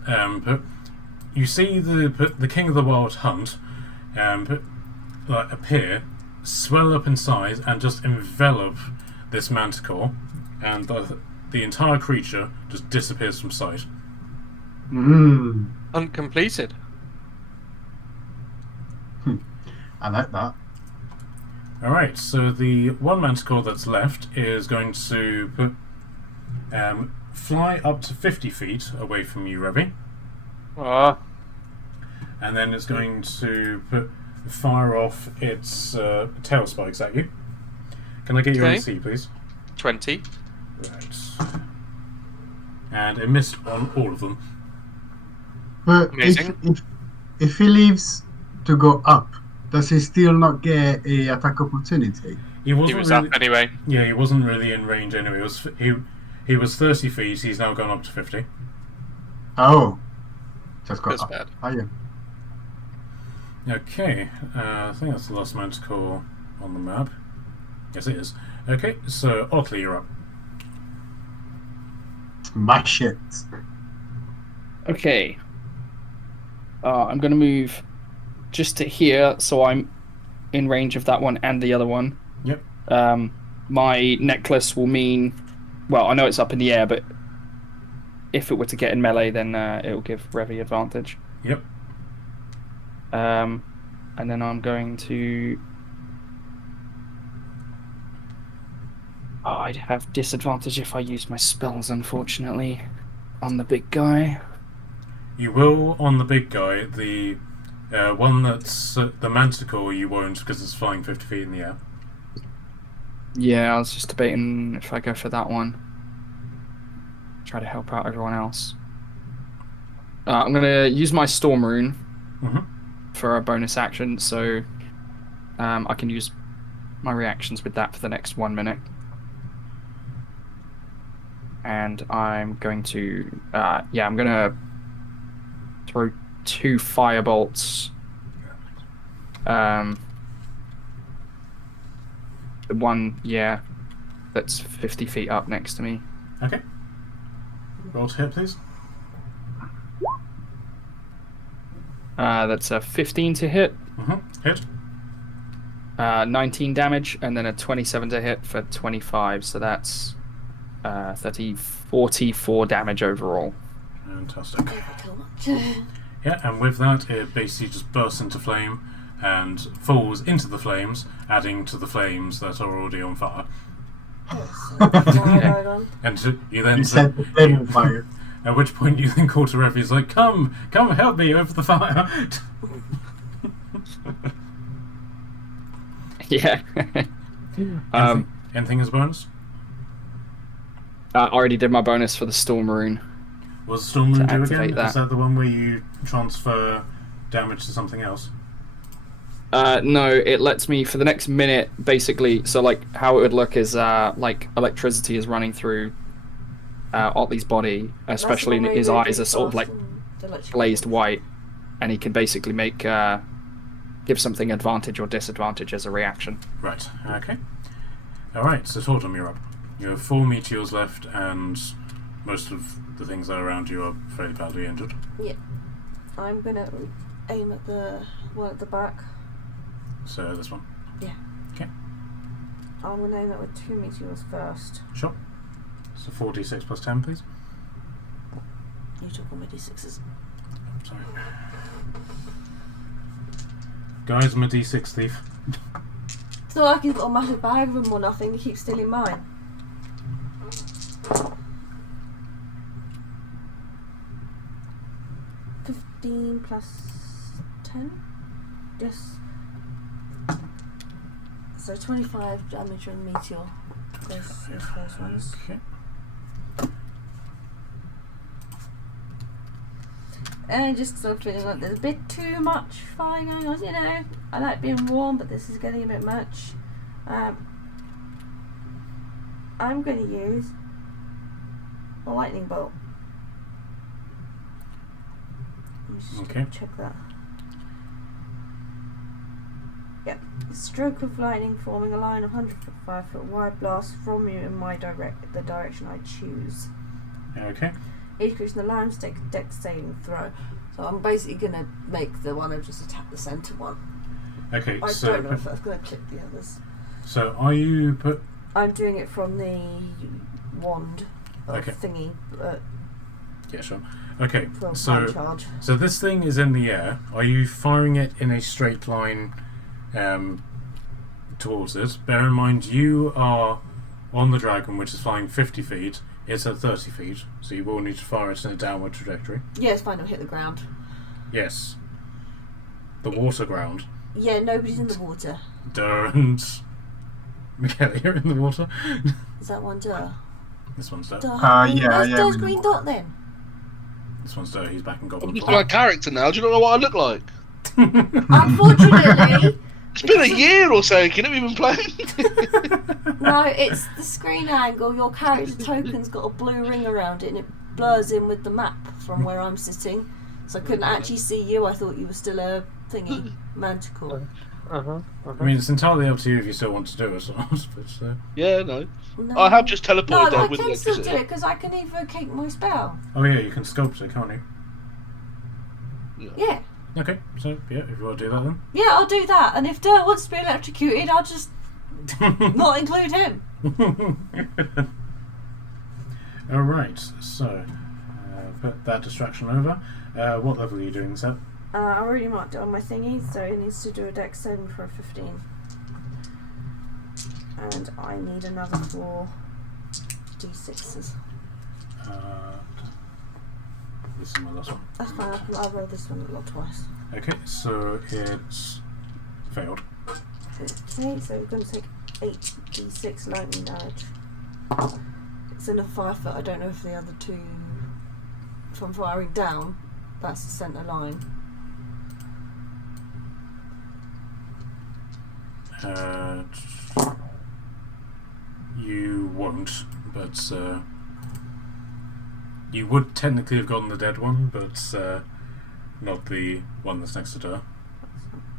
you see the King of the Wild Hunt appear, swell up in size, and just envelop this Manticore, and the entire creature just disappears from sight. Uncompleted. I like that. Alright, so the one manticore that's left is going to fly up to 50 feet away from you, Revy. And then it's going to fire off its tail spikes at you. Can I get your Okay. AC, please? 20. Right. And it missed on all of them. But Amazing. if he leaves to go up, does he still not get a attack opportunity? He wasn't He was really, up anyway. Yeah, he wasn't really in range anyway. He was 30 feet. He's now gone up to 50. Oh, just got That's up bad. higher. Okay, I think that's the last manticore on the map. Yes, it is. Okay, so Otley, you're up. My shit. Okay. I'm going to move just to here, so I'm in range of that one and the other one. Yep. My necklace will mean... Well, I know it's up in the air, but if it were to get in melee, then it will give Revy advantage. Yep. And then I'm going to... Oh, I'd have disadvantage if I used my spells, unfortunately, on the big guy. You will on the big guy. The one that's the manticore you won't because it's flying 50 feet in the air. Yeah, I was just debating if I go for that one. Try to help out everyone else. I'm going to use my Storm Rune for a bonus action, so I can use my reactions with that for the next 1 minute. And I'm going to... I'm going to throw 2 firebolts. The one, that's 50 feet up next to me. Okay. Roll to hit, please. That's a 15 to hit, Hit. 19 damage, and then a 27 to hit for 25. So that's 44 damage overall. Fantastic. Too much. Yeah, and with that, it basically just bursts into flame and falls into the flames, adding to the flames that are already on fire. And you then You set the flame on fire. at which point you then call to Revy, is like, come help me over the fire. Yeah. Anything as a bonus? I already did my bonus for the Storm Rune. Was Storm Rune To do activate again? that. Is that the one where you transfer damage to something else? No, it lets me for the next minute, basically. So, like, how it would look is like electricity is running through Otley's body, especially in his eyes are sort of like glazed white, and he can basically make give something advantage or disadvantage as a reaction. Right, okay. Alright, so Tortum, you're up. You have 4 meteors left, and most of the things that are around you are fairly badly injured. Yeah. I'm gonna aim at the one at the back. So this one. Yeah. Okay. I'm gonna aim it with 2 meteors first. Sure. So 4d6 plus 10, please. You took all my d6s. Sorry. Guys, I'm a d6 thief. It's not like he's got a massive bag of them or nothing. He keeps stealing mine. $15 plus 10? Yes. So 25 damage on meteor. Those first ones. Okay. And just because I'm feeling like there's a bit too much fire going on, you know. I like being warm, but this is getting a bit much. I'm going to use a lightning bolt. Let me just Okay. check that. Yep. Stroke of lightning forming a line of 105 foot wide blast from you in the direction I choose. Okay. Each creature in the line take a dex saving throw. So I'm basically going to make the one I've just attacked the centre one. Okay, I so don't know if that's going to clip the others. so are you I'm doing it from the wand Okay. thingy. Yeah, sure. Okay, for a so fun charge. so this thing is in the air. Are you firing it in a straight line towards it? Bear in mind, you are on the dragon, which is flying 50 feet. It's at 30 feet, so you will need to fire it in a downward trajectory. Yeah, it's fine. It'll hit the ground. Yes. The water ground. Yeah, nobody's in the water. And Michaela, you're in the water. Is that one Durr? This one's Durr. Yeah, Where's yeah, Durr's we green know. dot then? This one's Durr. He's back in I'm Goblin just form. my character now. Do you not know what I look like? Unfortunately, It's been a year or so. Can you even play? no, it's the screen angle. Your character token's got a blue ring around it and it blurs in with the map from where I'm sitting. So I couldn't actually see you. I thought you were still a thingy, manticore. I mean, it's entirely up to you if you still want to do it or not. But, Yeah, no. No. I have just No, teleported there I with can still do electricity. it because I can evocate my spell. oh yeah, you can sculpt it, can't you? Yeah. Okay, so yeah, if you want to do that then. Yeah, I'll do that. And if Durr wants to be electrocuted, I'll just not include him. Alright, so put that distraction over. What level are you doing this at? I already marked it on my thingy, so it needs to do a dex saving for a 15. And I need another 4 d6s. This is my last one. That's fine, I'll roll this one a lot twice. Okay, so it's failed. Okay, so we're going to take 8d6 lightning damage. It's in a 5 foot, I don't know if the other two... If I'm firing down, that's the centre line. You won't, but you would technically have gotten the dead one, but not the one that's next to Durr.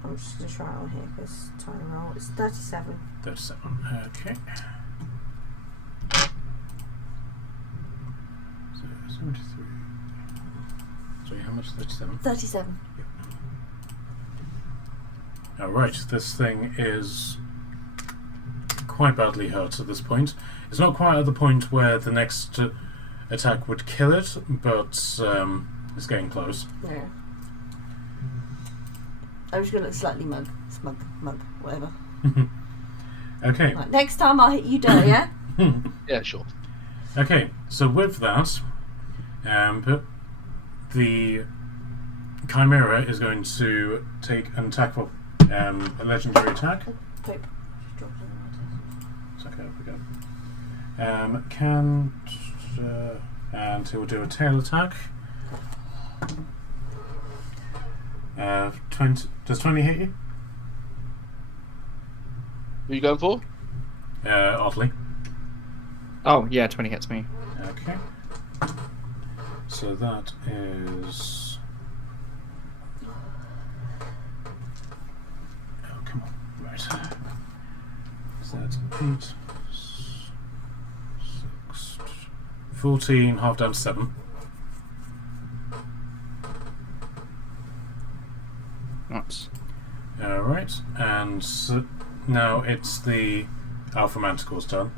I'm just going to try it on here because trying to roll. It's 37. 37. Okay. So 73. Sorry, how much? 37. 37. Alright, this thing is quite badly hurt at this point. It's not quite at the point where the next attack would kill it, but it's getting close. Yeah. I'm just going to look slightly smug, whatever. Okay. Right, next time I'll hit you Durr, yeah? Yeah, sure. Okay, so with that, the chimera is going to take an attack for a legendary attack. Okay. It's okay, we go. And he will do a tail attack. 20. Does 20 hit you? Who are you going for? Oddly. Oh, yeah, 20 hits me. Okay. So that is. Oh, come on. Right. So that's 8, 6, 14, half down to 7. Nice. Alright, and now it's the Alpha Manticore's turn.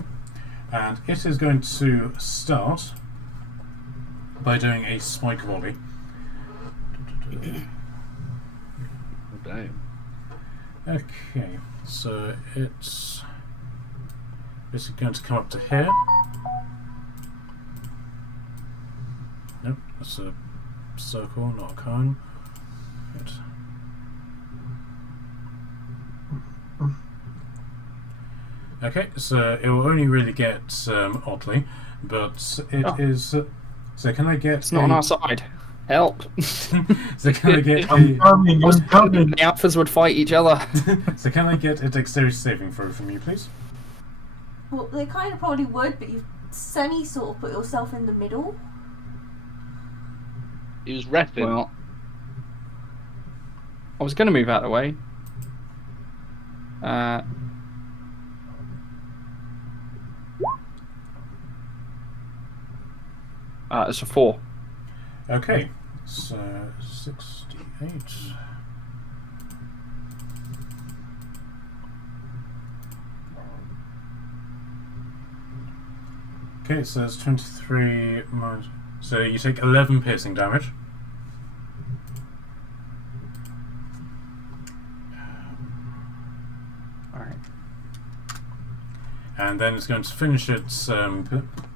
And it is going to start by doing a spike volley. Oh, damn. Okay, so it's going to come up to here. Nope, that's a circle, not a cone. Good. Okay, so it will only really get oddly, but it is. So can I get? It's not on our side. Help. So can I get I'm a? coming. The alphas would fight each other. So can I get a dexterity saving throw from you, please? Well, they kind of probably would, but you've sort of put yourself in the middle. He was reffing. Well, I was going to move out of the way. It's a 4. Okay, so 68. Okay, so it's 23 minus. So you take 11 piercing damage. Alright. And then it's going to finish its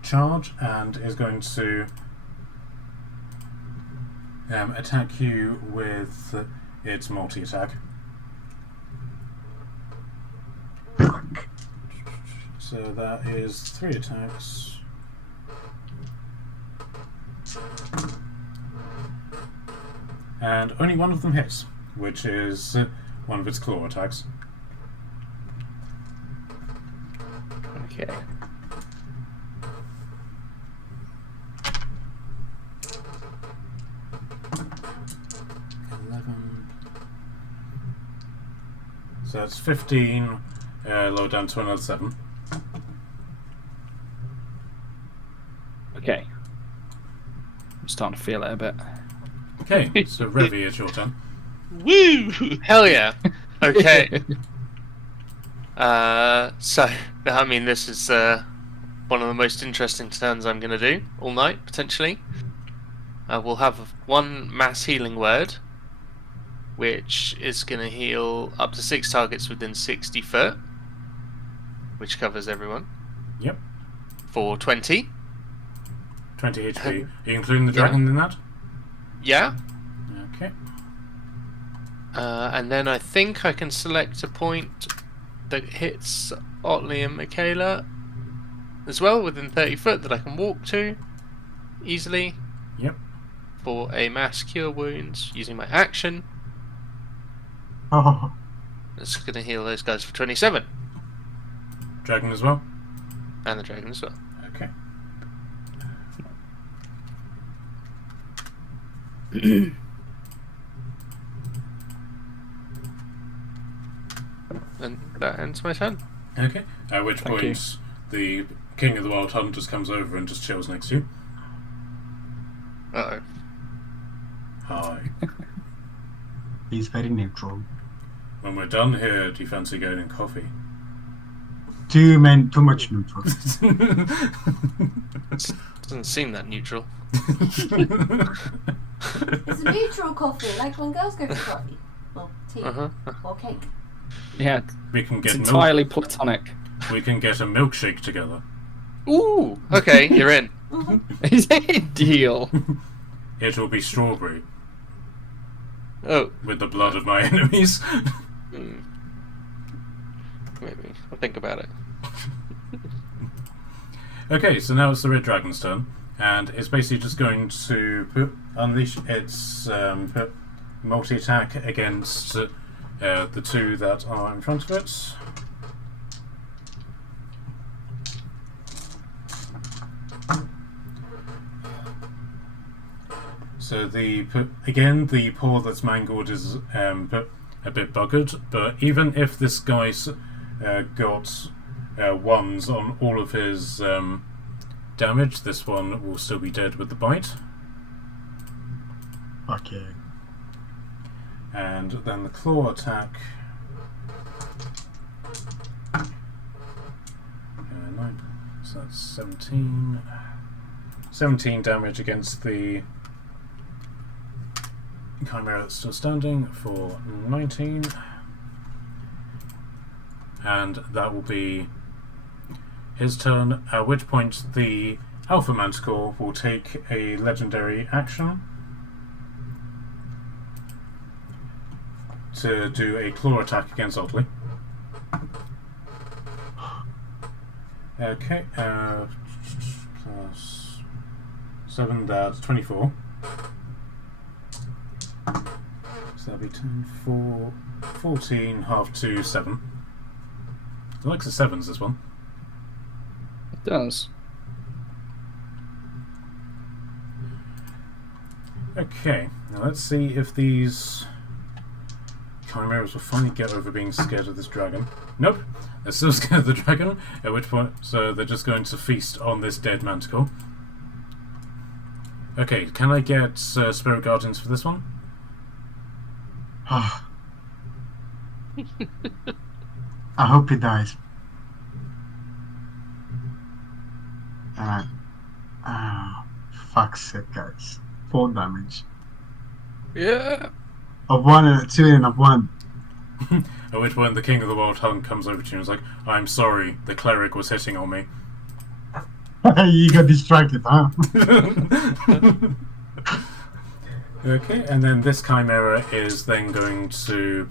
charge and is going to attack you with its multi-attack. So that is 3 attacks. And only one of them hits, which is one of its claw attacks. Okay. So that's 15, lower down to another 7. Okay. I'm starting to feel it a bit. Okay, so Revi, it's your turn. Woo! Hell yeah. Okay. So, I mean, this is one of the most interesting turns I'm going to do all night, potentially. We'll have one mass healing word, which is going to heal up to 6 targets within 60 foot, which covers everyone. Yep. For 20. 20 HP. Are you including the dragon in that? Yeah. Okay. And then I think I can select a point that hits Otley and Michaela as well within 30 foot that I can walk to easily. Yep. For a mass cure wounds using my action. Oh, It's going to heal those guys for 27. Dragon as well? And the dragon as well. Okay. And that ends my turn. Okay. At which Thank point the King of the Wild Hunters comes over and just chills next to you. Uh-oh. Hi. he's very neutral. When we're done here, do you fancy going in coffee? Too much neutral. Doesn't seem that neutral. It's a neutral coffee, like when girls go for coffee. Or tea. Uh-huh. Or cake. Yeah, We can it's get entirely platonic. we can get a milkshake together. Ooh! Okay, you're in. Is it a deal? It will be strawberry Oh, with the blood of my enemies. maybe. I'll think about it. Okay, so now it's the Red Dragon's turn, and it's basically just going to unleash its multi-attack against the two that are in front of it. So the paw that's mangled is a bit buggered, but even if this guy's got ones on all of his damage, this one will still be dead with the bite. Okay. And then the claw attack. 9, so that's 17. 17 damage against the chimera that's still standing for 19. And that will be his turn, at which point the Alpha Manticore will take a legendary action to do a claw attack against Otley. Okay, plus 7, that's 24. So that'll be 10, 4, 14, half to 7. It likes the 7s, this one. It does. Okay, now let's see if these chimeras will finally get over being scared of this dragon. Nope, they're still scared of the dragon, at which point, so they're just going to feast on this dead manticore. Okay, can I get Spirit Guardians for this one? I hope he dies. fuck's sake, guys. 4 damage. Yeah. Of 1 and a 2 and of 1. At which point the King of the Wild Hunt comes over to you and is like, I'm sorry, the cleric was hitting on me. You got distracted, huh? Okay, and then this chimera is then going to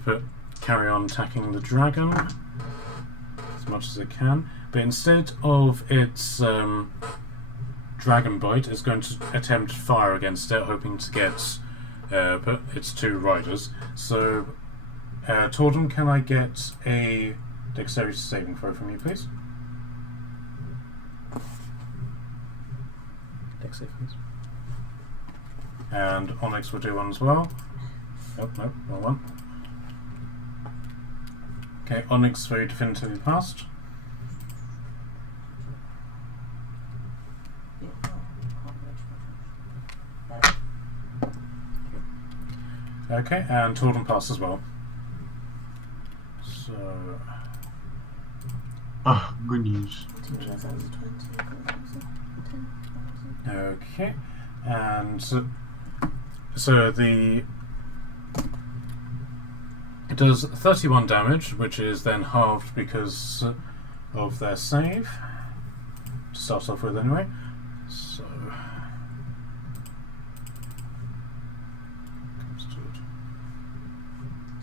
carry on attacking the dragon as much as it can, but instead of its dragon bite, it's going to attempt fire against it, hoping to get its 2 riders. So, Tordum, can I get a dexterity saving throw from you, please? Dex save, please. And Onyx will do one as well. Oh, no, wrong one. Okay, Onyx very definitively passed. Okay, and Tordum passed as well. So... Oh, good news. Okay, and so the... It does 31 damage, which is then halved because of their save. To start off with, anyway. So... comes to it.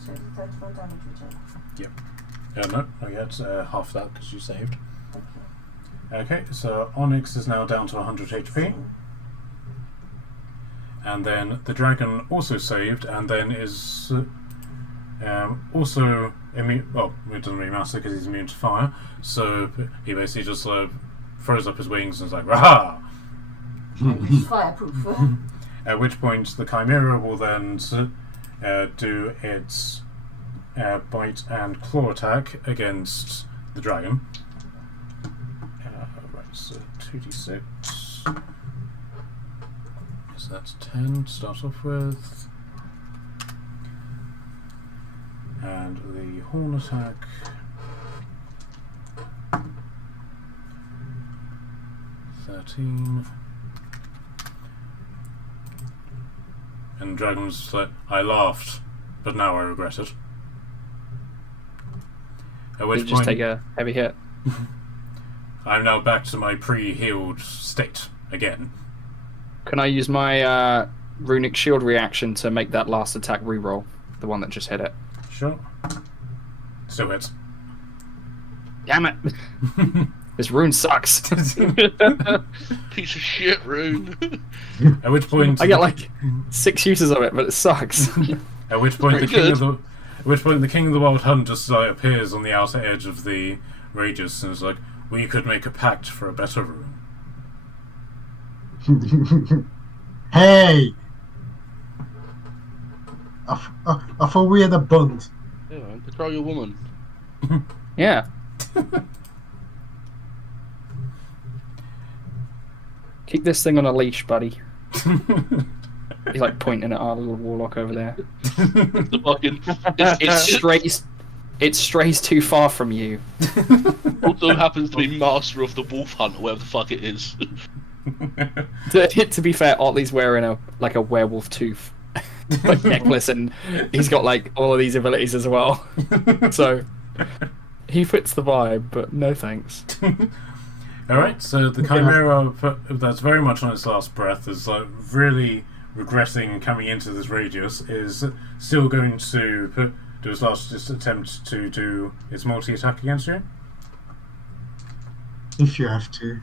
So 34 damage return. Yep. No, not yet. Half that because you saved. Okay, so Onyx is now down to 100 HP. And then the dragon also saved, and then is also immune. Well, it doesn't really matter because he's immune to fire. So he basically just throws up his wings and is like, "Raha!" It's fireproof. At which point the chimera will then do its bite and claw attack against the dragon. Right, so 2d6. So that's 10 to start off with. And the horn attack. 13. And the dragon was like, I laughed, but now I regret it. At which Did you point, just take a heavy hit? I'm now back to my pre-healed state again. Can I use my runic shield reaction to make that last attack reroll? The one that just hit it. Sure. Still hits. Damn it! This rune sucks. Piece of shit, Rune. At which point I get like 6 uses of it, but it sucks. At which point the Pretty king of the King of the Wild Hunt just appears on the outer edge of the radius and is like, we could make a pact for a better rune. Hey! I thought we had a bond. Yeah, man, control your woman. Yeah. Keep this thing on a leash, buddy. He's like pointing at our little warlock over there. The fucking. It strays too far from you. Also happens to be master of the wolf hunt, or whatever the fuck it is. To be fair, Otley's wearing a werewolf tooth necklace, and he's got like all of these abilities as well. So he fits the vibe, but no thanks. Alright, so the chimera that's very much on its last breath is like really regretting coming into this radius, is still going to do its last attempt to do its multi-attack against you. If you have to.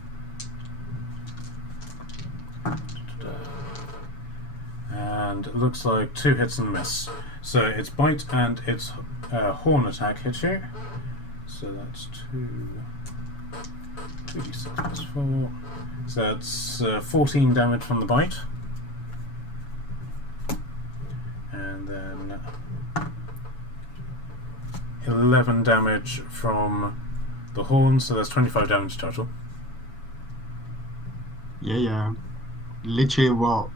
And it looks like 2 hits and a miss. So its bite and its horn attack hit you. So that's 2d6 plus 4. So that's 14 damage from the bite. And then 11 damage from the horn, so that's 25 damage total. Yeah. Literally what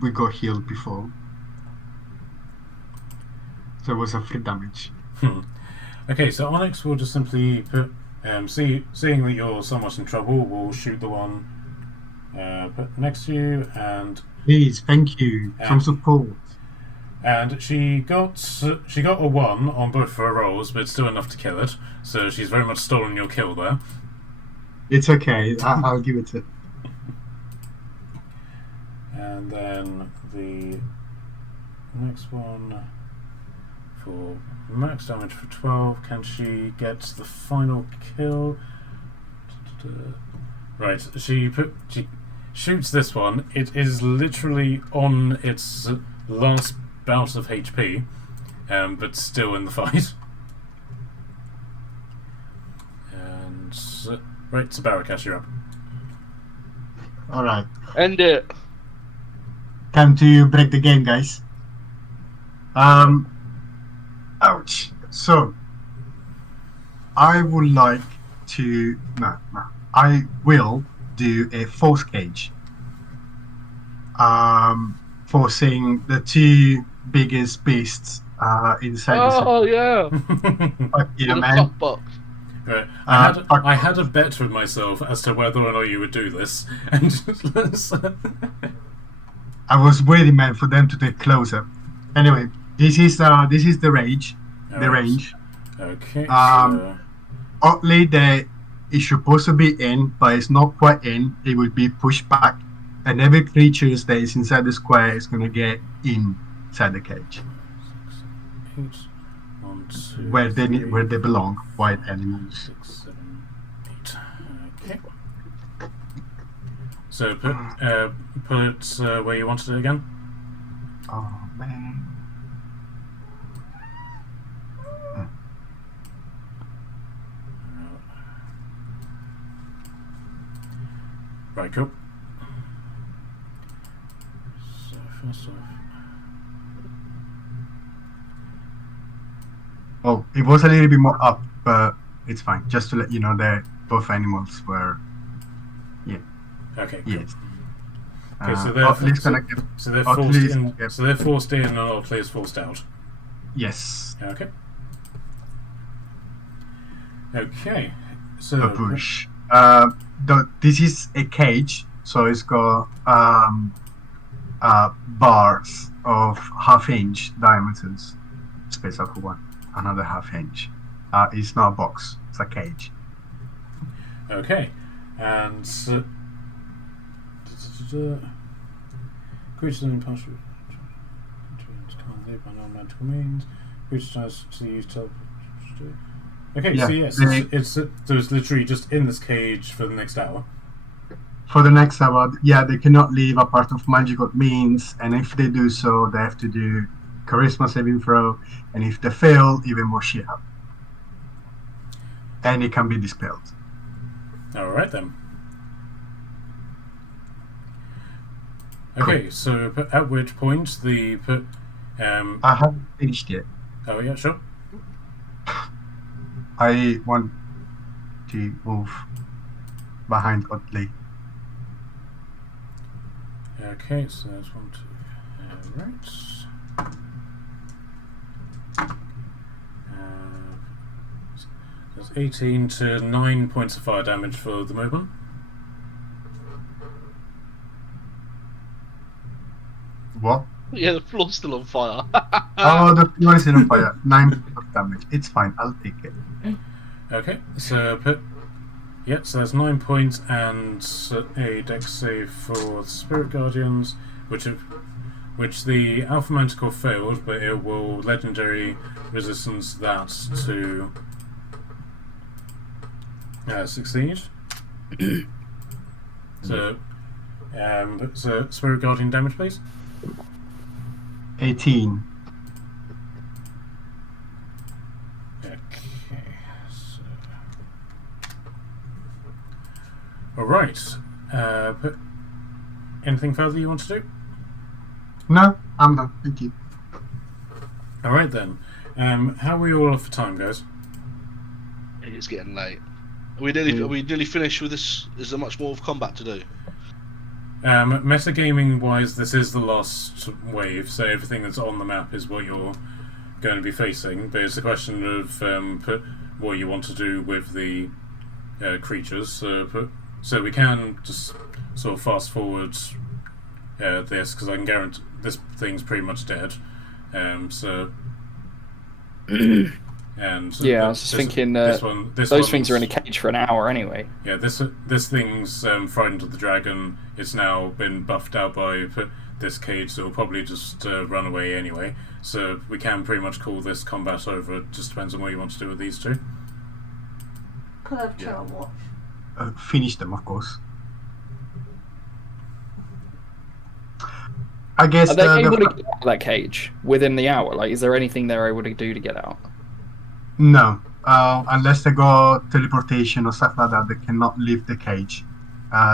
we got healed before. So it was a 3 damage. Okay, so Onyx will just simply put, seeing that you're somewhat in trouble, will shoot the one put next to you, and Please, thank you. Some support. she got a 1 on both of her rolls, but it's still enough to kill it. So she's very much stolen your kill there. It's okay. I'll give it to. And then the next one for max damage for 12. Can she get the final kill? Right, she shoots this one. It is literally on its last bout of HP, but still in the fight. And right, Sabarakas, you're up. All right. End it. Time to break the game, guys. Ouch. So, I would like to. No. I will do a force cage. Forcing the 2 biggest beasts inside Oh yeah. the. Fuck yeah, In a man. fuck box. Right. fuck. I had a bet with myself as to whether or not you would do this, and I was waiting, man, for them to take closer. Anyway, this is the range. The Alright. range. Okay. Oddly, it's supposed to be in, but it's not quite in. It will be pushed back, and every creature that is inside the square is gonna get inside the cage, 8, 1, 2, where they 3, where they belong. Wild animals. 6, 7, 8. Okay. So put it where you wanted it again. Oh man. Right, cool. So first off, Oh, it was a little bit more up, but it's fine. Just to let you know that both animals were. okay, cool. Yes. Okay, so Otley's gonna get. they're Otley's forced in. gonna get- So they're forced in, and Otley is forced out. Yes. Okay. Okay. So A push. This is a cage, so it's got bars of half-inch diameters. Space out for one. Another half-inch. It's not a box. It's a cage. Okay, and creatures and partial can't live by non-magical means. Creatures tries to use teleport. Okay, Yeah, so yes, so it's literally just in this cage for the next hour. For the next hour, yeah, they cannot leave a part of magical means, and if they do so, they have to do charisma saving throw, and if they fail, even more shit happens. And it can be dispelled. All right then. Okay, so at which point the I haven't finished yet. oh yeah, sure. I want to move behind Otley. Okay, so that's 1, 2. Right. That's 18 to 9 points of fire damage for the movement. What? Yeah, the floor's still on fire. Oh, the floor is on fire. 9 points of damage. It's fine. I'll take it. Okay, so so that's 9 points and a dex save for Spirit Guardians, which the Alpha Manticore failed, but it will legendary resistance that to succeed. So Spirit Guardian damage, please. 18. Okay, so all right. Anything further you want to do? No, I'm done. Thank you. All right then. How are we all off for time, guys? It's getting late. Are we nearly finished with this? Is there much more of combat to do? Metagaming wise, this is the last wave, so everything that's on the map is what you're going to be facing. But it's a question of what you want to do with the creatures. So we can just sort of fast forward this, because I can guarantee this thing's pretty much dead. So. And Yeah, I was just thinking those things are in a cage for an hour anyway. Yeah, this thing's frightened of the dragon. It's now been buffed out by this cage, so it'll probably just run away anyway. So we can pretty much call this combat over. It just depends on what you want to do with these two. Could I have chair on watch? Finish them, of course. I guess Are they able to get out of that cage within the hour? Like, is there anything they're able to do to get out? No, unless they got teleportation or stuff like that, they cannot leave the cage.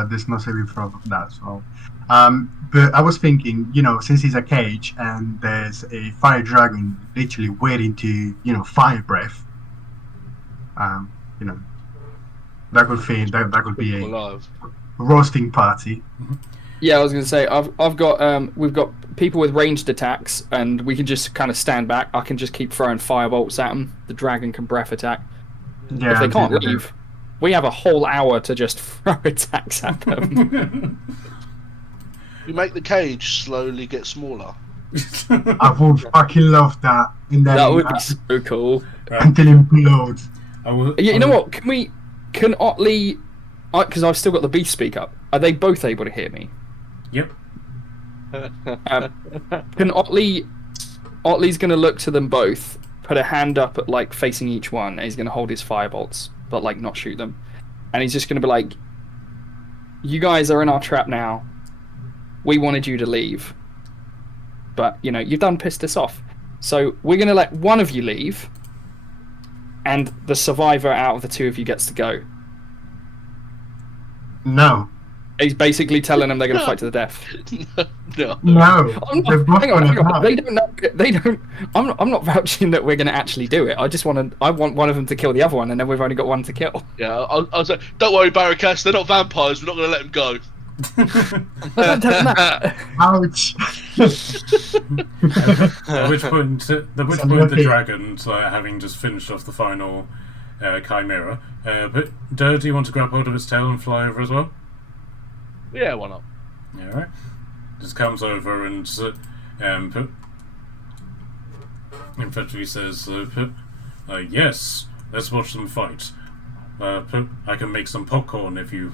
There's no saving throw of that. So, but I was thinking, since it's a cage and there's a fire dragon literally waiting to, fire breath. That could be a Alive. roasting party. Yeah, I was going to say we've got people with ranged attacks, and we can just kind of stand back. I can just keep throwing firebolts at them. The dragon can breath attack. Yeah, If they can't leave, we have a whole hour to just throw attacks at them. You make the cage slowly get smaller. I would fucking love that. And then, That would be so cool. until it implodes. You know what? Can Otley? Because I've still got the beast speak up. Are they both able to hear me? Yep. Can Otley's going to look to them both, put a hand up at like facing each one, and he's going to hold his firebolts, but like not shoot them, and he's just going to be like, "You guys are in our trap now. We wanted you to leave, but you've done pissed us off. So we're going to let one of you leave, and the survivor out of the two of you gets to go." No. He's basically telling them they're going to fight to the death. No. No. Hang on. They don't know. They don't. I'm not vouching that we're going to actually do it. I want one of them to kill the other one, and then we've only got one to kill. Yeah, I'll say, don't worry, Barricas, they're not vampires. We're not going to let them go. That doesn't matter. Ouch. At which point the dragon, having just finished off the final chimera, but do you want to grab hold of its tail and fly over as well? Yeah, why not? Alright. Just comes over and effectively says, yes, let's watch them fight. I can make some popcorn if you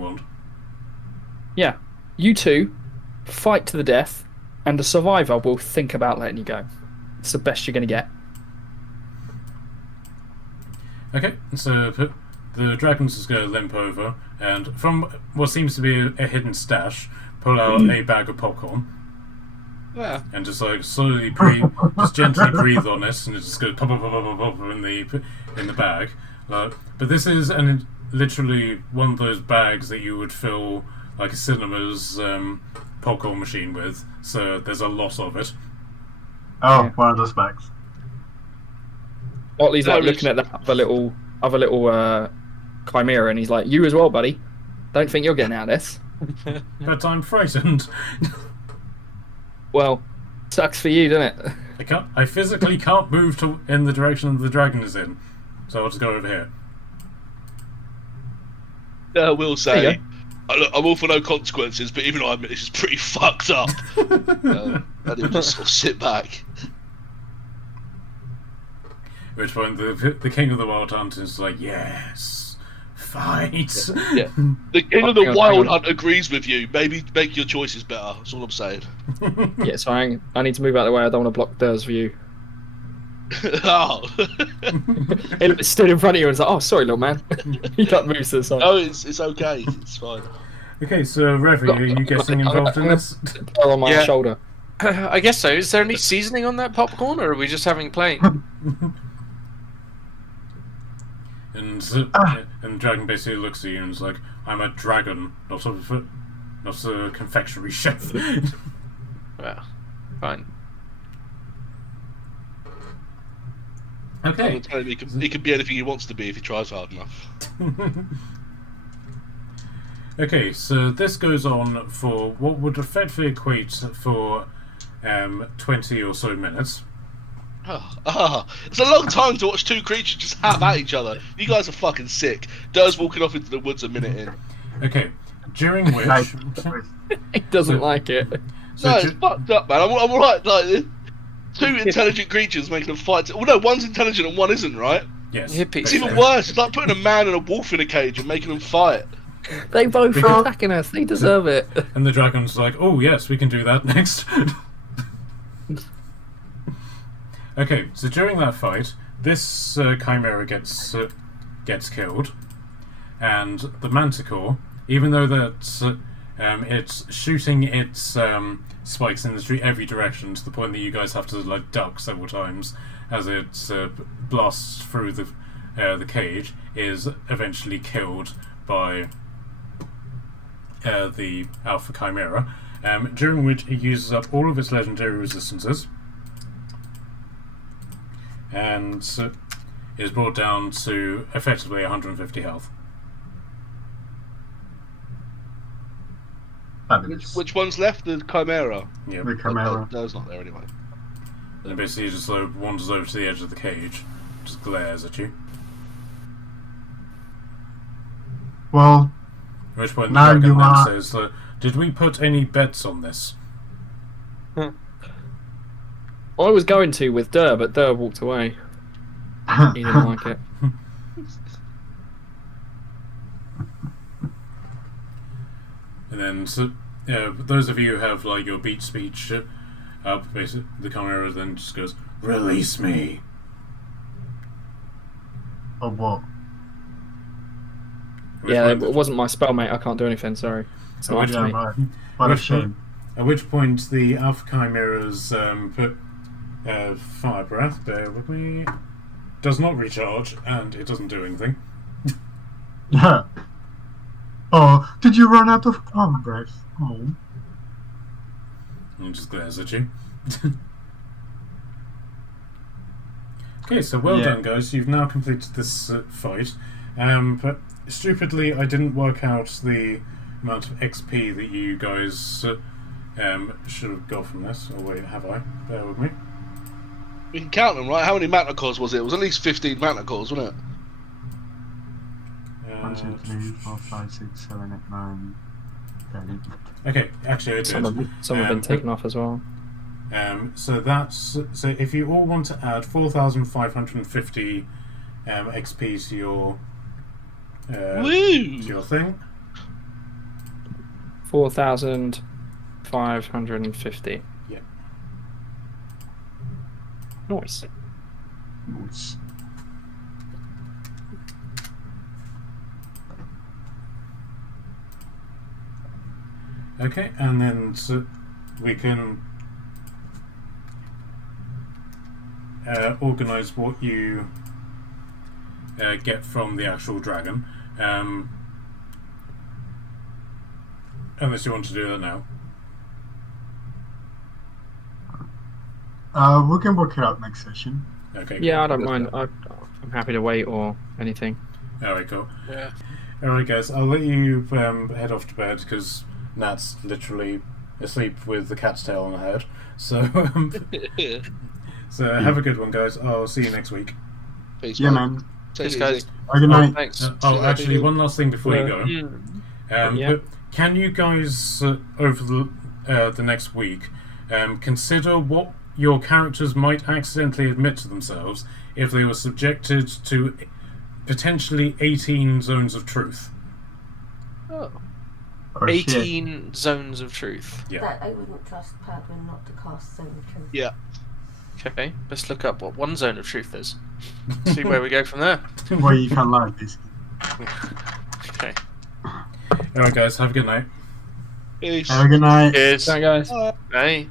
want. Yeah, you two fight to the death, and the survivor will think about letting you go. It's the best you're going to get. Okay, so the dragon's just going to limp over, and from what seems to be a hidden stash, pull out a bag of popcorn. Yeah. And just slowly just gently breathe on it, and it just goes pop, pop, pop, pop, pop in the bag. But this is literally one of those bags that you would fill like a cinema's popcorn machine with. So there's a lot of it. Oh, Yeah. one of those bags. Otley's like looking at that other little chimera, and he's like, "You as well, buddy. Don't think you're getting out of this." But I'm frightened. Well, sucks for you, doesn't it? I physically can't move in the direction the dragon is in, so I'll just go over here. I will There you say, I'm all for no consequences, but even though I admit this is pretty fucked up, and he'll just sort of sit back. At which point the king of the wild hunt is like, yes, fight. Yeah. The king of the Hang on, wild hang on. hunt agrees with you. Maybe make your choices better. That's all I'm saying. Yeah, so I need to move out of the way. I don't want to block Dur's view. Oh. It stood in front of you and was like, "Oh, sorry, little man." You can't move to the side. No, it's okay. It's fine. Okay, so Revi, are you getting involved in this? Dur on my Yeah. shoulder. I guess so. Is there any seasoning on that popcorn, or are we just having plain? And the dragon basically looks at you and is like, "I'm a dragon, not a confectionery chef." Well, fine. Okay. I'm telling you, he can be anything he wants to be if he tries hard enough. Okay, so this goes on for what would effectively equate for 20 or so minutes. It's a long time to watch two creatures just have at each other. You guys are fucking sick. Dur's walking off into the woods a minute in. Okay, during which. Like, He doesn't like it. So No, it's fucked up, man. I'm alright. Like, two intelligent creatures making them fight. Well, no, one's intelligent and one isn't, right? yes. Hippies. It's even worse. It's like putting a man and a wolf in a cage and making them fight. They both Because- are attacking us. They deserve it. And the dragon's like, oh yes, we can do that next. Okay, so during that fight, this chimera gets killed, and the manticore, even though that it's shooting its spikes in the street every direction to the point that you guys have to like duck several times as it blasts through the cage, is eventually killed by the Alpha Chimera, during which it uses up all of its legendary resistances and is brought down to effectively 150 health. Which one's left? The chimera. Yep. The Chimera. No, it's not there anyway. And basically just wanders over to the edge of the cage, just glares at you. Well, At which point the Now dragon you then are- says, did we put any bets on this? I was going to with Durr, but Durr walked away. He didn't like it. And then, so, those of you who have like your beat speech up, basically, the chimera then just goes, "Release me." or what? At which Yeah, point it wasn't my spell, mate. I can't do anything. Sorry. It's not up to Yeah, me. right. What a Which one? shame. At which point the Alpha Chimera's put fire breath, bear with me, does not recharge, and it doesn't do anything. Yeah. Oh, did you run out of armor breath? Oh. And just glares at you. Okay, so well Yeah. done, guys. You've now completed this fight. But stupidly, I didn't work out the amount of XP that you guys should have got from this. Oh wait, have I? Bear with me. We can count them, right? How many manticores was it? It was at least 15 manticores, wasn't it? 1, 2, 3, 4, 5, 6, 7, 8, 9, 10. Okay, actually, I did. Some have been taken off as well. So if you all want to add 4,550 XP to your thing, 4,550. Yeah. Nice. Nice. okay, and then we can organise what you get from the actual dragon. Unless you want to do that now. We can work it out next session. Okay. Yeah, I cool. don't mind. I'm happy to wait or anything. Alright, cool. Yeah. Alright, guys, I'll let you head off to bed because Nat's literally asleep with the cat's tail on her head. So, have a good one, guys. I'll see you next week. Peace, Yeah, mate. man. Take Thanks, it guys. easy. Good night. Thanks. Actually, one last thing before you go. Yeah. But can you guys, over the next week, consider what your characters might accidentally admit to themselves if they were subjected to potentially 18 zones of truth? Oh. Oh, shit. 18 zones of truth. Yeah. That I wouldn't trust Padwin not to cast Zone of Truth. Yeah. Okay, let's look up what one zone of truth is. See where we go from there. Where you can lie, basically. Okay. Alright, guys, have a good night. Peace. Have a good night. Cheers. Bye, guys. Bye.